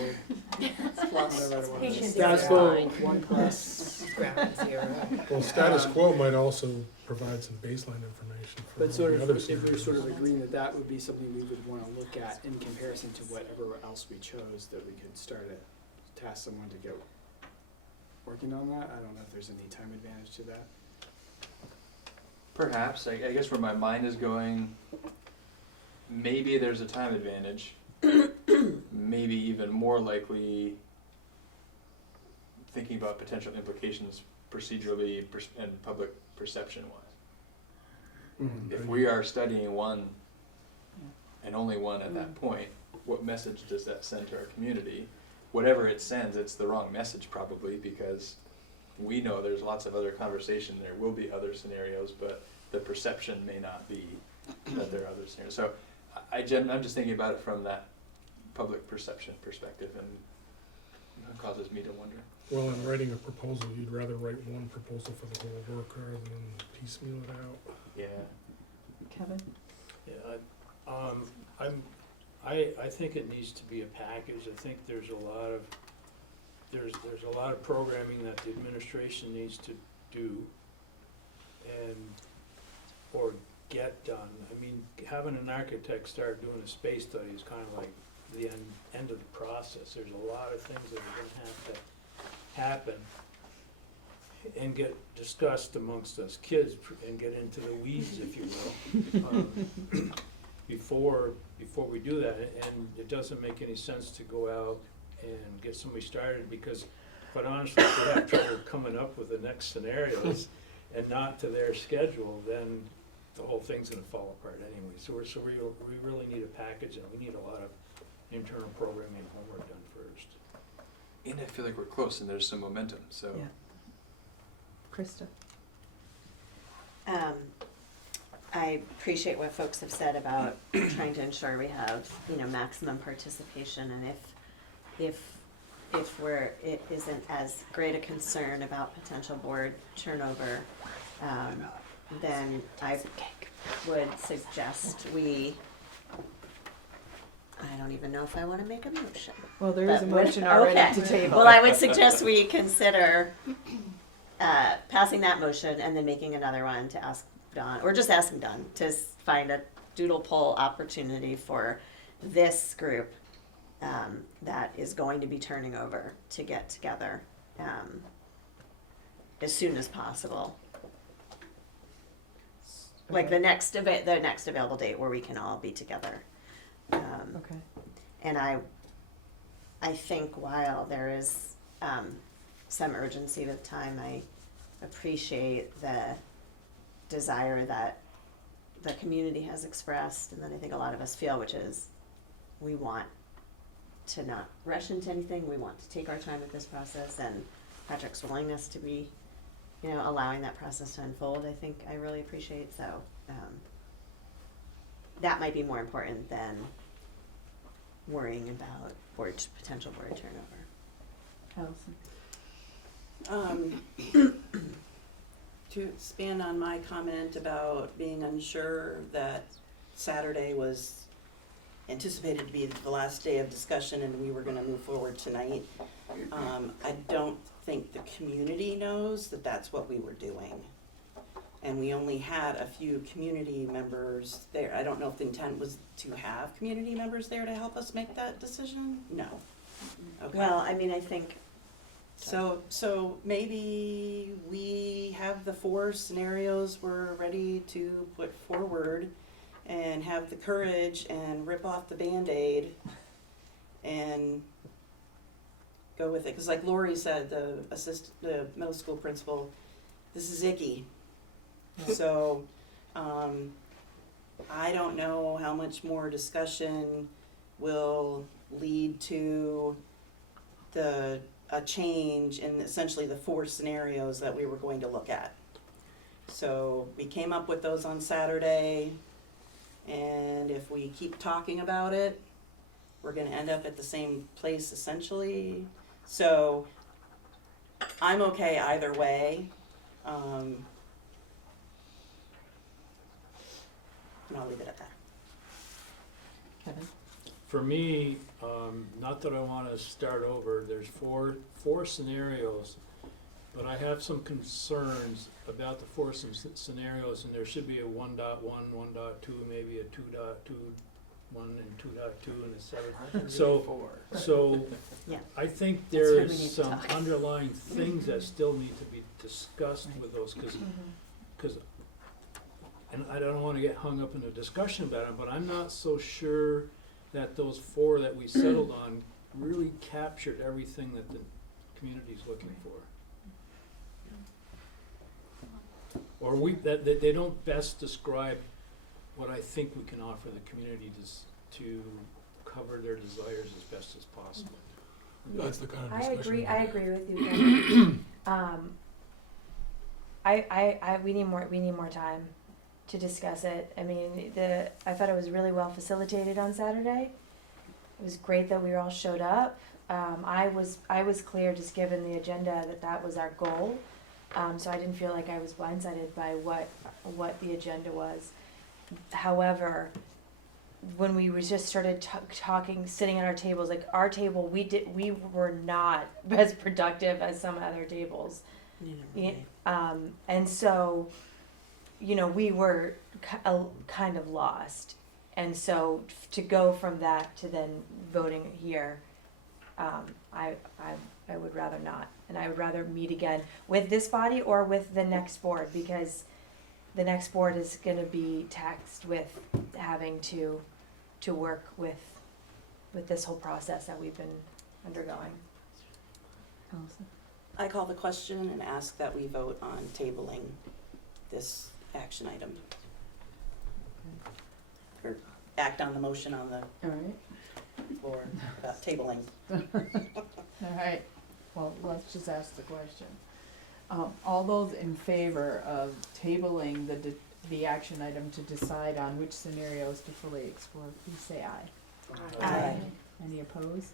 Whatever it was. Patient Status zero. quo 1 plus. Ground zero. Well, status quo might also provide some baseline information for But sort the of, other if we're sort of scenarios. agreeing that that would be something we would wanna look at in comparison to whatever else we chose, that we could start to task someone to get working on that. I don't know if there's any time advantage to that. Perhaps, I guess where my mind is going, maybe there's a time advantage, maybe even more likely thinking about potential implications procedurally and public perception-wise. If we are studying one and only one at that point, what message does that send to our community? Whatever it sends, it's the wrong message probably, because we know there's lots of other conversation, there will be other scenarios, but the perception may not be that there are other scenarios. So I'm just thinking about it from that public perception perspective, and it causes me to wonder. Well, in writing a proposal, you'd rather write one proposal for the whole work rather than piecemeal it out. Yeah. Kevin? Yeah, I think it needs to be a package. I think there's a lot of programming that the administration needs to do, or get done. I mean, having an architect start doing a space study is kind of like the end of the process. There's a lot of things that are gonna have to happen and get discussed amongst us kids and get into the weeds, if you will, before we do that. And it doesn't make any sense to go out and get somebody started, because quite honestly, if they have trouble coming up with the next scenarios and not to their schedule, then the whole thing's gonna fall apart anyway. So we really need a package, and we need a lot of internal programming and homework done first. And I feel like we're close and there's some momentum, so. Yeah. Krista? I appreciate what folks have said about trying to ensure we have, maximum participation, and if it isn't as great a concern about potential board turnover, then I would suggest I don't even know if I want to make a motion. Well, there is a But motion already okay. to table. Well, I would suggest we consider passing that motion and then making another one to ask Dawn, or just asking Dawn to find a doodle poll opportunity for this group that is going to be turning over to get together as soon as possible. Like the next available date where we can all be together. Okay. And I think while there is some urgency with time, I appreciate the desire that the community has expressed, and that I think a lot of us feel, which is we want to not rush into anything. We want to take our time with this process, and Patrick's willingness to be, allowing that process to unfold, I think I really appreciate. So that might be more important than worrying about potential board turnover. Allison? To expand on my comment about being unsure that Saturday was anticipated to be the last day of discussion and we were gonna move forward tonight, I don't think the community knows that that's what we were doing. And we only had a few community members there. I don't know if the intent was to have community members there to help us make that decision? No. Okay. Well, I mean, I think So maybe we have the 4 scenarios we're ready to put forward and have the courage and rip off the Band-Aid and go with it. Cause like Lori said, the middle school principal, this is icky. So, I don't know how much more discussion will lead to a change in essentially the 4 scenarios that we were going to look at. So we came up with those on Saturday, and if we keep talking about it, we're gonna end up at the same place essentially. So I'm okay either way. And I'll leave it at that. Kevin? For me, not that I want to start over, there's four scenarios, but I have some concerns about the 4 scenarios, and there should be a 1.1, 1.2, maybe a 2.2, 1 and 2.2, and a 7. So Yeah. I think That's where we there's need to some talk. underlying things that still need to be discussed with those, because and I don't want to get hung up in a discussion about it, but I'm not so sure that those 4 that we settled on really captured everything that the community's looking for. Or that they don't best describe what I think we can offer the community to cover their desires as best as possible. That's the kind of discussion. I agree with you, Kevin. We need more time to discuss it. I mean, I thought it was really well facilitated on Saturday. It was great that we all showed up. I was clear, just given the agenda, that was our goal. So I didn't feel like I was blindsided by what the agenda was. However, when we just started talking, sitting at our tables, like our table, we were not as productive as some other tables. And so, you know, we were kind of lost. And so to go from that to then voting here, I would rather not. And I would rather meet again with this body or with the next board, because the next board is gonna be taxed with having to work with this whole process that we've been undergoing. I call the question and ask that we vote on tabling this action item. Or act on the motion on the All right, floor about tabling. all right. Well, let's just ask the question. All those in favor of tabling the action item to decide on which scenarios to fully explore, please say aye. Aye. Any opposed?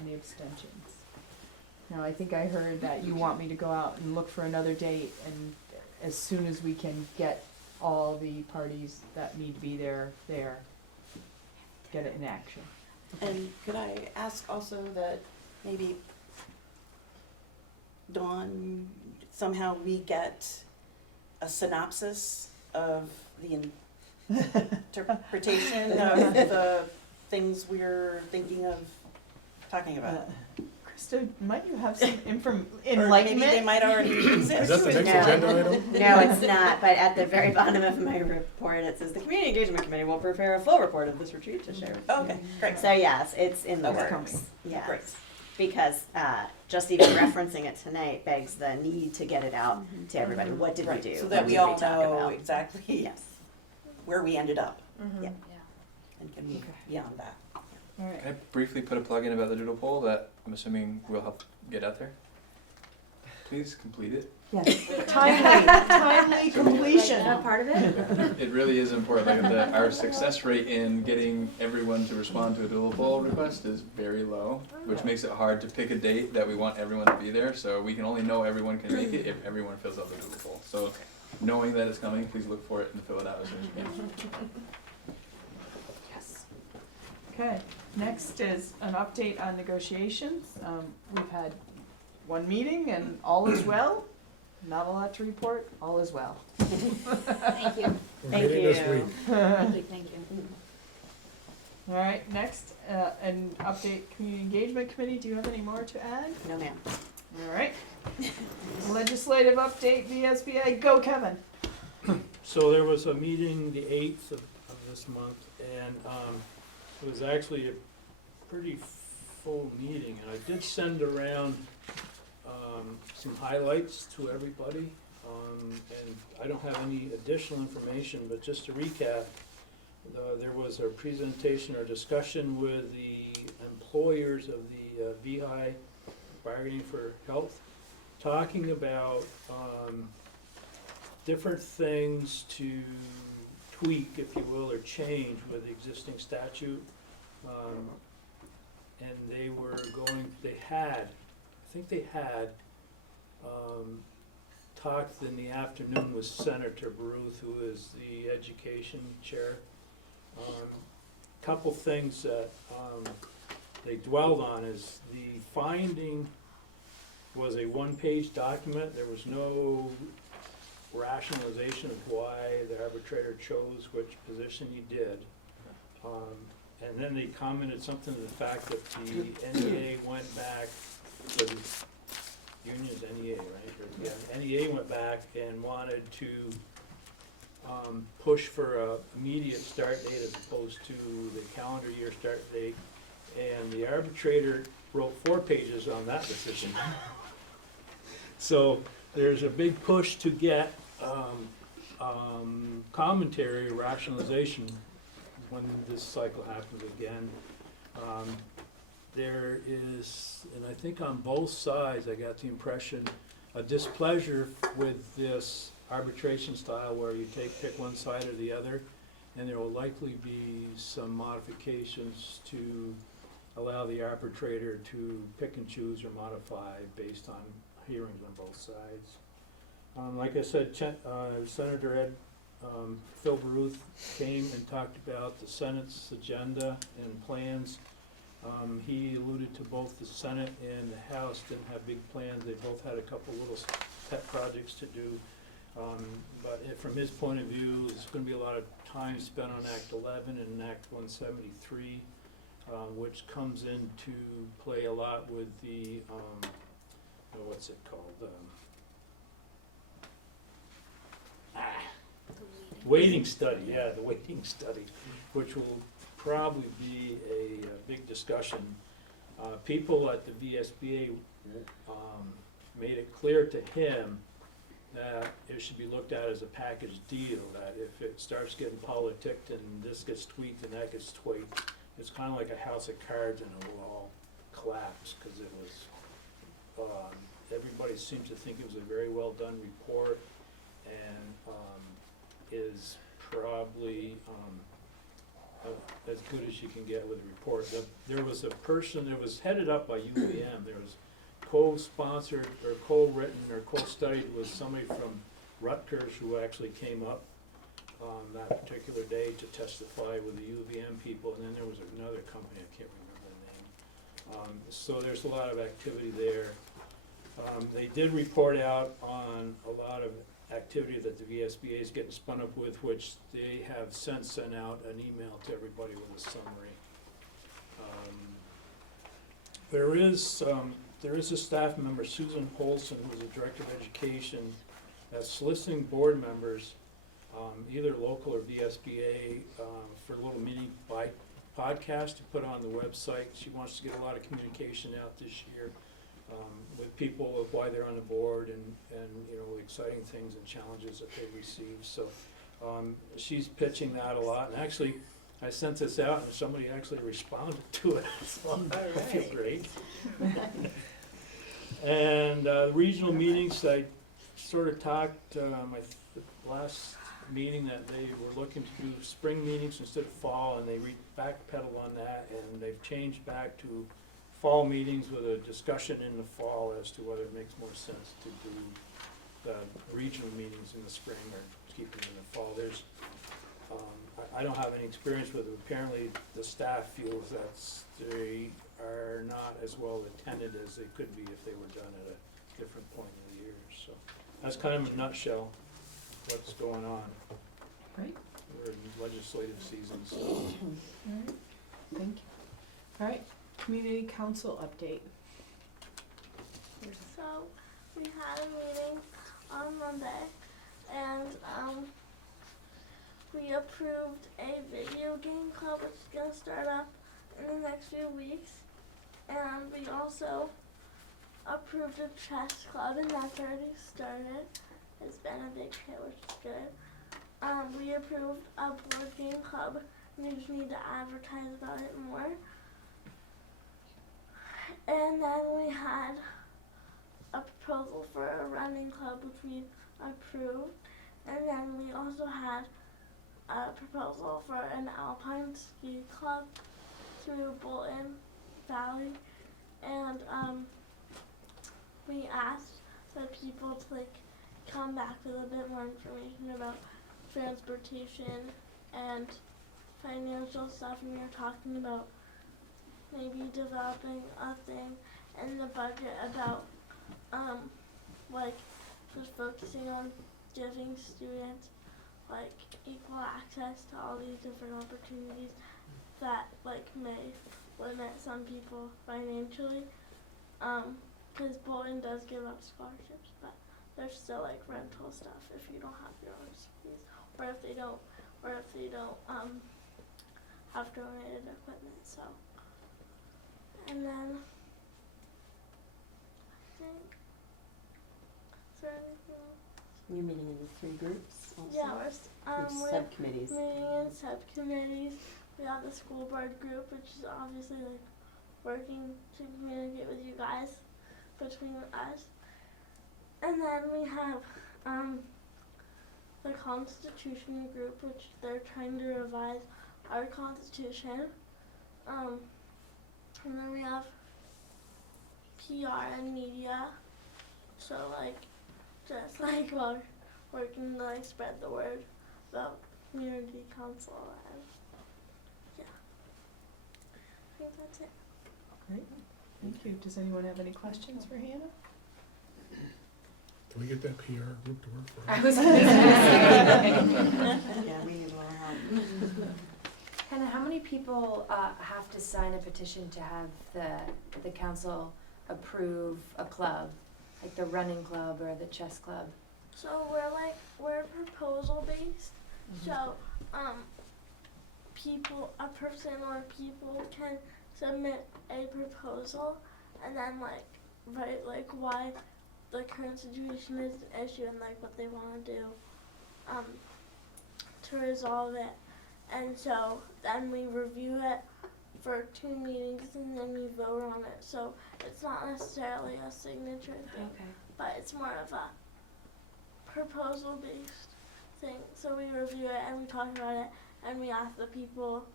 Any abstentions? Now, I think I heard that you want me to go out and look for another date, and as soon as we can get all the parties that need to be there, get it in action. And could I ask also that maybe Dawn, somehow we get a synopsis of the interpretation of the things we're thinking of talking about? Krista, might you have some Or enlightenment? maybe they might already exist. Is that the next No. agenda item? No, it's not, but at the very bottom of my report, it says the Community Engagement Committee will prepare a full report of this retreat to share. Okay, great. So yes, it's in the Okay. works, yes. Great. Because, just even referencing it tonight begs the need to get it out to everybody. What did we Right, do? so What that we did all talk know about? exactly Yes. where we ended up Yeah. and can move beyond that. All right. Can I briefly put a plug in about the doodle poll that I'm assuming will help get out there? Please complete it. Yes. Timely completion. That part of it? It really is important. Like our success rate in getting everyone to respond to a doodle poll request is very low, which makes it hard to pick a date that we want everyone to be there. So we can only know everyone can make it if everyone fills out the doodle poll. So knowing that it's coming, please look for it and fill it out as soon as you can. Yes. Okay, next is an update on negotiations. We've had one meeting and all is well. Not a lot to report, all is well. Thank you. We're Thank meeting this you. week. Thank you. All right, next, an update Community Engagement Committee. Do you have any more to add? No, ma'am. All right. Legislative update, VSBA, go Kevin. So there was a meeting the 8th of this month, and it was actually a pretty full meeting, and I did send around some highlights to everybody, and I don't have any additional information, but just to recap, there was a presentation or discussion with the employers of the VHI Bargaining for Health, talking about different things to tweak, if you will, or change with the existing statute. And they were talked in the afternoon with Senator Baruth, who is the education chair. Couple things that they dwelled on is the finding was a one-page document. There was no rationalization of why the arbitrator chose which position he did. And then they commented something to the fact that the NEA went back, the union's NEA, right? Or, yeah, NEA went back and wanted to push for a immediate start date as opposed to the calendar year start date. And the arbitrator wrote 4 pages on that decision. So there's a big push to get commentary, rationalization when this cycle happens again. There is, and I think on both sides, I got the impression, a displeasure with this arbitration style where you pick one side or the other, and there will likely be some modifications to allow the arbitrator to pick and choose or modify based on hearings on both sides. Like I said, Senator Ed Phil Baruth came and talked about the Senate's agenda and plans. He alluded to both the Senate and the House didn't have big plans. They both had a couple little pet projects to do. But from his point of view, there's gonna be a lot of time spent on Act 11 and Act 173, which comes into play a lot with the, what's it called? Waiting study, the waiting study, which will probably be a big discussion. People at the VSBA made it clear to him that it should be looked at as a package deal, that if it starts getting politicked and this gets tweaked and that gets tweaked, it's kind of like a house of cards and it will all collapse, because it was, everybody seems to think it was a very well done report, and is probably as good as you can get with a report. There was a person, it was headed up by UVM, there was co-sponsored or co-written or co-studied with somebody from Rutgers who actually came up on that particular day to testify with the UVM people, and then there was another company, I can't remember the name. So there's a lot of activity there. They did report out on a lot of activity that the VSBA is getting spun up with, which they have since sent out an email to everybody with a summary. There is a staff member, Susan Holson, who's the Director of Education, that's soliciting board members, either local or VSBA, for a little mini podcast to put on the website. She wants to get a lot of communication out this year with people of why they're on the board and you know, exciting things and challenges that they receive. So she's pitching that a lot, and actually I sent this out and somebody actually responded to it, so I feel great. And regional meetings, I sort of talked, the last meeting that they were looking to do spring meetings instead of fall, and they backpedaled on that, and they've changed back to fall meetings with a discussion in the fall as to whether it makes more sense to do the regional meetings in the spring or keep them in the fall. There's, I don't have any experience with it. Apparently the staff feels that they are not as well attended as they could be if they were done at a different point in the year. So that's kind of in a nutshell what's going on. Great. We're in legislative season, so. All right, thank you. All right, community council update. So, we had a meeting on Monday, and we approved a video game club, which is going to start up in the next few weeks. And we also approved a chess club, and that's already started. It's been a big hit, which is good. We approved a board game club, and we just need to advertise about it more. And then we had a proposal for a running club, which we approved. And then we also had a proposal for an alpine ski club through Bolton Valley. And we asked the people to come back with a bit more information about transportation and financial stuff, and we were talking about maybe developing a thing in the budget about just focusing on giving students equal access to all these different opportunities that may limit some people financially, because Bolton does give out scholarships, but there's still rental stuff if you don't have your own fees, or if they don't have donated equipment. So, and then I think, is there anything else? You're meeting in the 3 groups also? Yeah, we're subcommittees. meeting in subcommittees. We have the school board group, which is obviously working to communicate with you guys between us. And then we have the Constitution group, which they're trying to revise our Constitution. And then we have PR and media. So just while working to spread the word about community council, and yeah, I think that's it. Great, thank you. Does anyone have any questions for Hannah? Can we get that PR group to work for I us? was gonna say. Yeah, we need a little help. Hannah, how many people have to sign a petition to have the council approve a club, like the running club or the chess club? So we're proposal based. So a person or people can submit a proposal and then write why the current situation is an issue and what they want to do to resolve it. And so then we review it for 2 meetings and then we vote on it. So it's not necessarily a signature thing, but it's more of a proposal based thing. So we review it and we talk about it and we ask the people.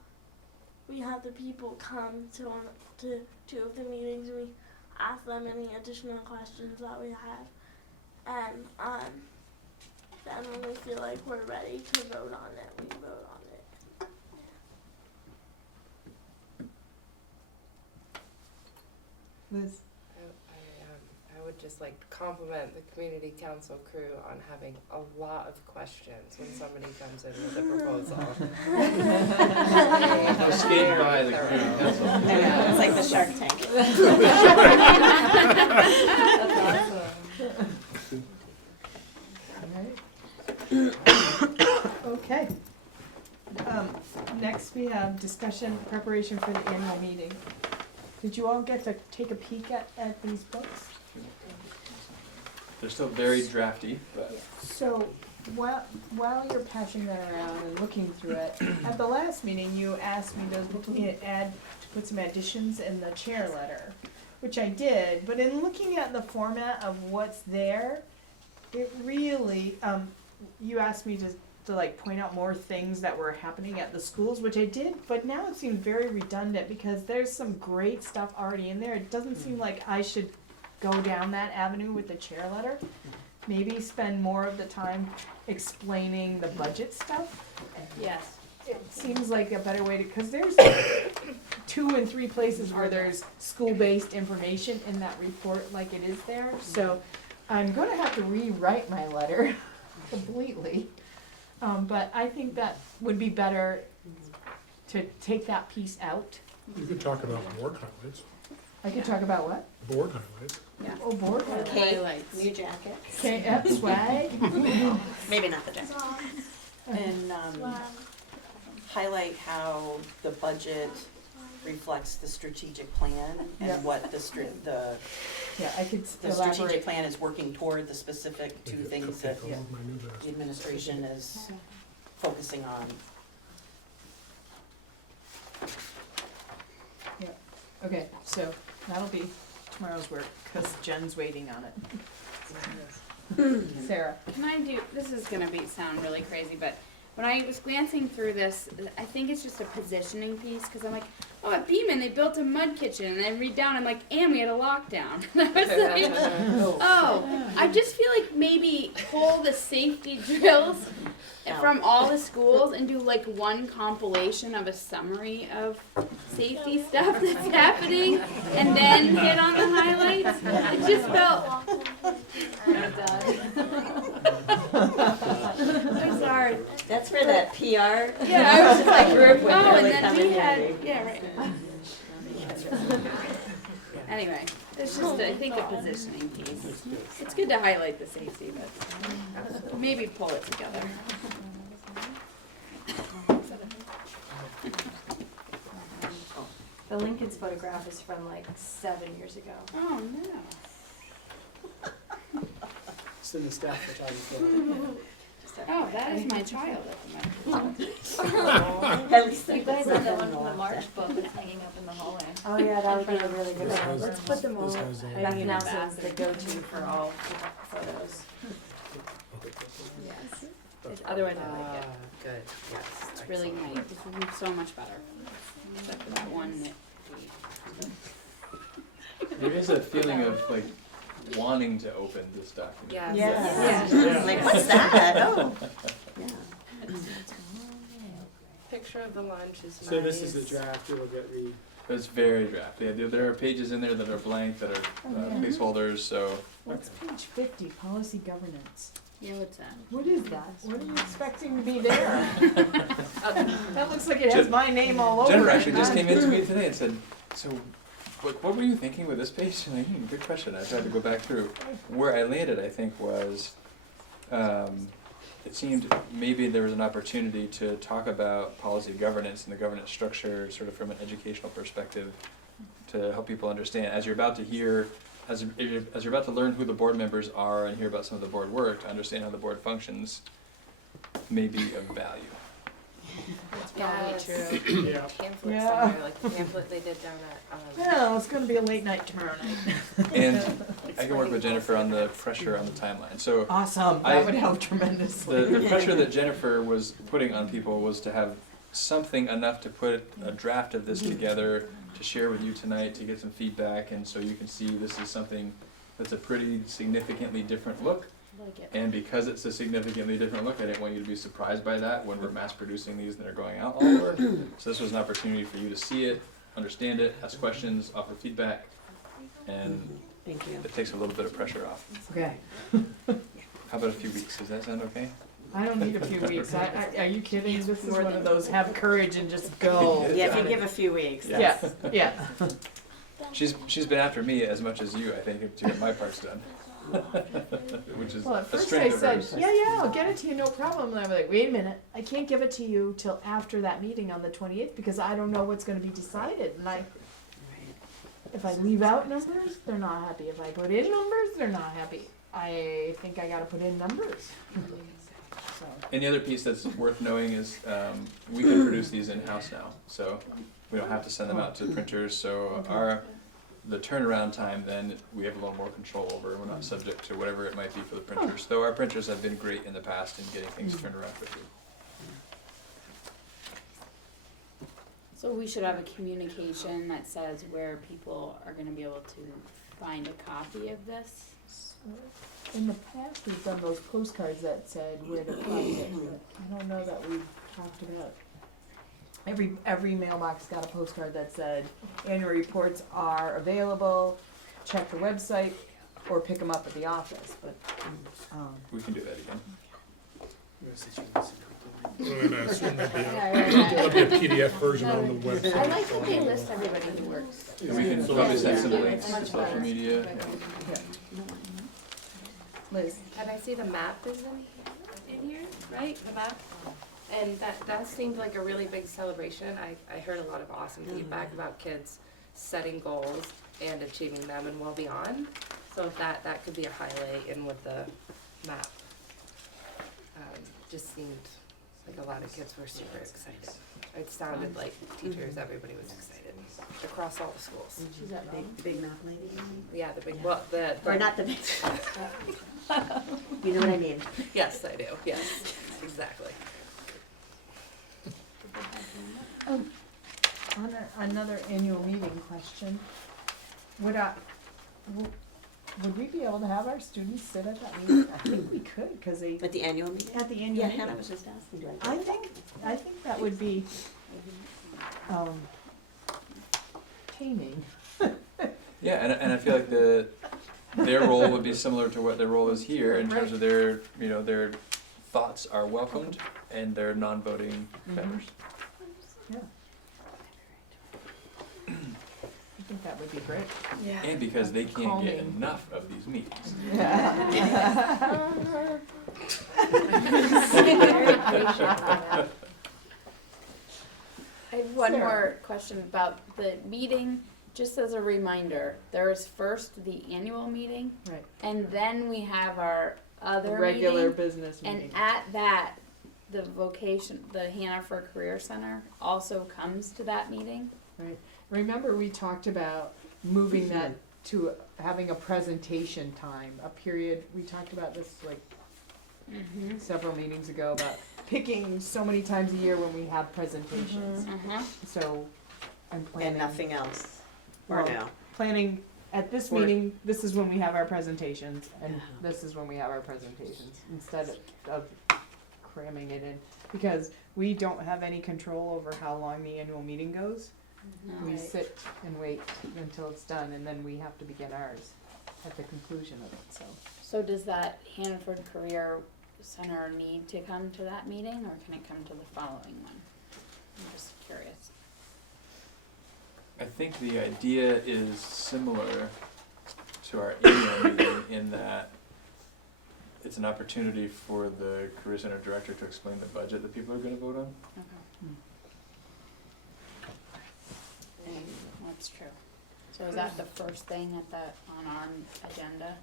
We have the people come to 2 of the meetings. We ask them any additional questions that we have, and then when we feel like we're ready to vote on it, we vote on it. Liz? I would just like to compliment the community council crew on having a lot of questions when somebody comes in with a proposal. I'll skate by the community council. Yeah. It's like the Shark Tank. That's awesome. Okay. Next we have discussion preparation for the annual meeting. Did you all get to take a peek at these books? They're still very drafty, but So while you're passing that around and looking through it, at the last meeting you asked me to put some additions in the chair letter, which I did. But in looking at the format of what's there, it really you asked me to point out more things that were happening at the schools, which I did. But now it seems very redundant because there's some great stuff already in there. It doesn't seem like I should go down that avenue with the chair letter. Maybe spend more of the time explaining the budget stuff. Yes. It seems like a better way to, because there's 2 and 3 places where there's school-based information in that report like it is there. So I'm going to have to rewrite my letter completely. But I think that would be better to take that piece out. You could talk about board highlights. I could talk about what? Board highlights. Oh, board Highlights. New jackets. Okay, swag. Maybe not the jacket. And highlight how the budget reflects the strategic plan and Yeah. what the Yeah, I could the strategic elaborate. plan is working toward the specific 2 things that Take all of my new vest. the administration is focusing on. Okay, so that'll be tomorrow's work because Jen's waiting on it. Sarah. Can I do, this is gonna sound really crazy, but when I was glancing through this, I think it's just a positioning piece, because I'm like, oh, at Beeman, they built a mud kitchen, and I read down, I'm like, and we had a lockdown. And I was like, oh, I just feel like maybe pull the safety drills from all the schools and do like one compilation of a summary of safety stuff that's happening, and then hit on the highlights. It just felt, I'm sorry. That's for that PR. Yeah, I was just like, group would oh, and really then come we in had, handy. yeah, right. Anyway, it's just, I think, a positioning piece. It's good to highlight the safety, but maybe pull it together. The Lincoln's photograph is from 7 years ago. Oh, no. It's in the staff photography. Oh, that is my child at the moment. At least You guys have the one from the March book that's hanging up in the hallway. Oh yeah, that would be a really good This one. has- Let's put them all. this has all- Beth Nelson's the go-to for all photos. Yes. Otherwise, I like it. Good, yes. It's really nice. This would be so much better. Except for that one that there is a feeling of wanting to open this document. Yes. Yeah. Like, what's that? Oh. Yeah. Picture of the lunch is nice. So this is the draft, it'll get It's very draft. Yeah, there are pages in there that are blank, that are placeholders, so. What's page 50, policy governance? Yeah, what's that? What is that? What are you expecting to be there? That looks like it has my name all over it. Jennifer actually just came in to me today and said, so, what were you thinking with this page? And I'm like, good question. I tried to go back through. Where I landed, I think, was, it seemed maybe there was an opportunity to talk about policy governance and the governance structure sort of from an educational perspective to help people understand. As you're about to hear, as you're about to learn who the board members are and hear about some of the board work, to understand how the board functions may be of value. That's probably Yes. true. Yeah. Pamphlet Yeah. somewhere, like the pamphlet they did down at, Well, it's gonna be a late night tomorrow night. And I can work with Jennifer on the pressure on the timeline. So Awesome, that would help tremendously. the pressure that Jennifer was putting on people was to have something enough to put a draft of this together to share with you tonight, to get some feedback, and so you can see this is something that's a pretty significantly different look. Like it. And because it's a significantly different look, I didn't want you to be surprised by that when we're mass producing these and they're going out all over. So this was an opportunity for you to see it, understand it, ask questions, offer feedback, and Thank you. it takes a little bit of pressure off. Okay, How about a few weeks? Does that sound okay? I don't need a few weeks. Are you kidding? This is one of those have courage and just go. Yeah, if you give a few weeks. Yeah, yeah. She's been after me as much as you, I think, to get my parts done. Which is Well, at a first I strength of said, hers. yeah, I'll get it to you, no problem. And I'm like, wait a minute, I can't give it to you till after that meeting on the 28th because I don't know what's gonna be decided. And if I leave out numbers, they're not happy. If I put in numbers, they're not happy. I think I gotta put in numbers. So, And the other piece that's worth knowing is we can produce these in-house now, so we don't have to send them out to printers. So the turnaround time, then we have a little more control over. We're not subject to whatever it might be for the printers. Though our printers have been great in the past in getting things turned around quickly. So we should have a communication that says where people are gonna be able to find a copy of this. in the past, we've done those postcards that said where to find it. I don't know that we've talked about. Every mailbox got a postcard that said annual reports are available, check the website, or pick them up at the office, but, We can do that again. And I assume there'll be Yeah, there'll be a PDF version on the website. I like that they list everybody who works. And we can probably send some links to social media. Liz, and I see the map is in here, right, the map? And that seemed like a really big celebration. I heard a lot of awesome feedback about kids setting goals and achieving them and well beyond. So if that could be a highlight in with the map. Just seemed like a lot of kids were super excited. It sounded like teachers, everybody was excited across all the schools. She's that big math lady. Yeah, the big, well, the. Or not the big. You know what I mean. Yes, I do, yes, exactly. on another annual meeting question, would we be able to have our students sit at that meeting? I think we could, cause they, At the annual meeting? at the annual Yeah, meeting. Hannah was just asking, do I think that would be, taming. Yeah, and I feel like their role would be similar to what their role is here in terms of their thoughts are welcomed and they're non-voting members. Yeah. I think that would be great. Yeah. And because they can't get Calming. enough of these meetings. I have one Sarah. more question about the meeting. Just as a reminder, there's first the annual meeting, Right. and then we have our other Regular meeting. business And meeting. at that, the Hannaford Career Center also comes to that meeting. Remember, we talked about moving that to having a presentation time, a period, we talked about this like several meetings ago about picking so many times a year when we have presentations. So I'm planning. And nothing else, or Well, no? Planning, at this Or- meeting, this is when we have our presentations, and this is when we have our presentations, instead of cramming it in. Because we don't have any control over how long the annual meeting goes. We Right. sit and wait until it's done, and then we have to begin ours at the conclusion of it, so. So does that Hannaford Career Center need to come to that meeting, or can it come to the following one? I'm just curious. I think the idea is similar to our annual meeting in that it's an opportunity for the Career Center director to explain the budget that people are gonna vote on. Okay. That's true. So is that the first thing at the, on our agenda?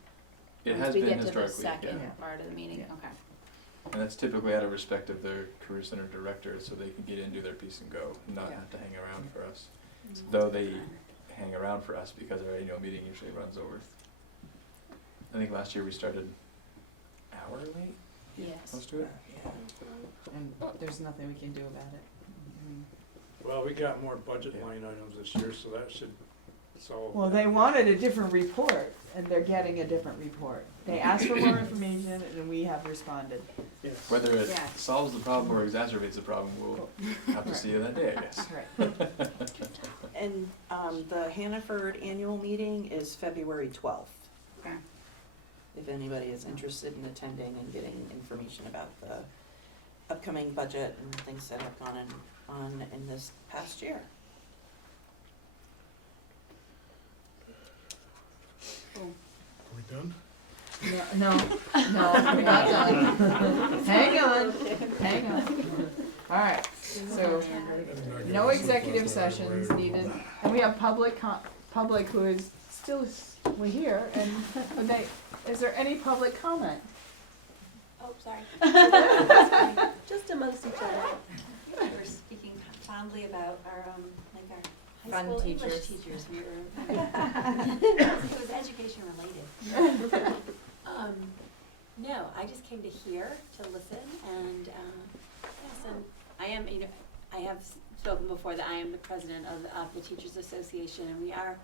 It Once has we been get to the historically, yeah. second Yeah. part of the meeting, Yeah. okay. And that's typically out of respect of their Career Center director, so they can get in, do their piece and go, not Yeah. have to hang around for us. Though they hang around for us because our annual meeting usually runs over. I think last year we started an hour late, Yes. close to it. And there's nothing we can do about it. I mean, Well, we got more budget Yeah. line items this year, so that should solve. well, they wanted a different report, and they're getting a different report. They asked for more information, and we have responded. Yes. Whether it Yeah. solves the problem or exacerbates the problem, we'll have to see that day, I guess. Right. And the Hannaford annual meeting is February 12th. Okay. If anybody is interested in attending and getting information about the upcoming budget and things that have gone on in this past year. Are we done? No, we're not done. Hang on. All right, so no executive sessions needed, and we have public who is still here, and is there any public comment? Oh, sorry. Just amongst each other. We were speaking fondly about our, like our high Fun school English teachers. teachers. We were, it was education related. No, I just came to hear, to listen, and, yes, and I am, you know, I have spoken before that I am the president of the Teachers Association, and we are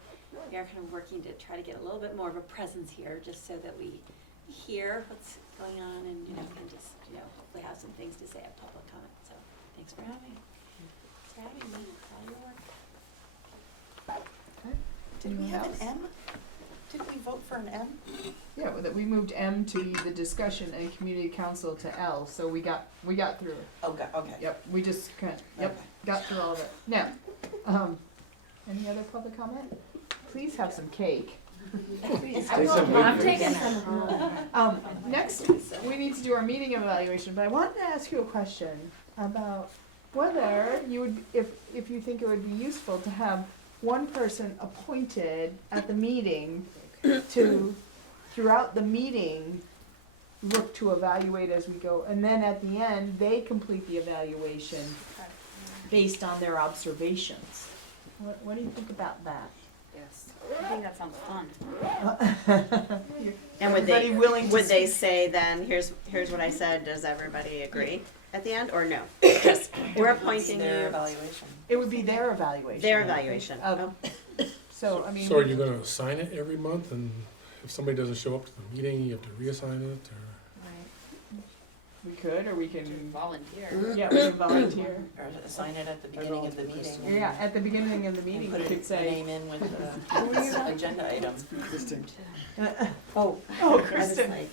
kind of working to try to get a little bit more of a presence here, just so that we hear what's going on and, you know, and just, you know, hopefully have some things to say at public comment. So thanks for having me. Thanks for having me, for all your work. Did we have an Anyone else? M? Did we vote for an M? Yeah, well, that we moved M to be the discussion and community council to L, so we got through it. Oh, okay. Yep, we just Okay. got through all of it. Now, any other public comment? Please have some cake. Take some I'm with taking you. some. Next, we need to do our meeting evaluation, but I wanted to ask you a question about whether you would, if you think it would be useful to have one person appointed at the meeting to, throughout the meeting, look to evaluate as we go, and then at the end, they complete the evaluation based on their observations. What do you think about that? Yes. I think that sounds fun. And would Everybody willing to would they see- say then, here's what I said, does everybody agree at the end, or no? Just, we're appointing Their you, evaluation. It would be their evaluation. their I think, evaluation. of- So, I mean. So are you gonna assign it every month, and if somebody doesn't show up to the meeting, you have to reassign it, or? We could, or we can, Volunteer. yeah, we can volunteer. Or assign it at the beginning of the meeting. and- Yeah, at the beginning of the And meeting, put we could your say. name in with the agenda item. Oh, I was Kristen. like,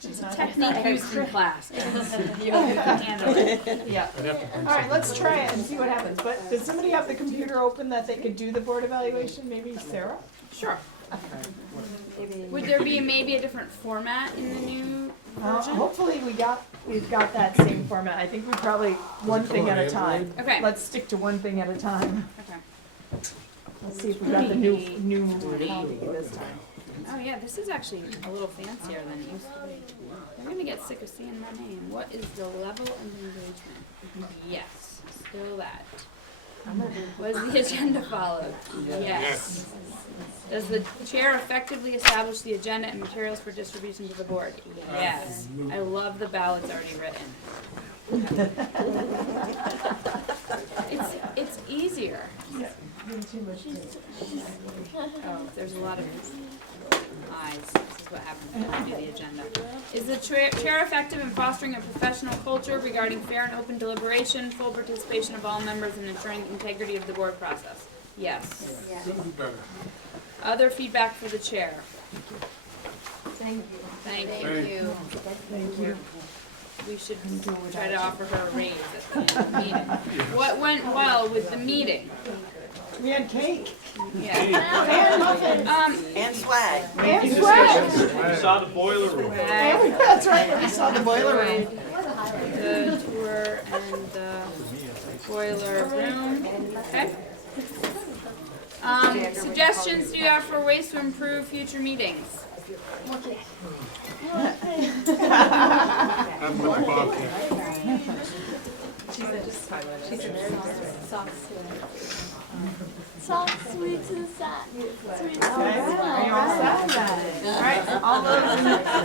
She's not- Technique Houston class. You can handle it. Yeah. I'd have to bring All right, let's something. try it and see what happens. But does somebody have the computer open that they could do the board evaluation? Maybe Sarah? Sure. Would there be maybe a different format in the new version? Hopefully we've got that same format. I think we probably one come thing on, at a time. Okay. Let's stick to one thing at a time. Okay. Let's see if we got the new copy this time. Oh yeah, this is actually a little fancier than it used to be. I'm gonna get sick of seeing my name. What is the level of engagement? Yes, still that. Was the agenda followed? Yes. Does the chair effectively establish the agenda and materials for distribution to the board? Yes. I love the ballots already written. It's easier. Oh, there's a lot of ayes. This is what happens when I do the agenda. Is the chair effective in fostering a professional culture regarding fair and open deliberation, full participation of all members, and ensuring the integrity of the board process? Yes. Couldn't be better. Other feedback for the chair? Thank you. Thank you. Thank you. Thank you. We should try to offer her a raise at the end of the meeting. What went well with the meeting? We had cake. Yeah. And swag. And swag. You saw the boiler room. That's right, we saw the boiler room. The tour and the boiler room. Okay. Suggestions do you have for ways to improve future meetings? I'm with the Bobcat. Soft, sweet, and sad. Sweet, Okay, are you all set? All right, all those,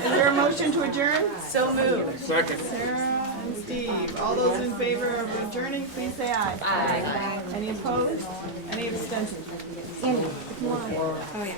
is there a motion to adjourn? So moved. Second. Sarah and Steve, all those in favor of adjourning, please say aye. Aye. Any opposed? Any abstentions? Oh, yeah.